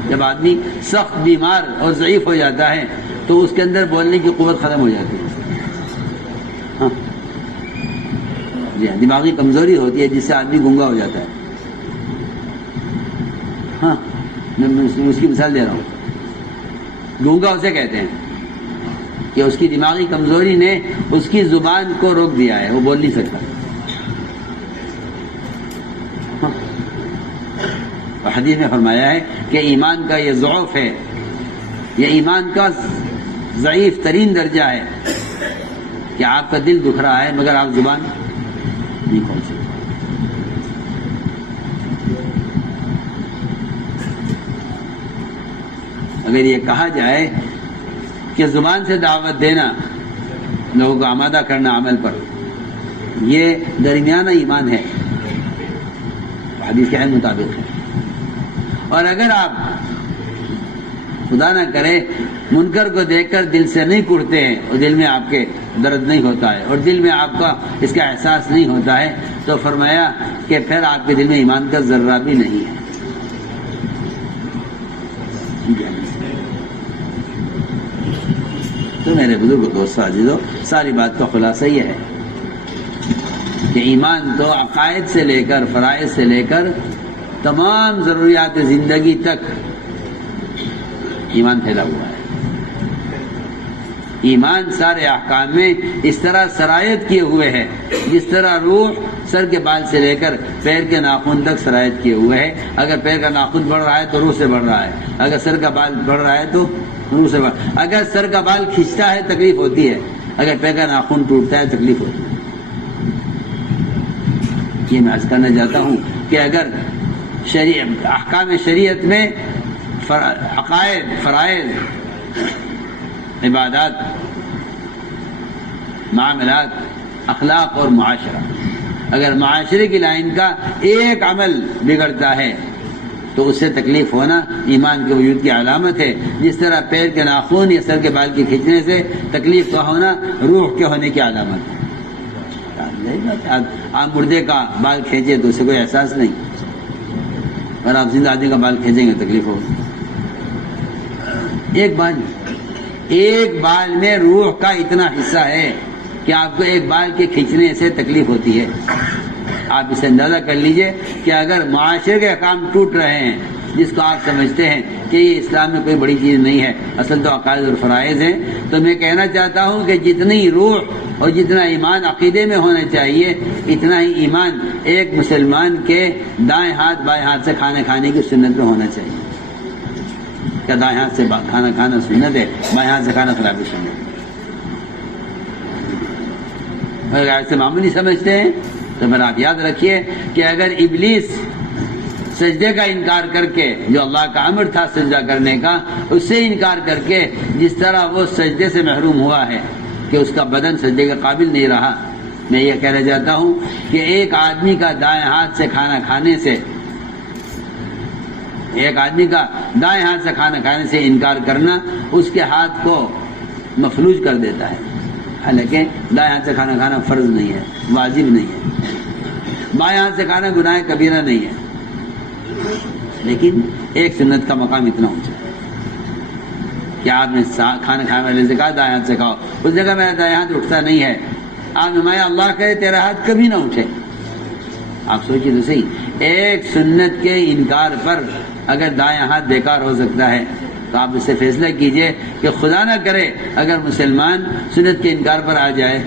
جب آدمی سخت بیمار اور ضعیف ہو جاتا ہے تو اس کے اندر بولنے کی قوت ختم ہو جاتی ہے. ہاں جی ہاں، دماغی کمزوری ہوتی ہے جس سے آدمی گنگا ہو جاتا ہے. ہاں میں اس کی مثال دے رہا ہوں. گونگا اسے کہتے ہیں کہ اس کی دماغی کمزوری نے اس کی زبان کو روک دیا ہے، وہ بول نہیں سکتا. حدیث میں فرمایا ہے کہ ایمان کا یہ ضعف ہے، یہ ایمان کا ضعیف ترین درجہ ہے کہ آپ کا دل دکھ رہا ہے مگر آپ زبان نہیں کھول سکتے. اگر یہ کہا جائے کہ زبان سے دعوت دینا، لوگوں کو آمادہ کرنا عمل پر، یہ درمیانہ ایمان ہے، حدیث کے عین مطابق ہے. اور اگر آپ خدا نہ کرے منکر کو دیکھ کر دل سے نہیں کڑتے ہیں اور دل میں آپ کے درد نہیں ہوتا ہے اور دل میں آپ کا اس کا احساس نہیں ہوتا ہے، تو فرمایا کہ پھر آپ کے دل میں ایمان کا ذرہ بھی نہیں ہے. تو میرے بزرگ دوستو عزیزو، ساری بات کا خلاصہ یہ ہے کہ ایمان تو عقائد سے لے کر فرائض سے لے کر تمام ضروریات زندگی تک ایمان پھیلا ہوا ہے. ایمان سارے احکام میں اس طرح سرایت کیے ہوئے ہے جس طرح روح سر کے بال سے لے کر پیر کے ناخن تک سرایت کیے ہوئے ہے. اگر پیر کا ناخن بڑھ رہا ہے تو روح سے بڑھ رہا ہے، اگر سر کا بال بڑھ رہا ہے تو روح سے بڑھ. اگر سر کا بال کھنچتا ہے تکلیف ہوتی ہے، اگر پیر کا ناخن ٹوٹتا ہے تکلیف ہوتی ہے. یہ میں عرض کرنا چاہتا ہوں کہ اگر احکام شریعت میں عقائد، فرائض، عبادات، معاملات، اخلاق اور معاشرہ، اگر معاشرے کی لائن کا ایک عمل بگڑتا ہے تو اس سے تکلیف ہونا ایمان کے وجود کی علامت ہے. جس طرح پیر کے ناخن یا سر کے بال کے کھینچنے سے تکلیف کا ہونا روح کے ہونے کی علامت ہے. آپ مردے کا بال کھینچے تو اسے کوئی احساس نہیں، اور آپ زندہ آدمی کا بال کھینچیں گے تکلیف ہوگی. ایک بال میں روح کا اتنا حصہ ہے کہ آپ کو ایک بال کے کھینچنے سے تکلیف ہوتی ہے. آپ اسے اندازہ کر لیجئے کہ اگر معاشرے کے کام ٹوٹ رہے ہیں جس کو آپ سمجھتے ہیں کہ یہ اسلام میں کوئی بڑی چیز نہیں ہے، اصل تو عقائد اور فرائض ہیں، تو میں کہنا چاہتا ہوں کہ جتنی روح اور جتنا ایمان عقیدے میں ہونا چاہیے اتنا ہی ایمان ایک مسلمان کے دائیں ہاتھ بائیں ہاتھ سے کھانا کھانے کی سنت میں ہونا چاہیے. کیا دائیں ہاتھ سے کھانا کھانا سنت ہے، بائیں ہاتھ سے کھانا کھلانا سنت ہے؟ اگر ایسے معمولی سمجھتے ہیں تو پھر آپ یاد رکھیے کہ اگر ابلیس سجدے کا انکار کر کے، جو اللہ کا امر تھا سجدہ کرنے کا، اس سے انکار کر کے جس طرح وہ سجدے سے محروم ہوا ہے کہ اس کا بدن سجدے کے قابل نہیں رہا، میں یہ کہنا چاہتا ہوں کہ ایک آدمی کا دائیں ہاتھ سے کھانا کھانے سے، ایک آدمی کا دائیں ہاتھ سے کھانا کھانے سے انکار کرنا اس کے ہاتھ کو مفلوج کر دیتا ہے. حالانکہ دائیں ہاتھ سے کھانا کھانا فرض نہیں ہے، واجب نہیں ہے. بائیں ہاتھ سے کھانا گناہ کبیرہ نہیں ہے، لیکن ایک سنت کا مقام اتنا اونچا ہے کہ آپ نے کھانا کھانے والے سے کہا دائیں ہاتھ سے کھاؤ، اس جگہ میرا دائیں ہاتھ اٹھتا نہیں ہے، آپ نمایا اللہ کرے تیرا ہاتھ کبھی نہ اٹھے۔ آپ سوچیے تو صحیح، ایک سنت کے انکار پر اگر دائیں ہاتھ بیکار ہو سکتا ہے تو آپ اس سے فیصلہ کیجئے کہ خدا نہ کرے اگر مسلمان سنت کے انکار پر آ جائے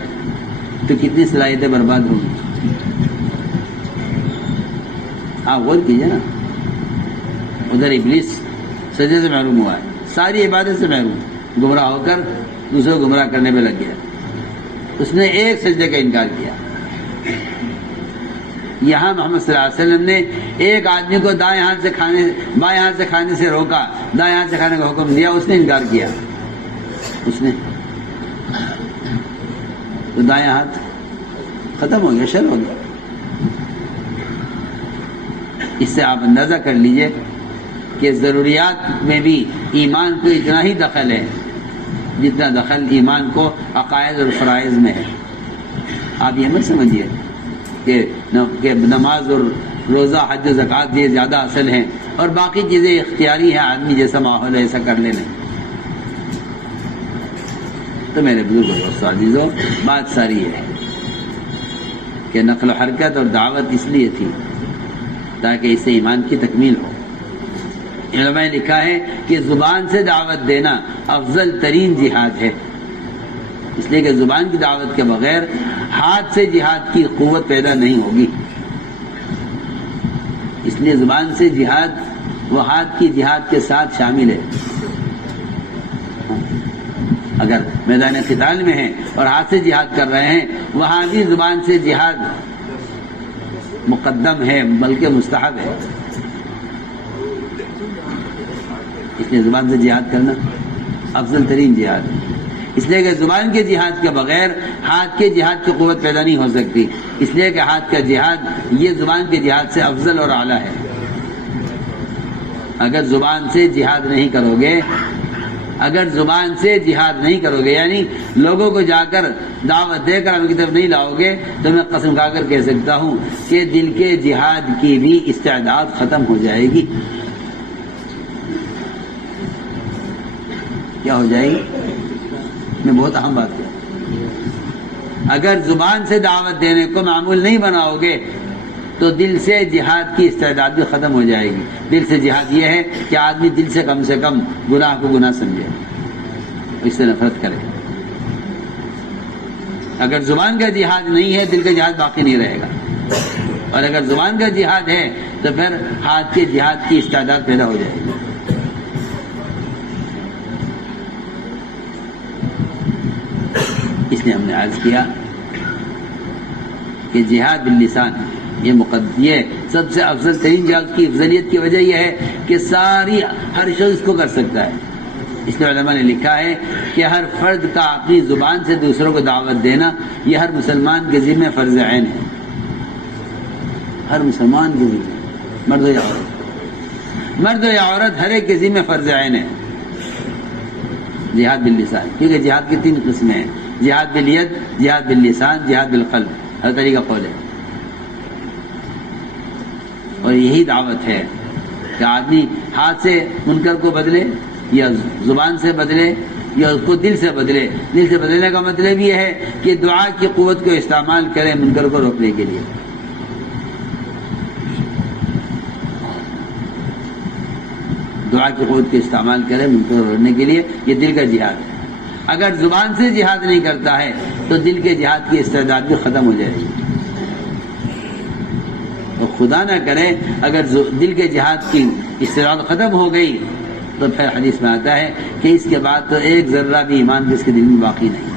تو کتنی صلاحیتیں برباد ہوں گی۔ آپ غور کیجئے نا، ادھر ابلیس سجدے سے محروم ہوا ہے، ساری عبادت سے محروم، گمراہ ہو کر دوسروں کو گمراہ کرنے میں لگ گیا، اس نے ایک سجدے کا انکار کیا۔ یہاں محمد صلی اللہ علیہ وسلم نے ایک آدمی کو بائیں ہاتھ سے کھانے سے روکا، دائیں ہاتھ سے کھانے کا حکم دیا، اس نے انکار کیا، اس نے تو دائیں ہاتھ ختم ہو گیا، شر ہو گیا۔ اس سے آپ اندازہ کر لیجئے کہ ضروریات میں بھی ایمان کو اتنا ہی دخل ہے جتنا دخل ایمان کو عقائد اور فرائض میں ہے۔ آپ یہ مت سمجھیے کہ نماز اور روزہ حج و زکوٰۃ یہ زیادہ اصل ہیں اور باقی چیزیں اختیاری ہیں، آدمی جیسا ماحول ہے ایسا کر لینا۔ تو میرے بزرگوں دوستو عزیزو، بات ساری ہے کہ نقل و حرکت اور دعوت اس لیے تھی تاکہ اس سے ایمان کی تکمیل ہو۔ علماء نے لکھا ہے کہ زبان سے دعوت دینا افضل ترین جہاد ہے، اس لیے کہ زبان کی دعوت کے بغیر ہاتھ سے جہاد کی قوت پیدا نہیں ہوگی، اس لیے زبان سے جہاد وہ ہاتھ کی جہاد کے ساتھ شامل ہے۔ اگر میدان قتال میں ہیں اور ہاتھ سے جہاد کر رہے ہیں وہاں بھی زبان سے جہاد مقدم ہے بلکہ مستحب ہے، اس لیے زبان سے جہاد کرنا افضل ترین جہاد ہے۔ اس لیے کہ زبان کے جہاد کے بغیر ہاتھ کے جہاد کی قوت پیدا نہیں ہو سکتی، اس لیے کہ ہاتھ کا جہاد یہ زبان کے جہاد سے افضل اور اعلیٰ ہے۔ اگر زبان سے جہاد نہیں کرو گے یعنی لوگوں کو جا کر دعوت دے کر ہم کی طرف نہیں لاؤ گے تو میں قسم کھا کر کہہ سکتا ہوں کہ دل کے جہاد کی بھی استعداد ختم ہو جائے گی۔ کیا ہو جائے گی؟ میں بہت اہم بات کروں، اگر زبان سے دعوت دینے کو معمول نہیں بناؤ گے تو دل سے جہاد کی استعداد بھی ختم ہو جائے گی۔ دل سے جہاد یہ ہے کہ آدمی دل سے کم گناہ کو گناہ سمجھے، اس سے نفرت کرے۔ اگر زبان کا جہاد نہیں ہے دل کا جہاد باقی نہیں رہے گا، اور اگر زبان کا جہاد ہے تو پھر ہاتھ کے جہاد کی استعداد پیدا ہو جائے گی۔ اس لیے ہم نے عرض کیا کہ جہاد باللسان یہ سب سے افضل ترین جہاد کی افضلیت کی وجہ یہ ہے کہ ہر شخص اس کو کر سکتا ہے۔ اس لیے علماء نے لکھا ہے کہ ہر فرد کا اپنی زبان سے دوسروں کو دعوت دینا یہ ہر مسلمان کے ذمہ فرض عین ہے، ہر مسلمان کے ذمہ، مرد ہو یا عورت ہر ایک کے ذمہ فرض عین ہے جہاد باللسان، کیونکہ جہاد کی 3 قسمیں ہیں، جہاد بالید، جہاد باللسان، جہاد بالقلب، ہر طریقہ قول ہے۔ اور یہی دعوت ہے کہ آدمی ہاتھ سے منکر کو بدلے یا زبان سے بدلے یا اس کو دل سے بدلے۔ دل سے بدلنے کا مطلب یہ ہے کہ دعا کی قوت کو استعمال کرے منکر کو روکنے کے لیے۔ دعا کی قوت کو استعمال کرے منکر کو روکنے کے لیے، یہ دل کا جہاد ہے۔ اگر زبان سے جہاد نہیں کرتا ہے تو دل کے جہاد کی استعداد بھی ختم ہو جائے گی، اور خدا نہ کرے اگر دل کے جہاد کی استعداد ختم ہو گئی تو پھر حدیث میں آتا ہے کہ اس کے بعد تو ایک ذرہ بھی ایمان جس کے دل میں باقی نہیں۔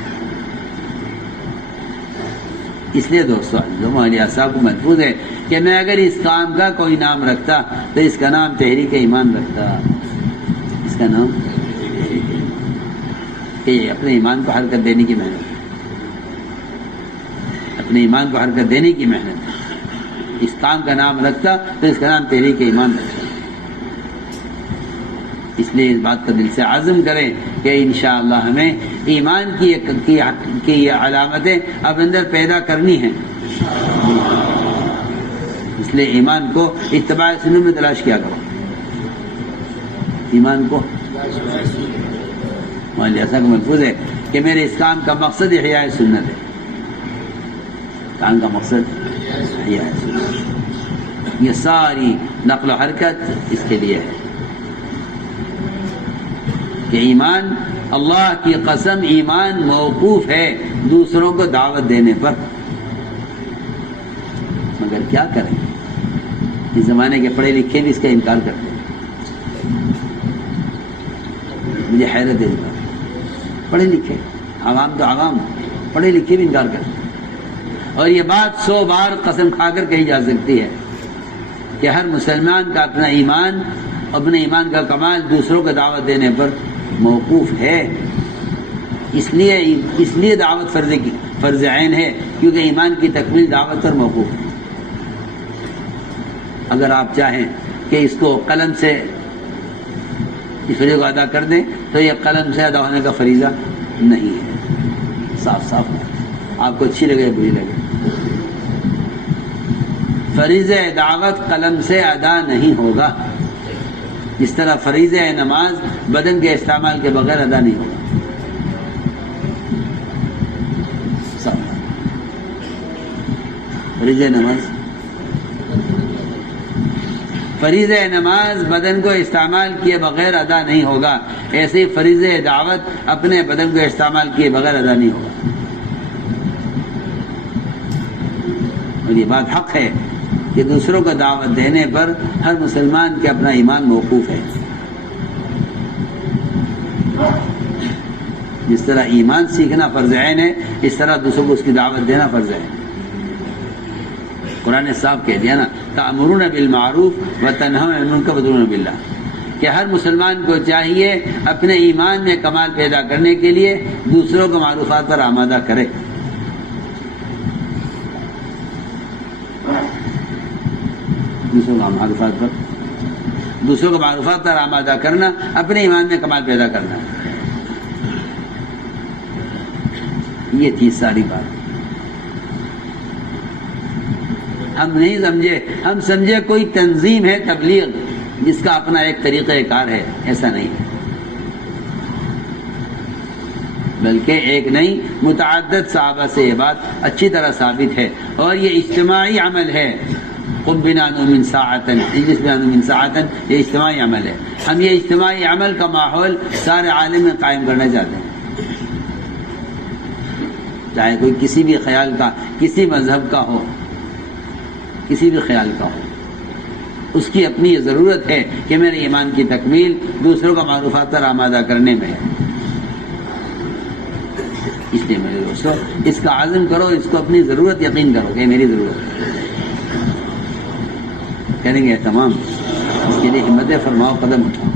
اس لیے دوستو جو مولوی صاحب کو محفوظ ہے کہ میں اگر اس کام کا کوئی نام رکھتا تو اس کا نام تحریک ایمان رکھتا، اس کا نام کہ اپنے ایمان کو حرکت دینے کی محنت، اپنے ایمان کو حرکت دینے کی محنت، اس کام کا نام رکھتا تو اس کا نام تحریک ایمان رکھتا۔ اس لیے اس بات کا دل سے عزم کریں کہ انشاءاللہ ہمیں ایمان کی یہ علامتیں اب اندر پیدا کرنی ہیں، اس لیے ایمان کو اتباع سنت میں تلاش کیا کرو. ایمان کو مالی ایسا کو محفوظ ہے کہ میرے اس کام کا مقصد احیاء سنت ہے. کام کا مقصد احیاء سنت. یہ ساری نقل و حرکت اس کے لیے ہے کہ ایمان، اللہ کی قسم ایمان موقوف ہے دوسروں کو دعوت دینے پر. مگر کیا کریں، اس زمانے کے پڑھے لکھے بھی اس کا انکار کرتے ہیں. مجھے حیرت ہے، پڑھے لکھے عوام تو عوام، پڑھے لکھے بھی انکار کرتے ہیں. اور یہ بات 100 بار قسم کھا کر کہی جا سکتی ہے کہ ہر مسلمان کا اپنا ایمان کا کمال دوسروں کو دعوت دینے پر موقوف ہے. اس لیے دعوت فرض عین ہے کیونکہ ایمان کی تکمیل دعوت پر موقوف ہے. اگر آپ چاہیں کہ اس کو قلم سے اس فریضے کو ادا کر دیں تو یہ قلم سے ادا ہونے کا فریضہ نہیں ہے. صاف صاف آپ کو اچھی لگے بری لگے، فریضہ دعوت قلم سے ادا نہیں ہوگا. جس طرح فریضہ نماز بدن کے استعمال کے بغیر ادا نہیں ہوگا. فریضہ نماز بدن کو استعمال کیے بغیر ادا نہیں ہوگا، ایسے ہی فریضہ دعوت اپنے بدن کو استعمال کیے بغیر ادا نہیں ہوگا. اور یہ بات حق ہے کہ دوسروں کو دعوت دینے پر ہر مسلمان کے اپنا ایمان موقوف ہے. جس طرح ایمان سیکھنا فرض عین ہے، اس طرح دوسروں کو اس کی دعوت دینا فرض ہے. قرآن نے صاف کہہ دیا نا، تأمرون بالمعروف وتنہون عن المنکر وتؤمنون باللہ، کہ ہر مسلمان کو چاہیے اپنے ایمان میں کمال پیدا کرنے کے لیے دوسروں کو معروفات پر آمادہ کرے. دوسروں کو معروفات پر آمادہ کرنا اپنے ایمان میں کمال پیدا کرنا. یہ چیز ساری بات ہم نہیں سمجھے. ہم سمجھے کوئی تنظیم ہے تبلیغ جس کا اپنا ایک طریقہ کار ہے. ایسا نہیں ہے، بلکہ ایک نہیں متعدد صحابہ سے یہ بات اچھی طرح ثابت ہے. اور یہ اجتماعی عمل ہے. قم بنا نؤمن ساعة اجلس بنا نؤمن ساعة، یہ اجتماعی عمل ہے. ہم یہ اجتماعی عمل کا ماحول سارے عالم میں قائم کرنا چاہتے ہیں. چاہے کوئی کسی بھی خیال کا، کسی مذہب کا ہو، کسی بھی خیال کا ہو، اس کی اپنی یہ ضرورت ہے کہ میرے ایمان کی تکمیل دوسروں کا معروفات پر آمادہ کرنے میں ہے. اس لیے میرے دوستو اس کا عزم کرو، اس کو اپنی ضرورت یقین کرو کہ میری ضرورت ہے. کریں گے تمام، اس کے لیے ہمت فرماؤ، قدم اٹھاؤ.